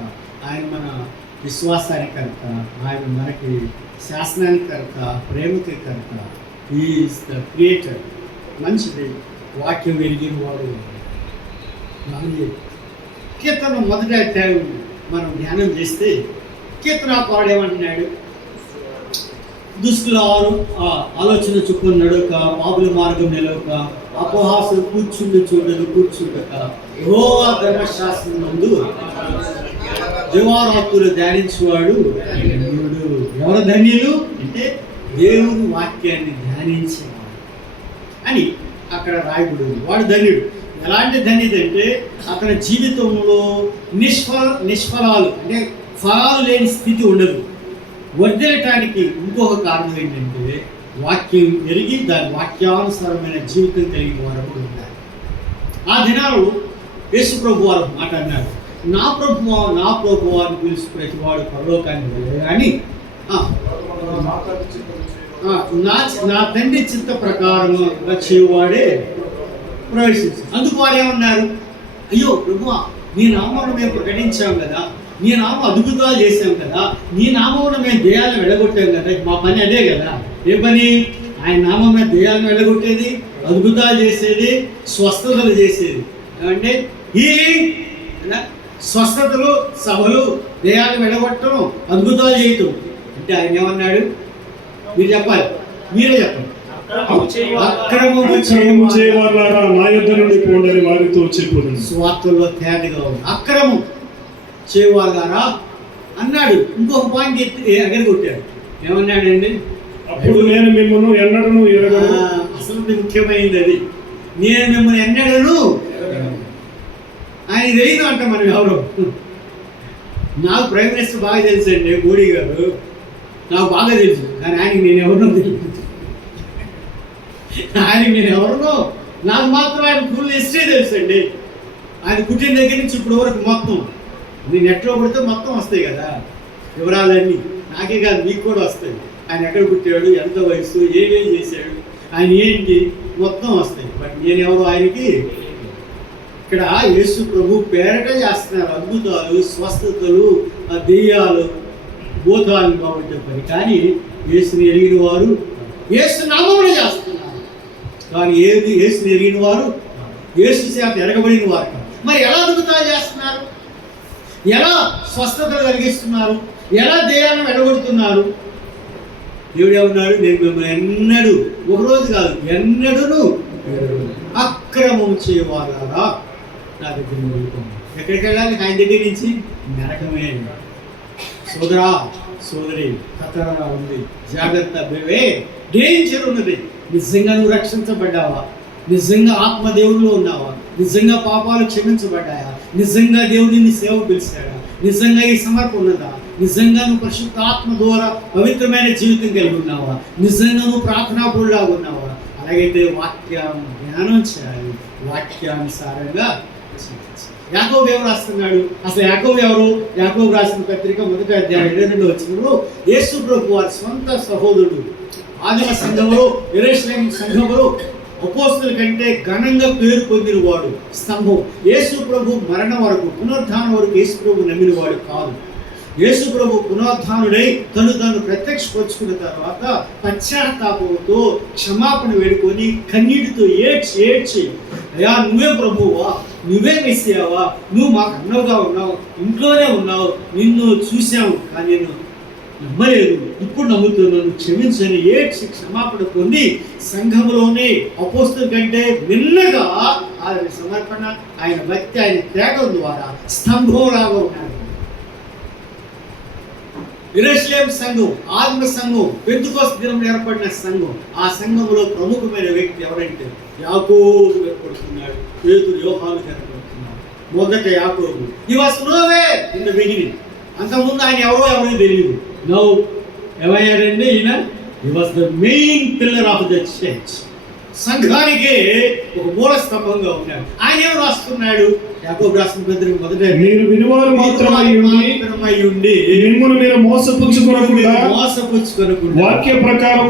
ఆయన మన విశ్వాసానికి కర్త, ఆయన మనకి శాసనానికి కర్త, ప్రేమకి కర్త. Is the creator. మంచిది, వాక్యం ఎరిగిన వాడు. కీర్తన మొదటి అధ్యాయం మనం ధ్యానం చేస్తే కీర్తనాకారుడు ఏమంటున్నాడు? దుష్టుల ఆలోచన చొప్పున నడక, పాపుల మార్గం నిలవక, అపహాసులు కూర్చుండక యెహోవా ధర్మశాస్త్రం నందు దివారాత్రులు ధ్యానించేవాడు ధన్యుడు. ఎవరు ధన్యులు అంటే దేవుని వాక్యాన్ని ధ్యానించేవాడు అని అక్కడ రాయబడి వాడు ధన్యుడు. ఎలాంటి ధన్యత అంటే అతని జీవితంలో నిష్ఫలాలు అంటే ఫలాలు లేని స్థితి ఉండదు. వర్ధిల్లటానికి ఇంకొక కారణం ఏంటంటే వాక్యం ఎరిగి దాని వాక్యానుసారమైన జీవితం కలిగిన వారు కూడా ఉన్నారు. ఆ దినాలు యేసు ప్రభు వారు మాట అన్నారు, నా ప్రభు అని పిలిచి ప్రతివాడు పరలోకానికి వెళ్ళాడు కానీ నా తండ్రి చిత్త ప్రకారం వచ్చేవాడే ప్రవేశించారు. అందుకు వారు ఏమన్నారు, అయ్యో ప్రభు నీ నామమును మేము ప్రకటించాం కదా, నీ నామం అద్భుతాలు చేసాం కదా, నీ నామమును మేము దెయ్యాలను వెళ్ళగొట్టాం కదా, మా పని అదే కదా. ఏ పని? ఆయన నామం మీద దెయ్యాలను వెళ్ళగొట్టేది, అద్భుతాలు చేసేది, స్వస్థతలు చేసేది. ఏమంటే హీలింగ్, స్వస్థతలు, సభలు, దెయ్యాలను వెళ్ళగొట్టడం, అద్భుతాలు చేయటం. అంటే ఆయన ఏమన్నాడు? మీరు చెప్పాలి, మీరే చెప్పండి. అక్రమము చేయవారులారా నా యొద్ద నుండి పోండి వారితో చెప్పుదు. స్వార్థంలో తేటగా ఉంది. అక్రమం చేయవారులారా అన్నాడు. ఇంకొక పాయింట్ ఎగరగొట్టాడు. ఏమన్నాడండి? అప్పుడు నేను మిమ్మల్ని ఎన్నడను ఎరగను. అసలు ముఖ్యమైనది అది. నేను మిమ్మల్ని ఎన్నడను ఆయన తెలియదు అంట. మనం ఎవరు? నాకు ప్రైమ్ మినిస్టర్ బాగా తెలుసు అండి, మోడీ గారు నాకు బాగా తెలుసు, కానీ ఆయనకి నేను ఎవరినో తెలియదు. ఆయనకి నేను ఎవరినో, నాకు మాత్రం ఆయన ఫుల్ హిస్టరీ తెలుసు అండి. ఆయన పుట్టిన దగ్గర నుంచి ఇప్పుడు వరకు మొత్తం నేను నెట్లో పడితే మొత్తం వస్తాయి కదా వివరాలన్నీ. నాకే కాదు, మీకు కూడా వస్తాయి. ఆయన ఎక్కడ పుట్టాడు, ఎంత వయసు, ఏమేమి చేశాడు, ఆయన ఏంటి, మొత్తం వస్తాయి. బట్ నేనెవరు ఆయనకి? ఇక్కడ యేసు ప్రభు పేరట చేస్తున్నారు అద్భుతాలు, స్వస్థతలు, దెయ్యాలు, భూతాలు కాబట్టి పని. కానీ యేసుని ఎరిగిన వారు యేసు నామమున చేస్తున్నారు. కానీ యేసుని ఎరిగిన వారు యేసు చేత ఎరగబడిన వారు కాదు. మరి ఎలా అద్భుతాలు చేస్తున్నారు? ఎలా స్వస్థతలు కలిగిస్తున్నారు? ఎలా దెయ్యాలను వెడగొడుతున్నారు? దేవుడు ఏమన్నాడు? నేను మిమ్మల్ని ఎన్నడూ, ఒకరోజు కాదు ఎన్నడూను అక్రమం చేయవారా నా దగ్గర వెళ్ళిపోయింది. ఎక్కడికి వెళ్ళాలి? ఆయన దగ్గర నుంచి నరకమే. సోదరా సోదరి, ఖతరా ఉంది, జాగ్రత్త, బేవే డేంజర్ ఉన్నది. నిజంగా నువ్వు రక్షించబడ్డావా? నిజంగా ఆత్మదేవుల్లో ఉన్నావా? నిజంగా పాపాలు క్షమించబడ్డాయా? నిజంగా దేవుడిని సేవ పిలిచాడా? నిజంగా ఈ సమర్పణ ఉన్నదా? నిజంగా నువ్వు పరిశుద్ధ ఆత్మ ద్వారా పవిత్రమైన జీవితం కలిగి ఉన్నావా? నిజంగా నువ్వు ప్రార్థనాపరులాగా ఉన్నావా? అలాగైతే వాక్యాన్ని ధ్యానం చేయాలి, వాక్యానుసారంగా. యాకోబు ఎవరు రాస్తున్నాడు? అసలు యాకోబు ఎవరు? యాకోబు రాసిన పత్రిక 1వ అధ్యాయం 22వ వచనంలో యేసు ప్రభు వారి స్వంత సహోదరుడు, ఆదిమ సంఘంలో, యెరూషలేము సంఘంలో అపోస్తలుల కంటే ఘనంగా పేరు పొందిన వాడు, స్తంభం. యేసు ప్రభు మరణం వరకు, పునరుద్ధానం వరకు యేసు ప్రభు నమ్మిన వాడు కాదు. యేసు ప్రభు పునరుద్ధానుడై తను ప్రత్యక్షపరుచుకున్న తర్వాత పశ్చాత్తాపంతో క్షమాపణ వేడుకొని కన్నీటితో ఏడ్చి అయ్యా నువ్వే ప్రభువా, నువ్వే మెస్సియావా, నువ్వు మాకు అన్నవుగా ఉన్నావు, ఇంట్లోనే ఉన్నావు, నిన్ను చూసాము కానీ నేను నమ్మలేదు, ఇప్పుడు నమ్ముతున్నాను, క్షమించని ఏడ్చి క్షమాపణ పొంది సంఘంలోనే అపోస్తలుల కంటే మిన్నగా ఆయన సమర్పణ, ఆయన భక్తి, ఆయన త్యాగం ద్వారా స్తంభంలాగా ఉన్నాడు. యెరూషలేము సంఘం, ఆత్మ సంఘం, పెంతెకోస్తు దినం ఏర్పడిన సంఘం. ఆ సంఘంలో ప్రముఖమైన వ్యక్తి ఎవరంటే యాకోబు ఏర్పడుతున్నాడు, పేతురు, యోహాను ఏర్పడుతున్నాడు. మొదట యాకోబు. ఈ was nowhere in the beginning. అంతకుముందు ఆయన ఎవరో తెలియదు. నౌ ఏమయ్యాడండి ఈయన? హి was the main pillar of the church. సంఘానికి ఒక మూల స్తంభంగా ఉన్నాడు. ఆయన ఏం రాస్తున్నాడు? యాకోబు రాసిన పత్రిక 1వ అధ్యాయం, మీరు వినువారు మాత్రమై ఉండి మిమ్మును మీరు మోసపుచ్చుకొనకుండా వాక్య ప్రకారం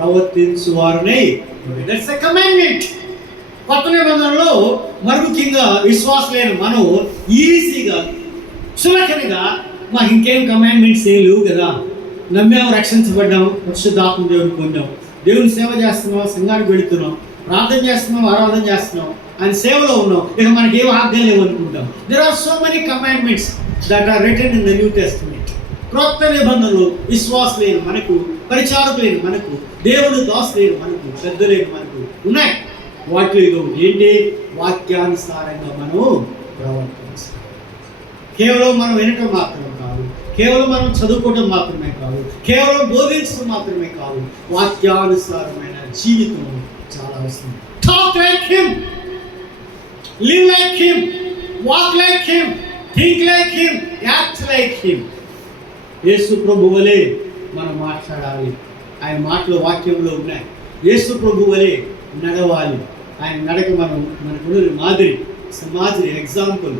ప్రవర్తించువారనై. That's a commandment. కొత్త నిబంధనలో మరి ముఖ్యంగా విశ్వాసులైన మనం ఈజీగా, సులభంగా, మాకు ఇంకేం కమాండ్మెంట్స్ ఏం లేవు కదా, నమ్మాము, రక్షించబడ్డాము, పరిశుద్ధాత్మ దేవుని పొందాం, దేవుని సేవ చేస్తున్నాం, సంఘానికి వెళుతున్నాం, ప్రార్థన చేస్తున్నాం, ఆరాధన చేస్తున్నాం, ఆయన సేవలో ఉన్నాం, ఇక మనకి ఏం ఆజ్ఞలు లేవు అనుకుంటాం. There are so many commandments that are written in the New Testament. క్రొత్త నిబంధనలు విశ్వాసులైన మనకు, పరిచారకులైన మనకు, దేవుడు దాసులైన మనకు, పెద్దలైన మనకు ఉన్నాయి. వాటిలో ఏంటి? వాక్యానుసారంగా మనం ప్రవర్తించాలి. కేవలం మనం వినటం మాత్రమే కాదు, కేవలం మనం చదువుకోవడం మాత్రమే కాదు, కేవలం బోధించడం మాత్రమే కాదు, వాక్యానుసారమైన జీవితం చాలా అవసరం. Talk like him, live like him, walk like him, think like him, act like him. యేసు ప్రభు వలె మనం మాట్లాడాలి. ఆయన మాటలు వాక్యంలో ఉన్నాయి. యేసు ప్రభు వలె నడవాలి. ఆయన నడక మనకు మాదిరి, మాదిరి ఎగ్జాంపుల్.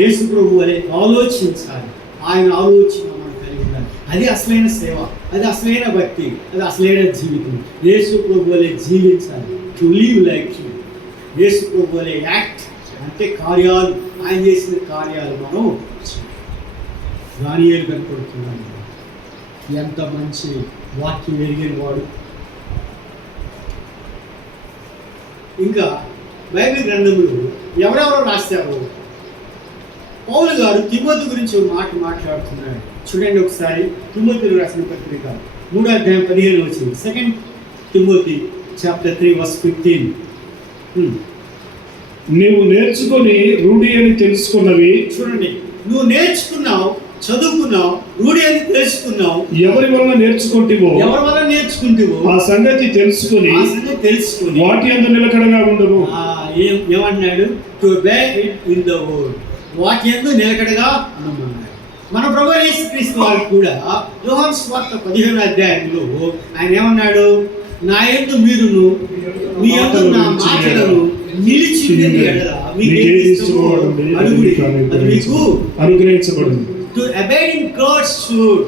యేసు ప్రభు వలె ఆలోచించాలి. ఆయన ఆలోచన మనం కలిగి ఉండాలి. అది అసలైన సేవ, అది అసలైన భక్తి, అది అసలైన జీవితం. యేసు ప్రభు వలె జీవించాలి. To live like him. యేసు ప్రభు వలె యాక్ట్ అంటే కార్యాలు, ఆయన చేసిన కార్యాలు మనం దానియేలు కనపడుతున్నాడు. ఎంత మంచి వాక్యం ఎరిగిన వాడు. ఇంకా బైబిల్ గ్రంథములు ఎవరెవరు రాశారు? పౌలు గారు తిమోతి గురించి ఒక మాట మాట్లాడుతున్నాడు. చూడండి ఒకసారి, తిమోతిలో రాసిన పత్రిక 3వ అధ్యాయం 15 వచ్చింది. 2 తిమోతి చాప్టర్ 3 verse 15. నీవు నేర్చుకొని రూఢి అని తెలుసుకున్నవి. చూడండి, నువ్వు నేర్చుకున్నావు, చదువుకున్నావు, రూఢి అని తెలుసుకున్నావు. ఎవరి వలన నేర్చుకుంటేవో, ఎవరి వల్ల నేర్చుకుంటేవో ఆ సంగతి తెలుసుకొని వాటి యందు నిలకడగా ఉండవు. ఏమన్నాడు? To be it in the word. వాటి యందు నిలకడగా ఉండమన్నాడు. మన ప్రభు యేసుక్రీస్తు వారు కూడా యోహాను సువార్త 15వ అధ్యాయంలో ఆయన ఏమన్నాడు? నా యందు మీరును, మీ యందు నా మాటలను నిలిచి అనుగ్రహించబడింది. To abide in God's word.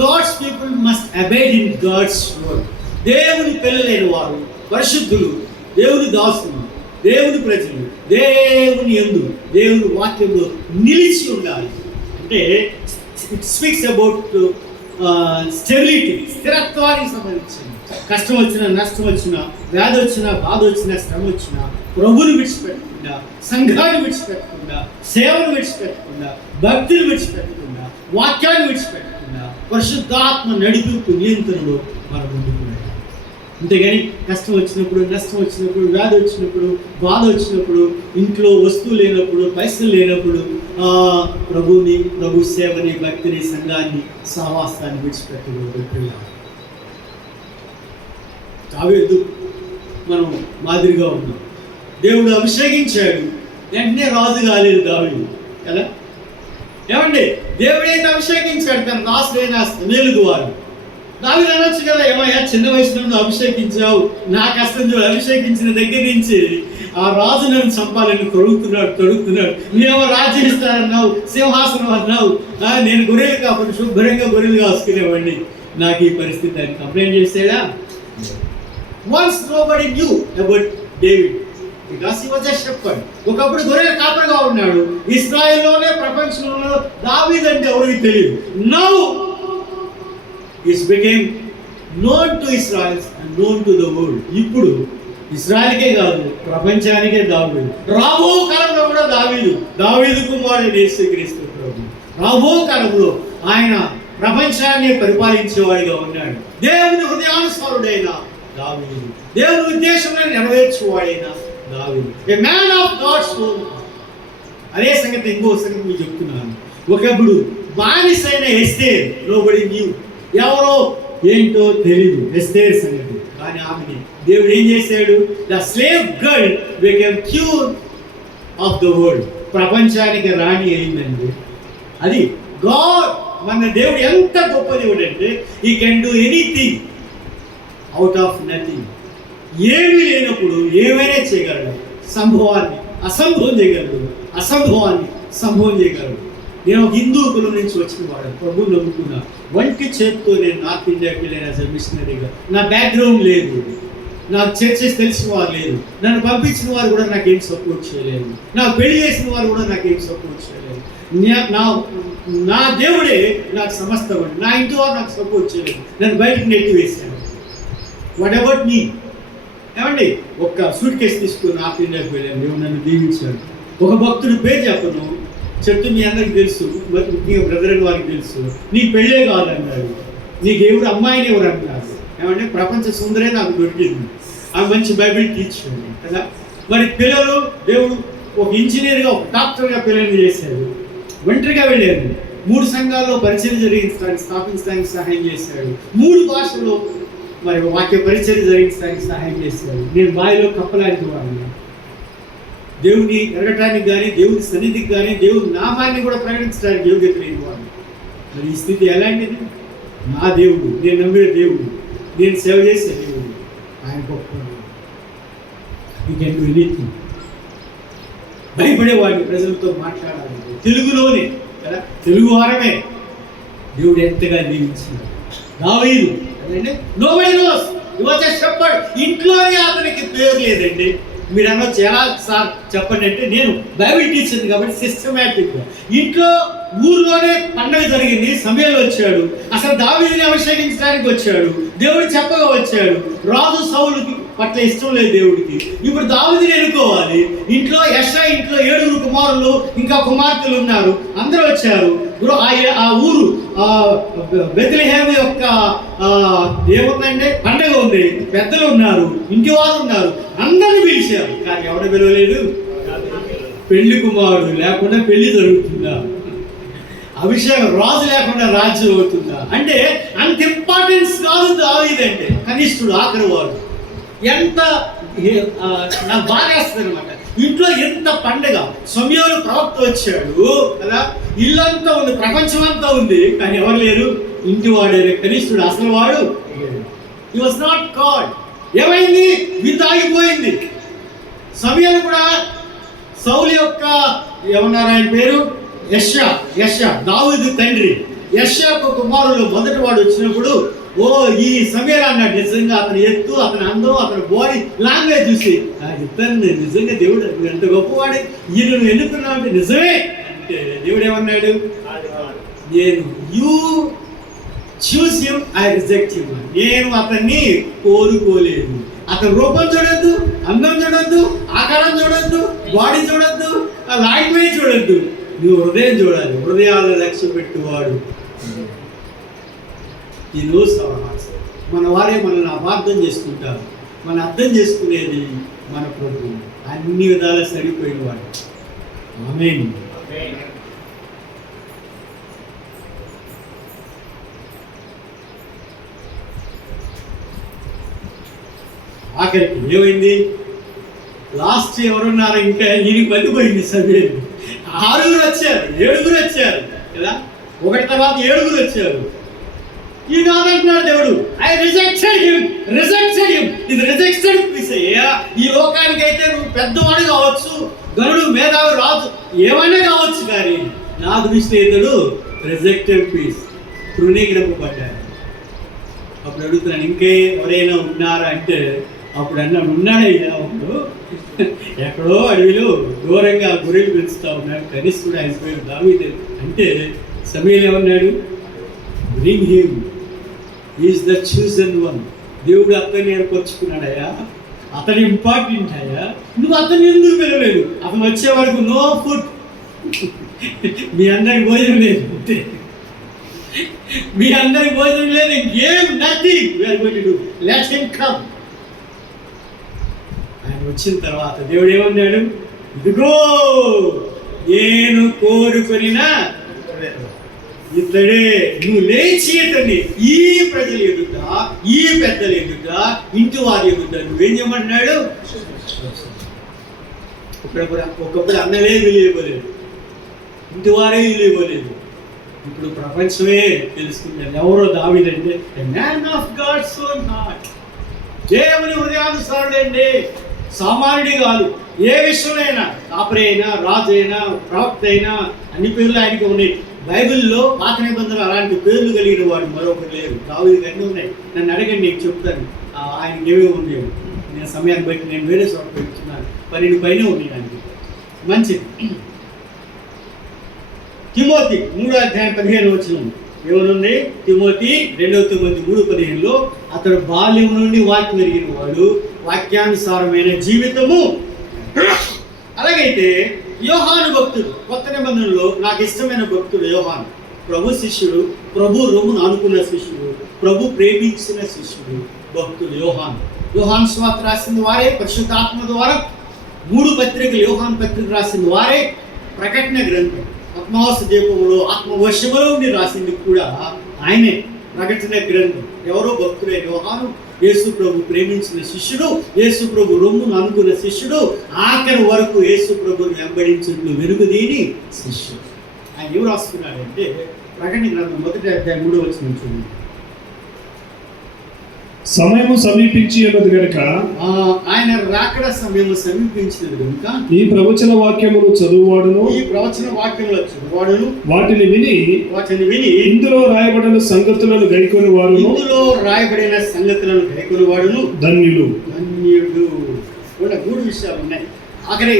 God's people must abide in God's word. దేవుని పిల్లలైన వారు, పరిశుద్ధులు, దేవుని దాసులు, దేవుని ప్రజలు, దేవుని యందు, దేవుని వాక్యంలో నిలిచి ఉండాలి. అంటే ఇట్ స్పీక్స్ అబౌట్ స్టెబిలిటీ, స్థిరత్వానికి సంబంధించింది. కష్టం వచ్చినా, నష్టం వచ్చినా, వ్యాధి వచ్చినా, బాధ వచ్చినా, శ్రమ వచ్చినా ప్రభుని విడిచిపెట్టకుండా, సంఘాన్ని విడిచిపెట్టకుండా, సేవను విడిచిపెట్టకుండా, భక్తిని విడిచిపెట్టకుండా, వాక్యాన్ని విడిచిపెట్టకుండా పరిశుద్ధాత్మ నడిపింపు నియంత్రణలో మనం ముందుకు వెళ్ళాలి. అంతేగాని కష్టం వచ్చినప్పుడు, నష్టం వచ్చినప్పుడు, వ్యాధి వచ్చినప్పుడు, బాధ వచ్చినప్పుడు, ఇంట్లో వస్తువు లేనప్పుడు, పైసలు లేనప్పుడు ప్రభుని, ప్రభు సేవని, భక్తిని, సంఘాన్ని, సహవాసాన్ని విడిచిపెట్టకూడదు. దావీదు మనం మాదిరిగా ఉన్నాం. దేవుడు అభిషేకించాడు, వెంటనే రాజు కాలేదు దావీదు కదా. ఏమండి, దేవుడైతే అభిషేకించాడు తన దాసుడైన సమూయేలు ద్వారా. దావీదు అనొచ్చు కదా, ఏమయ్యా చిన్న వయసులో అభిషేకించావు, నా కష్టం చూడు, అభిషేకించిన దగ్గర నుంచి ఆ రాజు నన్ను చంపాలని తొడుగుతున్నాడు. నువ్వేమో రాజ్యం ఇస్తానన్నావు, సింహాసనం అన్నావు, నేను గొర్రెలు కాకుండా శుభ్రంగా గొర్రెలు కాసుకునేవాడిని, నాకు ఈ పరిస్థితి అని complaint చేసాడా? Once nobody knew about David because he was a shepherd. ఒకప్పుడు గొర్రెల కాపరిగా ఉన్నాడు. ఇశ్రాయేలులోనే, ప్రపంచంలో దావీదు అంటే ఎవరికి తెలియదు. Now he became known to Israel and known to the world. ఇప్పుడు ఇశ్రాయేలుకే కాదు, ప్రపంచానికే దావీదు. రాబో కాలంలో కూడా దావీదు కుమారుడు యేసుక్రీస్తు ప్రభు రాబో కాలంలో ఆయన ప్రపంచాన్ని పరిపాలించేవాడిగా ఉన్నాడు. దేవుని హృదయానుసారుడైన దావీదు, దేవుని ఉద్దేశంలో నెరవేర్చువాడైన దావీదు, a man of God's own. అదే సంగతి ఇంకో సంగతి మీకు చెప్తున్నాను. ఒకప్పుడు బానిసైన ఎస్తేర్, నోబడీ న్యూ, ఎవరో ఏంటో తెలియదు ఎస్తేర్ సంగతి. కానీ ఆమెని దేవుడు ఏం చేశాడు? The slave girl became queen of the world. ప్రపంచానికి రాణి అయిందండి. అది గాడ్. మన దేవుడు ఎంత గొప్ప దేవుడు అంటే he can do anything out of nothing. ఏమీ లేనప్పుడు ఏమైనా చేయగలడు. సంభవాన్ని అసంభవం చేయగలడు, అసంభవాన్ని సంభవం చేయగలడు. నేను ఒక హిందూ కులం నుంచి వచ్చిన వాడు, ప్రభువు నమ్ముకున్నా. వంటి చేతితో నేను నార్త్ ఇండియాకి వెళ్ళాను యాజ్ ఎ మిషనరీగా. నా బ్యాక్గ్రౌండ్ లేదు, నాకు చర్చెస్ తెలిసిన వారు లేదు, నన్ను పంపించిన వారు కూడా నాకేం సపోర్ట్ చేయలేదు, నాకు పెళ్లి చేసిన వారు కూడా నాకేం సపోర్ట్ చేయలేదు. నా దేవుడే నాకు సమస్తవాడు. నా ఇంటి వారు నాకు సపోర్ట్ చేయలేదు, నన్ను బయటకు నెట్టి వేశాను. What about me? ఏమండి, ఒక్క సూట్ కేసు తీసుకుని నార్త్ ఇండియాకి వెళ్ళాను, దేవుడు నన్ను దీవించాడు. ఒక భక్తుడి పేరు చెప్పను, చెప్తే మీ అందరికి తెలుసు, ముఖ్యంగా బ్రదర్ అని వారికి తెలుసు. నీ పెళ్ళే కాదన్నాడు, నీకు ఎవరు అమ్మాయిని ఎవరు అన్నారు. ఏమంటే ప్రపంచ సుందరే నాకు దొరికింది, ఆమె మంచి బైబిల్ టీచర్ కదా. మరి పిల్లలు, దేవుడు ఒక ఇంజనీర్గా, ఒక డాక్టర్గా పిల్లల్ని చేశాడు. ఒంటరిగా వెళ్ళారు, 3 సంఘాల్లో పరిచయం జరిగించడానికి, స్థాపించడానికి సహాయం చేశాడు. 3 భాషల్లో మరి వాక్య పరిచయం జరిగించడానికి సహాయం చేశాడు. నేను బావిలో కప్పలాంటి వాడిని. దేవుని ఎరగటానికి కానీ, దేవుని సన్నిధికి కానీ, దేవుని నామాన్ని కూడా ప్రకటించడానికి యోగ్యత లేని వాడు. మరి ఈ స్థితి ఎలాంటిది? నా దేవుడు, నేను నమ్మిన దేవుడు, నేను సేవ చేసే దేవుడు, ఆయన గొప్ప. You can do anything. భయపడేవాడిని ప్రజలతో మాట్లాడాలి తెలుగులోనే కదా, తెలుగు వారమే దేవుడు ఎంతగా దీవించాడు. దావీదు nobody nose he was a shepherd. ఇంట్లోనే అతనికి పేరు లేదండి. మీరు అనొచ్చు ఎలా సార్ చెప్పండి అంటే, నేను బైబిల్ టీచర్ కాబట్టి సిస్టమేటిక్గా ఇంట్లో ఊర్లోనే పండగ జరిగింది, సమయాలు వచ్చాడు, అసలు దావీదుని అభిషేకించడానికి వచ్చాడు, దేవుడు చెప్పగా వచ్చాడు. రాజు సౌలుకి పట్ల ఇష్టం లేదు దేవుడికి. ఇప్పుడు దావీదుని ఎన్నుకోవాలి. ఇంట్లో యెషయా ఇంట్లో 7 కుమారులు ఇంకా కుమార్తెలు ఉన్నారు, అందరూ వచ్చారు. ఆ ఊరు బెత్లెహేము యొక్క ఏముందంటే పండగ ఉంది, పెద్దలు ఉన్నారు, ఇంటి వారు ఉన్నారు, అందరిని పిలిచారు. కానీ ఎవడ పిలవలేదు? పెళ్లి కుమారుడు లేకుండా పెళ్లి జరుగుతుందా? అభిషేకం రాజు లేకుండా రాజ్యం అవుతుందా? అంటే అంత ఇంపార్టెన్స్ కాదు దావీదంటే. కనిష్ఠుడు, ఆఖరి వాడు. ఎంత నాకు బాగా వేస్తుంది అనమాట. ఇంట్లో ఎంత పండగ, సమయంలో ప్రవక్త వచ్చాడు కదా, ఇల్లంతా ఉంది, ప్రపంచం అంతా ఉంది, కానీ ఎవరు లేరు? ఇంటి వాడే కనిష్ఠుడు, అసలు వాడు. He was not God. ఏమైంది? వింత ఆగిపోయింది. సమయాలు కూడా సౌలు యొక్క ఏమన్నారు ఆయన పేరు? యెషయా, దావీదు తండ్రి. యెషయాకు కుమారులు మొదటి వాడు వచ్చినప్పుడు, ఓ ఈ సమయాలు అన్నాడు. నిజంగా అతని ఎత్తు, అతని అందం, అతని బాడీ లాంగ్వేజ్ చూసి ఇతన్ని నిజంగా దేవుడు ఎంత గొప్పవాడే, ఈయనను ఎన్నుకున్నావు అంటే నిజమే అంటే దేవుడు ఏమన్నాడు? నేను you choose him, I reject him. నేను అతన్ని కోరుకోలేదు. అతని రూపం చూడొద్దు, అందం చూడొద్దు, ఆకారం చూడొద్దు, బాడీ చూడొద్దు, లాంగ్వేజ్ చూడొద్దు, నువ్వు హృదయం చూడాలి. హృదయాలను లక్ష్య పెట్టువాడు. ఈ రోజు మన వారే మనల్ని అపార్థం చేసుకుంటారు. మన అర్థం చేసుకునేది మన ప్రభువు. అన్ని విధాలా సరిపోయిన వాడు. ఆమేన్. ఆఖరికి ఏమైంది? లాస్ట్ ఎవరున్నారు? ఇంకా ఈయనకి పట్టిపోయింది సమయం. 6 వచ్చారు, 7 వచ్చారు కదా, ఒకటి తర్వాత 7 వచ్చారు. ఈ కాదంటున్నాడు దేవుడు, ఐ రిజెక్టెడ్ హిమ్. ఇది రిజెక్టెడ్ పీస్. ఈ లోకానికైతే నువ్వు పెద్దవాడు కావచ్చు, గనుడు, మేధావి, రాజు, ఏమైనా కావచ్చు, కానీ నా దృష్టిలో ఇతడు రిజెక్టెడ్ పీస్, తృణీకరింపబడ్డాడు. అప్పుడు అడుగుతున్నాను, ఇంకే ఎవరైనా ఉన్నారా అంటే, అప్పుడు అన్నాడు, ఉన్నాడయ్యా అప్పుడు ఎక్కడో అడవిలో దూరంగా గొర్రెలు పెంచుతా ఉన్నాడు, కనిష్ఠుడు, ఆయన పేరు దావీదు. అంటే సమూయేలు ఏమన్నాడు? Bring him, is the chosen one. దేవుడు అతన్ని ఏర్పరచుకున్నాడయ్యా, అతను ఇంపార్టెంట్ అయ్యా, నువ్వు అతన్ని ఎందుకు పిలవలేదు? అతను వచ్చే వరకు నో ఫుడ్, మీ అందరికి భోజనం లేదు, మీ అందరికి భోజనం లేదు, ఇంకేం nothing, we are going to do, let him come. ఆయన వచ్చిన తర్వాత దేవుడు ఏమన్నాడు? ఇదిగో నేను కోరుకున్న ఇతడే, నువ్వు లేచి ఇతన్ని ఈ ప్రజల ఎదుట, ఈ పెద్దల ఎదుట, ఇంటి వారి ఎదుట నువ్వేం చేయమంటున్నాడు? ఒకప్పుడు అన్నలే విలువలేదు, ఇంటి వారే విలువలేదు. ఇప్పుడు ప్రపంచమే తెలుసుకుంటారు ఎవరో దావీదంటే man of God's own heart. దేవుని హృదయానుసారుడండి, సామాన్యుడి కాదు. ఏ విషయంలో కాపరి అయినా, రాజు అయినా, ప్రవక్త అయినా, అన్ని పేర్లు ఆయనకి ఉన్నాయి. బైబిల్లో పాత నిబంధనలు అలాంటి పేర్లు కలిగిన వాడు మరొకరు లేరు. దావీదుకి అన్నీ ఉన్నాయి. నన్ను అడగండి, నీకు చెప్తాను ఆయనకి ఏమేమి ఉండేవి. నేను సమయాన్ని బట్టి నేను వేరే చోట పెడుతున్నాను. 12 పైనే ఉన్నాయి ఆయనకి. మంచిది. తిమోతి 3:15 ఏమనుంది? తిమోతి 2 తిమోతి 3:15 అతడు బాల్యం నుండి వాక్యం ఎరిగిన వాడు, వాక్యానుసారమైన జీవితము. అలాగైతే యోహాను భక్తుడు, కొత్త నిబంధనలో నాకు ఇష్టమైన భక్తుడు యోహాను. ప్రభు శిష్యుడు, ప్రభు రొమ్మును అనుకున్న శిష్యుడు, ప్రభు ప్రేమించిన శిష్యుడు, భక్తుడు యోహాను. యోహాను సువార్త రాసింది వారే, పరిశుద్ధాత్మ ద్వారా 3 పత్రికలు యోహాను పత్రిక రాసింది వారే, ప్రకటన గ్రంథం పద్మావాస దీపంలో ఆత్మవశములో ఉండి రాసింది కూడా ఆయనే, ప్రకటన గ్రంథం. ఎవరో భక్తుడే యోహాను యేసు ప్రభు ప్రేమించిన శిష్యుడు, యేసు ప్రభు రొమ్మును అనుకున్న శిష్యుడు, ఆఖరి వరకు యేసు ప్రభుని వెంబడించుటకు వెనుకదీని శిష్యుడు. ఆయన ఏం రాసుకున్నాడంటే ప్రకటన గ్రంథం 1:3 చూడండి. సమయము సమీపించి ఉన్నది గనుక ఆయన రాకడ సమయం సమీపించినది కనుక ఈ ప్రవచన వాక్యమును చదువువాడును, ఈ ప్రవచన వాక్యములు చదువువాడును, వాటిని విని ఇందులో రాయబడిన సంగతులను గైకొని వారును, ఇందులో రాయబడిన సంగతులను గైకొని వాడును ధన్యులు. కూడా 3 విషయాలు ఉన్నాయి. ఆఖరి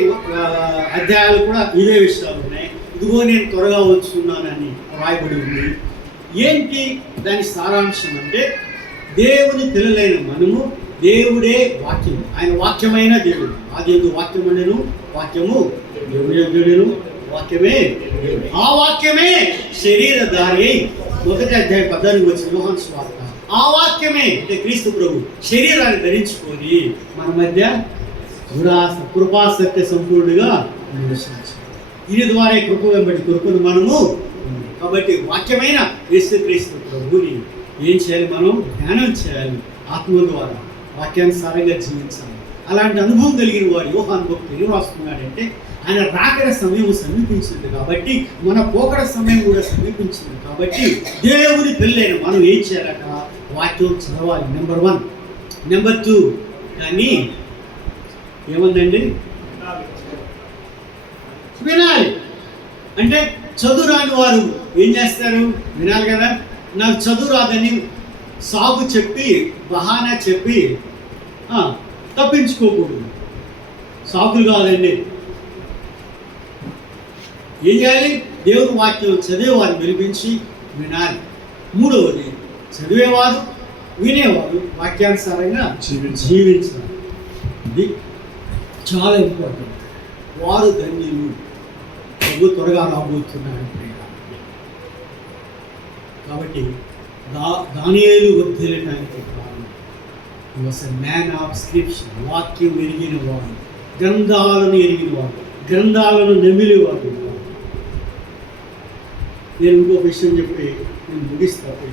అధ్యాయాలు కూడా ఇవే విషయాలు ఉన్నాయి. ఇదిగో నేను త్వరగా వచ్చున్నానని రాయబడి ఉంది. ఏంటి దాని సారాంశం అంటే, దేవుని పిల్లలైన మనము, దేవుడే వాక్యం, ఆయన వాక్యమైన దేవుడు. ఆదియందు వాక్యం ఉండెను, వాక్యము దేవుని యొద్దెను, వాక్యమే దేవుడు. ఆ వాక్యమే శరీరధారి అయి 1:14 యోహాను సువార్త. ఆ వాక్యమే అంటే క్రీస్తు ప్రభు శరీరాన్ని ధరించుకొని మన మధ్య కృపాసత్య సంపూర్ణుడిగా నివసించాడు. దీని ద్వారా కృప వెంబడి కృపను మనము. కాబట్టి వాక్యమైన యేసుక్రీస్తు ప్రభుని ఏం చేయాలి? మనం ధ్యానం చేయాలి. ఆత్మ ద్వారా వాక్యానుసారంగా జీవించాలి. అలాంటి అనుభవం కలిగిన వాడు యోహాను భక్తుడు ఏం రాస్తున్నాడంటే, ఆయన రాకడ సమయం సమీపించింది కాబట్టి, మన పోకడ సమయం కూడా సమీపించింది కాబట్టి, దేవుని పిల్లైన మనం ఏం చేయాలట? వాక్యం చదవాలి. నెంబర్ 1. నెంబర్ 2 కానీ ఏముందండి? వినాలి. అంటే చదువు రాని వారు ఏం చేస్తారు? వినాలి కదా. నాకు చదువు రాదని సాగు చెప్పి, బహానా చెప్పి తప్పించుకోకూడదు. సాకులు కాదండి. ఏం చేయాలి? దేవుని వాక్యం చదివేవారు వినిపించి వినాలి. 3వది, చదివేవారు వినేవారు వాక్యానుసారంగా జీవించాలి. ఇది చాలా ఇంపార్టెంట్. వారు ధన్యులు, ప్రభు త్వరగా రాబోతున్నాడు. కాబట్టి దానియేలు వర్ధిల్లటానికి కారణం వాస్ ఎ మ్యాన్ ఆఫ్ స్క్రిప్షన్. వాక్యం ఎరిగిన వాడు, గ్రంథాలను ఎరిగిన వాడు, గ్రంథాలను నమిలివాడు. నేను ఇంకో విషయం చెప్పి నేను ముగిస్తాను.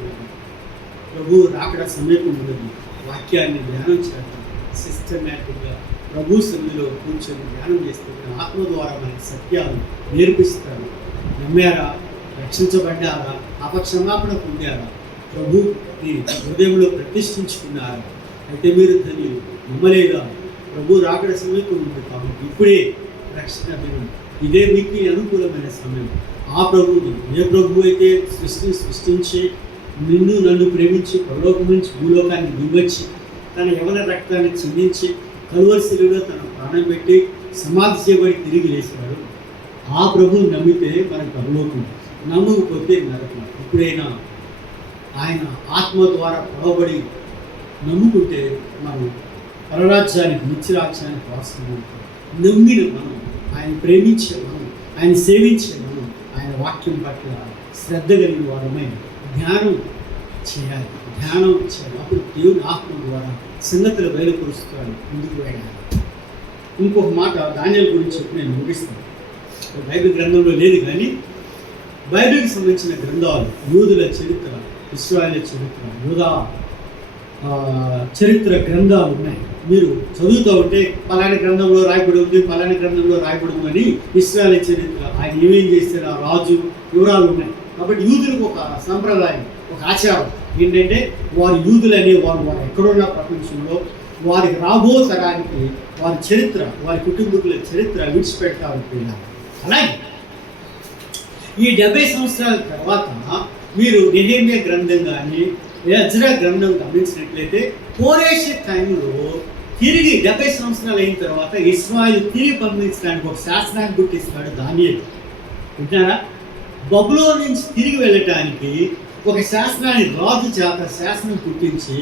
ప్రభు రాకడ సమీపం ఉన్నది. వాక్యాన్ని ధ్యానం చేద్దాం. సిస్టమేటిక్గా ప్రభు సన్నిధిలో కూర్చొని ధ్యానం చేస్తే ఆత్మ ద్వారా మనకి సత్యాలు నేర్పిస్తాడు. నమ్మారా? రక్షించబడ్డారా? అపక్షమాపణ పొందారా? ప్రభుని హృదయంలో ప్రతిష్ఠించుకున్నారా? అయితే మీరు దాన్ని నమ్మలేదా? ప్రభు రాకడ సమీపం ఉంది కాబట్టి ఇప్పుడే రక్షణ దినం. ఇదే మీకు అనుకూలమైన సమయం. ఆ ప్రభుని, ఏ ప్రభు అయితే సృష్టించి నిన్ను నన్ను ప్రేమించి పరలోకం నుంచి భూలోకాన్ని దిగొచ్చి తన యవన రక్తాన్ని చిందించి కలువరిశిలులో తన ప్రాణం పెట్టి సమాధి చేయబడి తిరిగి లేచాడు. ఆ ప్రభువుని నమ్మితే మనకు పరలోకం, నమ్మకపోతే నరకం. ఎప్పుడైనా ఆయన ఆత్మ ద్వారా పొడవబడి నమ్ముకుంటే మనం పరరాజ్యానికి, నిత్యరాజ్యానికి వాసన. నమ్మిన మనం, ఆయన ప్రేమించే మనం, ఆయన సేవించే మనం, ఆయన వాక్యం పట్ల శ్రద్ధ కలిగిన వారమై ధ్యానం చేయాలి. అప్పుడు దేవుని ఆత్మ ద్వారా సంగతులు బయలుపరుస్తాడు. ముందుకు వెళ్ళాలి. ఇంకొక మాట దానియేలు గురించి నేను ముగిస్తాను. బైబిల్ గ్రంథంలో లేదు కానీ బైబిల్కి సంబంధించిన గ్రంథాలు, యూదుల చరిత్ర, ఇశ్రాయేలు చరిత్ర, యూదా చరిత్ర గ్రంథాలు ఉన్నాయి. మీరు చదువుతూ ఉంటే పలానా గ్రంథంలో రాయబడి ఉంది, పలానా గ్రంథంలో రాయబడి ఉందని ఇశ్రాయేలు చరిత్ర, ఆయన ఏమేం చేశారు, ఆ రాజు వివరాలు ఉన్నాయి. కాబట్టి యూదులకు ఒక సంప్రదాయం, ఒక ఆచారం ఏంటంటే, వారు యూదులు అనేవారు వారు ఎక్కడున్న ప్రపంచంలో వారికి రాబో తరానికి వారి చరిత్ర, వారి కుటుంబీకుల చరిత్ర విడిచిపెడతారు. అలాగే ఈ 70 సంవత్సరాల తర్వాత మీరు నెహెమ్యా గ్రంథం కానీ ఎజ్రా గ్రంథం గమనించినట్లయితే, కోరేష్ టైంలో తిరిగి 70 సంవత్సరాలు అయిన తర్వాత ఇశ్రాయేలు తిరిగి పంపించడానికి ఒక శాసనాన్ని గుర్తిస్తాడు దానియేలు. వింటారా? బబులోను నుంచి తిరిగి వెళ్ళటానికి ఒక శాసనాన్ని రాజు చేత శాసనం పుట్టించి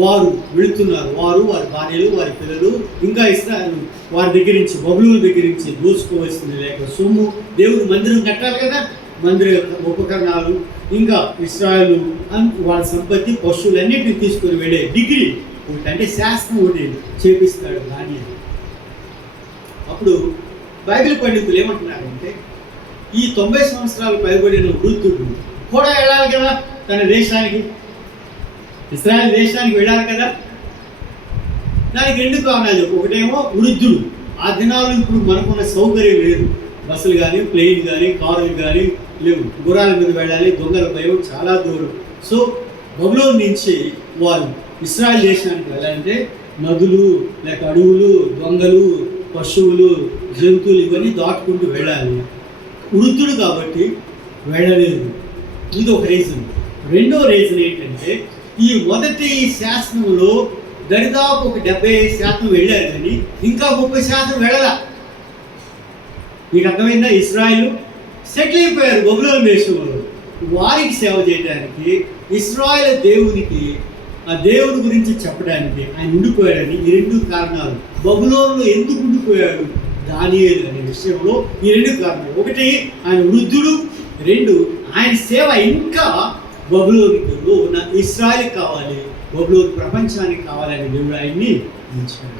వారు వెళుతున్నారు. వారు, వారి భార్యలు, వారి పిల్లలు, ఇంకా ఇశ్రాయేలు వారి దగ్గర నుంచి, బబులోను దగ్గర నుంచి దోచుకోవాల్సింది లేక సొమ్ము, దేవుడు మందిరం కట్టాలి కదా, మందిర ఉపకరణాలు, ఇంకా ఇశ్రాయేలు వాళ్ళ సంపత్తి, పశువులన్నింటినీ తీసుకొని వెళ్ళే డిగ్రీ ఒకటి, అంటే శాస్త్రం ఒకటి చేపిస్తాడు దానియేలు. అప్పుడు బైబిల్ పండితులు ఏమంటున్నారంటే, ఈ 90 సంవత్సరాలు పైబడిన వృద్ధుడు కూడా వెళ్ళాలి కదా తన దేశానికి, ఇశ్రాయేల్ దేశానికి వెళ్ళాలి కదా. దానికి 2 కారణాలు చెప్పు. ఒకటేమో వృద్ధుడు. ఆ దినాలు ఇప్పుడు మనకున్న సౌకర్యం లేదు. బస్సులు కానీ, ప్లేన్ కానీ, కారులు కానీ లేవు. గుర్రాల మీద వెళ్ళాలి, దొంగల భయం, చాలా దూరం. సో బబులోను నుంచి వాళ్ళు ఇశ్రాయేలు దేశానికి వెళ్ళాలంటే నదులు, లేక అడవులు, దొంగలు, పశువులు, జంతువులు ఇవన్నీ దాటుకుంటూ వెళ్ళాలి. వృద్ధుడు కాబట్టి వెళ్ళలేదు. ఇది ఒక రీజన్. రెండో రీజన్ ఏంటంటే ఈ మొదటి శాసనంలో దరిదాపు ఒక 70% వెళ్ళారు, కానీ ఇంకా 30% వెళ్ళాల. మీకు అర్థమైందా? ఇశ్రాయేలు సెటిల్ అయిపోయారు బబులోను దేశంలో. వారికి సేవ చేయడానికి, ఇశ్రాయేలు దేవునికి ఆ దేవుని గురించి చెప్పడానికి ఆయన ఉండిపోయాడని ఈ 2 కారణాలు. బబులోనులో ఎందుకు ఉండిపోయాడు దానియేలు అనే విషయంలో ఈ 2 కారణాలు. ఒకటి ఆయన వృద్ధుడు, 2 ఆయన సేవ ఇంకా బబులోనులో ఉన్న ఇశ్రాయేలుకి కావాలి, బబులోను ప్రపంచానికి కావాలని దేవుడు ఆయన్ని ఉంచాడు.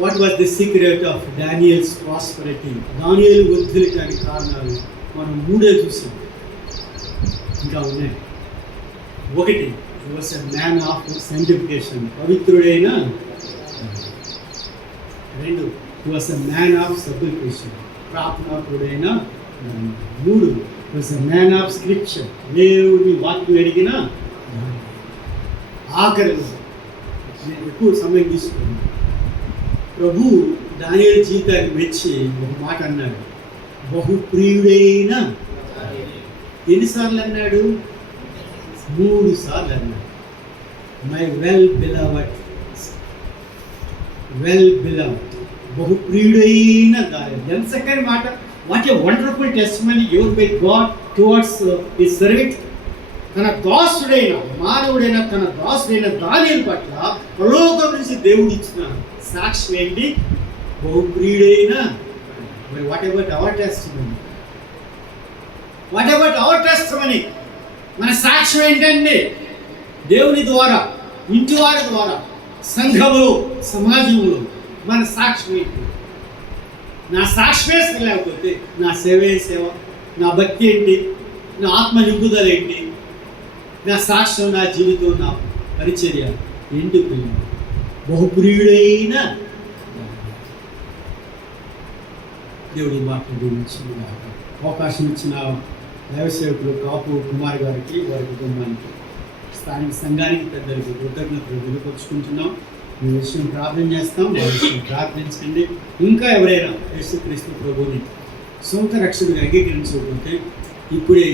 What was the secret of Daniels prosperity? దానియేలు వర్ధిల్లడానికి కారణాలు మనం 3 చూసాం, ఇంకా ఉన్నాయి. ఒకటి, he was a man of sanctification, పవిత్రుడైన. 2, he was a man of supplication, ప్రార్థనాపరుడైన. 3, he was a man of scripture, దేవుని వాక్యం ఎరిగిన. ఆఖరిలో నేను ఎక్కువ సమయం తీసుకున్నాను. ప్రభు దానియేలు జీవితాన్ని మెచ్చి ఒక మాట అన్నాడు, బహుప్రియుడైన. ఎన్నిసార్లు అన్నాడు? 3 సార్లు అన్నాడు. మై వెల్ బిలవడ్, బహుప్రియుడైన దానియేలు. ఎంత చక్కని మాట! What a wonderful testimony given by God towards his servant. తన దాసుడైన, మానవుడైన తన దాసుడైన దానియేలు పట్ల పరలోకం నుంచి దేవుడు ఇచ్చిన సాక్ష్యం ఏంటి? బహుప్రియుడైన. మరి వాట్ అబౌట్ అవర్ టెస్టిమనీ? మన సాక్ష్యం ఏంటండి? దేవుని ద్వారా, ఇంటి వారి ద్వారా, సంఘములో, సమాజంలో మన సాక్ష్యం ఏంటి? నా సాక్ష్యమే లేకపోతే నా సేవే సేవ, నా భక్తి ఏంటి, నా ఆత్మ నింపుదల ఏంటి, నా సాక్ష్యం, నా జీవితం, నా పరిచర్య ఎందుకు? బహుప్రియుడైన దేవుడి మాటలు గురించి అవకాశం ఇచ్చిన దైవసేవకులు కాపు కుమార్ గారికి, వారి కుటుంబానికి, స్థానిక సంఘానికి, పెద్దలకు కృతజ్ఞతలు తెలియపరుచుకుంటున్నాం. మీ విషయం ప్రార్థన చేస్తాం, మా విషయం ప్రార్థించండి. ఇంకా ఎవరైనా యేసుక్రీస్తు ప్రభువుని సొంత రక్షకుడిగా అంగీకరించకపోతే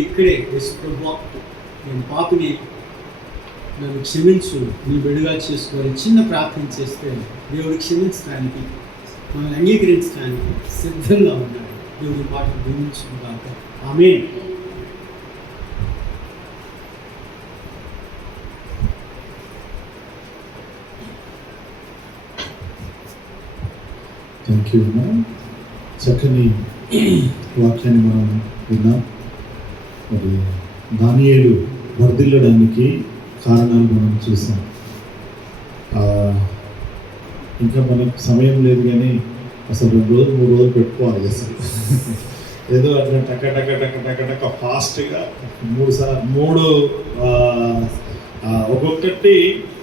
ఇక్కడే యేసు ప్రభు, నేను పాపిని, నన్ను క్షమించు, నీ బిడ్డగా చేసుకోవాలి చిన్న ప్రార్థన చేస్తే దేవుడు క్షమించడానికి, మనల్ని అంగీకరించడానికి సిద్ధంగా ఉన్నాడు. దేవుడి మాట దీవించుకుందాక. ఆమేన్. థ్యాంక్ యూ అన్న. చక్కని వాక్యాన్ని మనం విన్నాం. మరి దానియేలు వర్ధిల్లడానికి కారణాలు మనం చూసాం. ఇంకా మనకు సమయం లేదు, కానీ అసలు 2 రోజులు 3 రోజులు పెట్టుకోవాలి. అసలు ఏదో అట్లా టక్క ఫాస్ట్గా 3 ఒక్కొక్కటి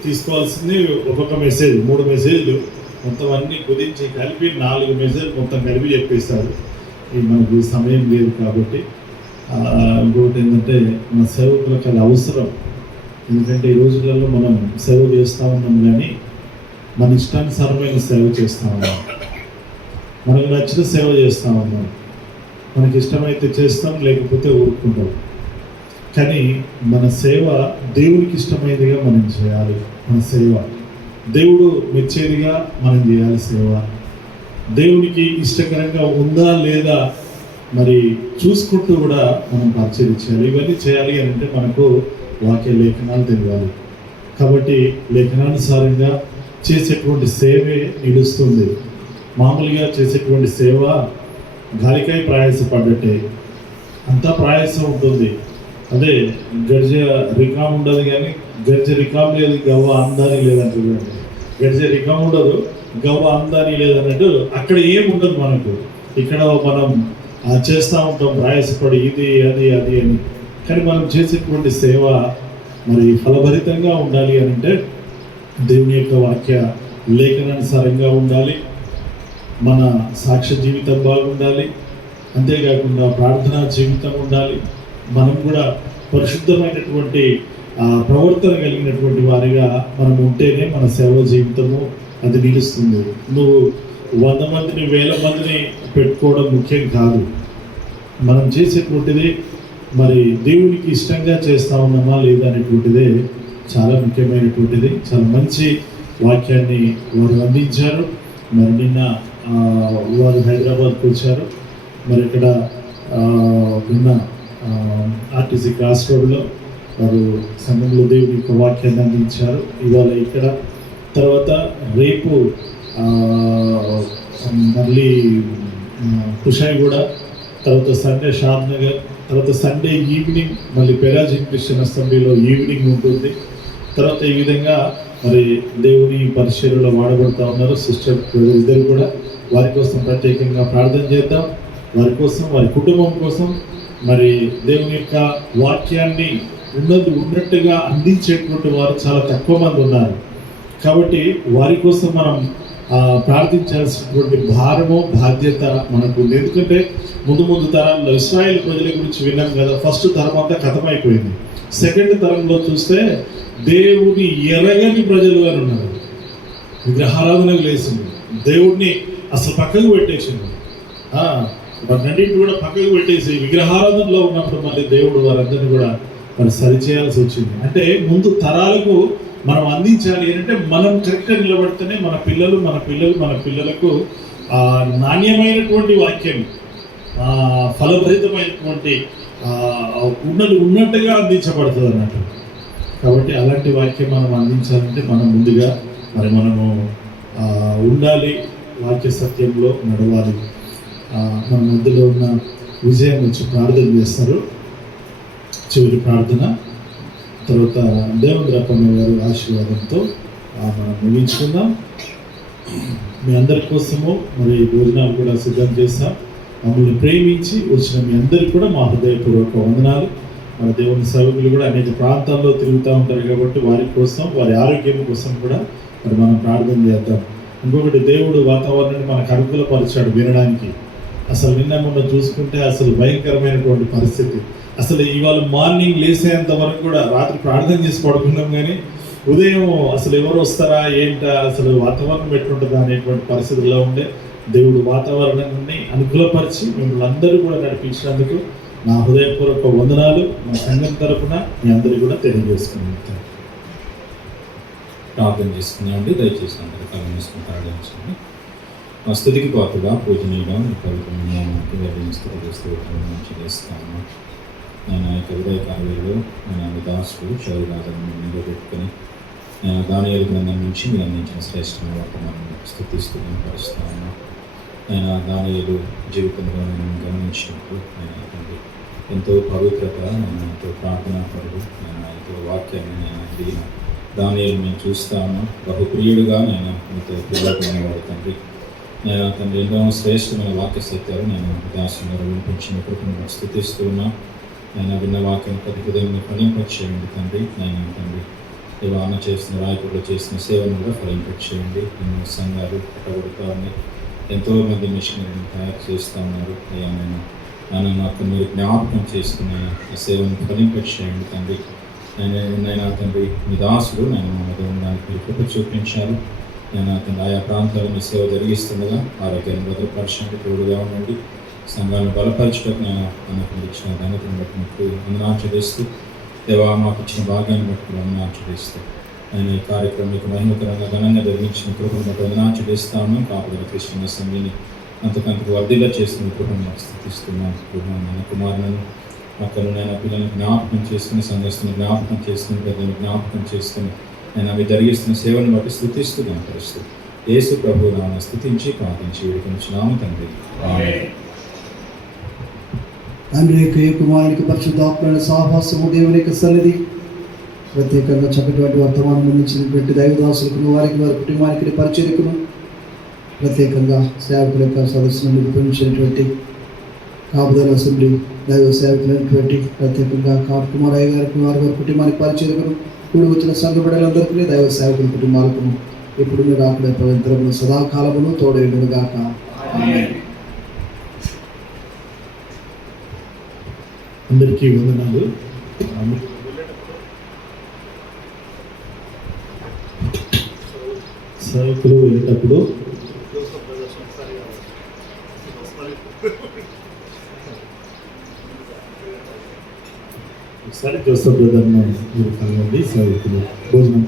తీసుకోవాల్సింది. ఒక్కొక్క మెసేజ్, 3 మెసేజ్లు మొత్తం అన్నీ కుదించి కలిపి 4 మెసేజ్ మొత్తం కలిపి చెప్పేస్తారు. మనకు సమయం లేదు కాబట్టి. ఇంకొకటి ఏంటంటే మన సేవకులకు అది అవసరం. ఎందుకంటే ఈ రోజులలో మనం సేవ చేస్తూ ఉన్నాం, కానీ మన ఇష్టానుసారమైన సేవ చేస్తూ ఉన్నాం, మనకు నచ్చిన సేవ చేస్తూ ఉన్నాం. మనకి ఇష్టమైతే చేస్తాం, లేకపోతే ఊరుకుంటాం. కానీ మన సేవ దేవునికి ఇష్టమైనదిగా మనం చేయాలి. మన సేవ దేవుడు మెచ్చేదిగా మనం చేయాలి. సేవ దేవునికి ఇష్టకరంగా ఉందా లేదా మరి చూసుకుంటూ కూడా మనం పరిచయం చేయాలి. ఇవన్నీ చేయాలి అని అంటే మనకు వాక్య లేఖనాలు తెలియాలి. కాబట్టి లేఖనానుసారంగా చేసేటువంటి సేవే నిలుస్తుంది. మామూలుగా చేసేటువంటి సేవ గాలికై ప్రయాసపడ్డట్టే, అంతా ప్రయాసం ఉంటుంది. అదే గడిజ రికాం ఉండదు, కానీ గడిజ రికాం లేదు, గవ్వ అందాని లేదంటారు. గడిజ రికాం ఉండదు, గవ్వ అందాని లేదన్నట్టు అక్కడ ఏం ఉండదు మనకు. ఇక్కడ మనం చేస్తూ ఉంటాం ప్రయాసపడి, ఇది అది అది అని. కానీ మనం చేసేటువంటి సేవ మరి ఫలభరితంగా ఉండాలి అని అంటే దేవుని యొక్క వాక్య లేఖనానుసారంగా ఉండాలి, మన సాక్ష్య జీవితం బాగుండాలి, అంతేకాకుండా ప్రార్థనా జీవితం ఉండాలి. మనం కూడా పరిశుద్ధమైనటువంటి ప్రవర్తన కలిగినటువంటి వారిగా మనం ఉంటేనే మన సేవ జీవితము అది నిలుస్తుంది. నువ్వు 100 మందిని 1000 మందిని పెట్టుకోవడం ముఖ్యం కాదు. మనం చేసేటువంటిది మరి దేవునికి ఇష్టంగా చేస్తా ఉన్నామా లేదా అనేటువంటిదే చాలా ముఖ్యమైనటువంటిది. చాలా మంచి వాక్యాన్ని వారు అందించారు. మరి నిన్న వారు హైదరాబాద్కి వచ్చారు. మరి ఇక్కడ నిన్న ఆర్టీసీ క్రాస్ రోడ్లో వారు సంఘంలో దేవుని యొక్క వాక్యాన్ని అందించారు. ఇవాళ ఇక్కడ తర్వాత రేపు మళ్ళీ కుషాయిగూడ, తర్వాత సండే షాద్నగర్, తర్వాత సండే ఈవినింగ్ మళ్ళీ పెరాజిన్ క్రిస్టియన్ అసెంబ్లీలో ఈవినింగ్ ఉంటుంది. తర్వాత ఈ విధంగా మరి దేవుని పరిచర్యలో వాడబడుతూ ఉన్నారు సిస్టర్ ఇద్దరు కూడా. వారి కోసం ప్రత్యేకంగా ప్రార్థన చేద్దాం. వారి కోసం, వారి కుటుంబం కోసం, మరి దేవుని యొక్క వాక్యాన్ని ఉన్నట్టుగా అందించేటువంటి వారు చాలా తక్కువ మంది ఉన్నారు. కాబట్టి వారి కోసం మనం ప్రార్థించాల్సినటువంటి భారము, బాధ్యత మనకు ఉంది. ఎందుకంటే ముందు తరాల్లో ఇశ్రాయేల్ ప్రజల గురించి విన్నాం కదా. ఫస్ట్ తరం అంతా ఖతమైపోయింది. సెకండ్ తరంలో చూస్తే దేవుని ఎరగని ప్రజలు అని ఉన్నారు. విగ్రహారాధనకు లేచింది, దేవుడిని అసలు పక్కకు పెట్టేసింది. వాటిన్నింటిని కూడా పక్కకు పెట్టేసి విగ్రహారాధనలో ఉన్నప్పుడు మళ్ళీ దేవుడు వారందరినీ కూడా మరి సరిచేయాల్సి వచ్చింది. అంటే ముందు తరాలకు మనం అందించాలి అంటే మనం కరెక్ట్గా నిలబడితేనే మన పిల్లలకు నాణ్యమైనటువంటి వాక్యం, ఫలభరితమైనటువంటి ఉన్నట్టుగా అందించబడుతుంది అన్నట్టు. కాబట్టి అలాంటి వాక్యం మనం అందించాలంటే మనం ముందుగా మరి మనము ఉండాలి, వాక్య సత్యంలో నడవాలి. మన మధ్యలో ఉన్న విజయం వచ్చి ప్రార్థన చేస్తారు. చివరి ప్రార్థన తర్వాత దేవేంద్రప్పన్న గారి ఆశీర్వాదంతో మనం ముగించుకుందాం. మీ అందరి కోసము మరి భోజనాలు కూడా సిద్ధం చేస్తాం. మమ్మల్ని ప్రేమించి వచ్చిన మీ అందరికీ కూడా మా హృదయపూర్వక వందనాలు. మన దేవుని సేవకులు కూడా అనేక ప్రాంతాల్లో తిరుగుతూ ఉంటారు కాబట్టి వారి కోసం, వారి ఆరోగ్యం కోసం కూడా మరి మనం ప్రార్థన చేద్దాం. ఇంకొకటి, దేవుడు వాతావరణాన్ని మనకు అనుకూలపరిచాడు వినడానికి. అసలు నిన్న మొన్న చూసుకుంటే అసలు భయంకరమైనటువంటి పరిస్థితి. అసలు ఇవాళ మార్నింగ్ లేసేంత వరకు కూడా రాత్రి ప్రార్థన చేసి పడుకున్నాం, కానీ ఉదయం అసలు ఎవరు వస్తారా ఏంటా, అసలు వాతావరణం ఎట్లుంటుందా అనేటువంటి పరిస్థితుల్లో ఉండే దేవుడు వాతావరణాన్ని అనుకూలపరిచి మిమ్మల్ని అందరూ కూడా నడిపించినందుకు నా హృదయపూర్వక వందనాలు మా సంఘం తరఫున మీ అందరికీ కూడా తెలియజేసుకున్నాను. ప్రార్థన చేసుకున్నామండి. దయచేసి అందరూ కలుసుకుని ప్రార్థించండి. మా స్థుతికి పాటుగా పూజనీయుగా చేస్తాను. నేను యొక్క ఉదయ కాలంలో నేను దాసుడు శరీరాలను నిలబెట్టుకుని దానియేలు గ్రంథం నుంచి మీరు అందించిన శ్రేష్టమైన వర్తమానాన్ని స్తుతిస్తూ పరుస్తాను. నేను దానియేలు జీవితంలో నేను గమనించినప్పుడు నేను ఎంతో పవిత్రత, నేను ఎంతో ప్రార్థనా పరుడు, నేను ఎంతో వాక్యాన్ని నేను అడిగిన దానియేలు నేను చూస్తాను. బహుప్రియుడుగా నేను మీతో పిల్లలైనవాడు తండ్రి. నేను తండ్రి ఎన్నో శ్రేష్టమైన వాక్య సత్యాలు నేను దాసుని వినిపించిన కృపను స్తుతిస్తున్నా. నేను విన్న వాక్యం ప్రతి హృదయం ఫలింపచేయండి తండ్రి. నేను తండ్రి దేవాన చేసిన రాయకుడు చేసిన సేవను కూడా ఫలింపచేయండి. ఎన్నో సంఘాలు పట్టబడుతూ ఉన్నాయి, ఎంతోమంది మిషనరీని తయారు చేస్తూ ఉన్నారు. అయ్యా నన్ను నాకు మీరు జ్ఞాపకం చేసుకున్న ఈ సేవను ఫలింపచేయండి తండ్రి. నేను తండ్రి మీ దాసుడు నేను మనతో ఉండడానికి మీరు కృప చూపించారు. నేను తండ్రి ఆయా ప్రాంతాల్లో మీ సేవ జరిగిస్తుండగా ఆరోగ్యాన్ని భద్రపరచండి, తోడుగా ఉండండి. సంఘాలను బలపరచడానికి నేను మనకు ఇచ్చిన ఘనతను బట్టి మీకు వందనాలు చెల్లిస్తూ, దేవా మాకు ఇచ్చిన భాగ్యాన్ని బట్టి వందనాలు చెల్లిస్తూ, నేను ఈ కార్యక్రమం మీకు మహిమకరంగా ఘనంగా జరిగించిన కృపను బట్టి వందనాలు చెల్లిస్తాను. కాపుదల క్రిస్టియన్ అసెంబ్లీని అంతకంతకు వర్ధిల్ల చేసిన కృపను మాకు స్థితిస్తున్నాను. నేను కుమారులను అక్కడ నేను పిల్లల్ని జ్ఞాపకం చేసుకుని, సంఘస్థుని జ్ఞాపకం చేసుకుని, పెద్దలను జ్ఞాపకం చేసుకుని నేను అవి జరిగిస్తున్న సేవను బట్టి స్థుతిస్తూ కనపరుస్తూ యేసు ప్రభు నామమున స్తుతించి ప్రార్థించి వేడుకొనుచున్నాము తండ్రి. ఆమేన్. తండ్రి యొక్క కుమారునికి పరిశుద్ధాత్మ సహవాసము దేవుని యొక్క సన్నిధి ప్రత్యేకంగా చెప్పినటువంటి వర్తమానం అందించినటువంటి దైవదాసులకు, వారికి వారి కుటుంబానికి పరిచర్యకును, ప్రత్యేకంగా సేవకుల యొక్క సదస్సును నిర్వహించినటువంటి కాపుదల అసెంబ్లీ దైవ సేవకులైనటువంటి ప్రత్యేకంగా కాపు కుమారయ్య గారికి వారి వారి కుటుంబానికి పరిచయకులు కూడి వచ్చిన సంఘ బిడ్డలందరికీ దైవ సేవకుల కుటుంబాలకు ఇప్పుడు మీరు అక్కడ పవిత్రములు సదాకాలమును తోడేయుడును గాక. ఆమేన్. అందరికీ వందనాలు. సేవకులు వెళ్ళేటప్పుడు ఒకసారి జోసఫ్ బ్రదర్ను మీరు కలవండి. సేవకులు భోజనం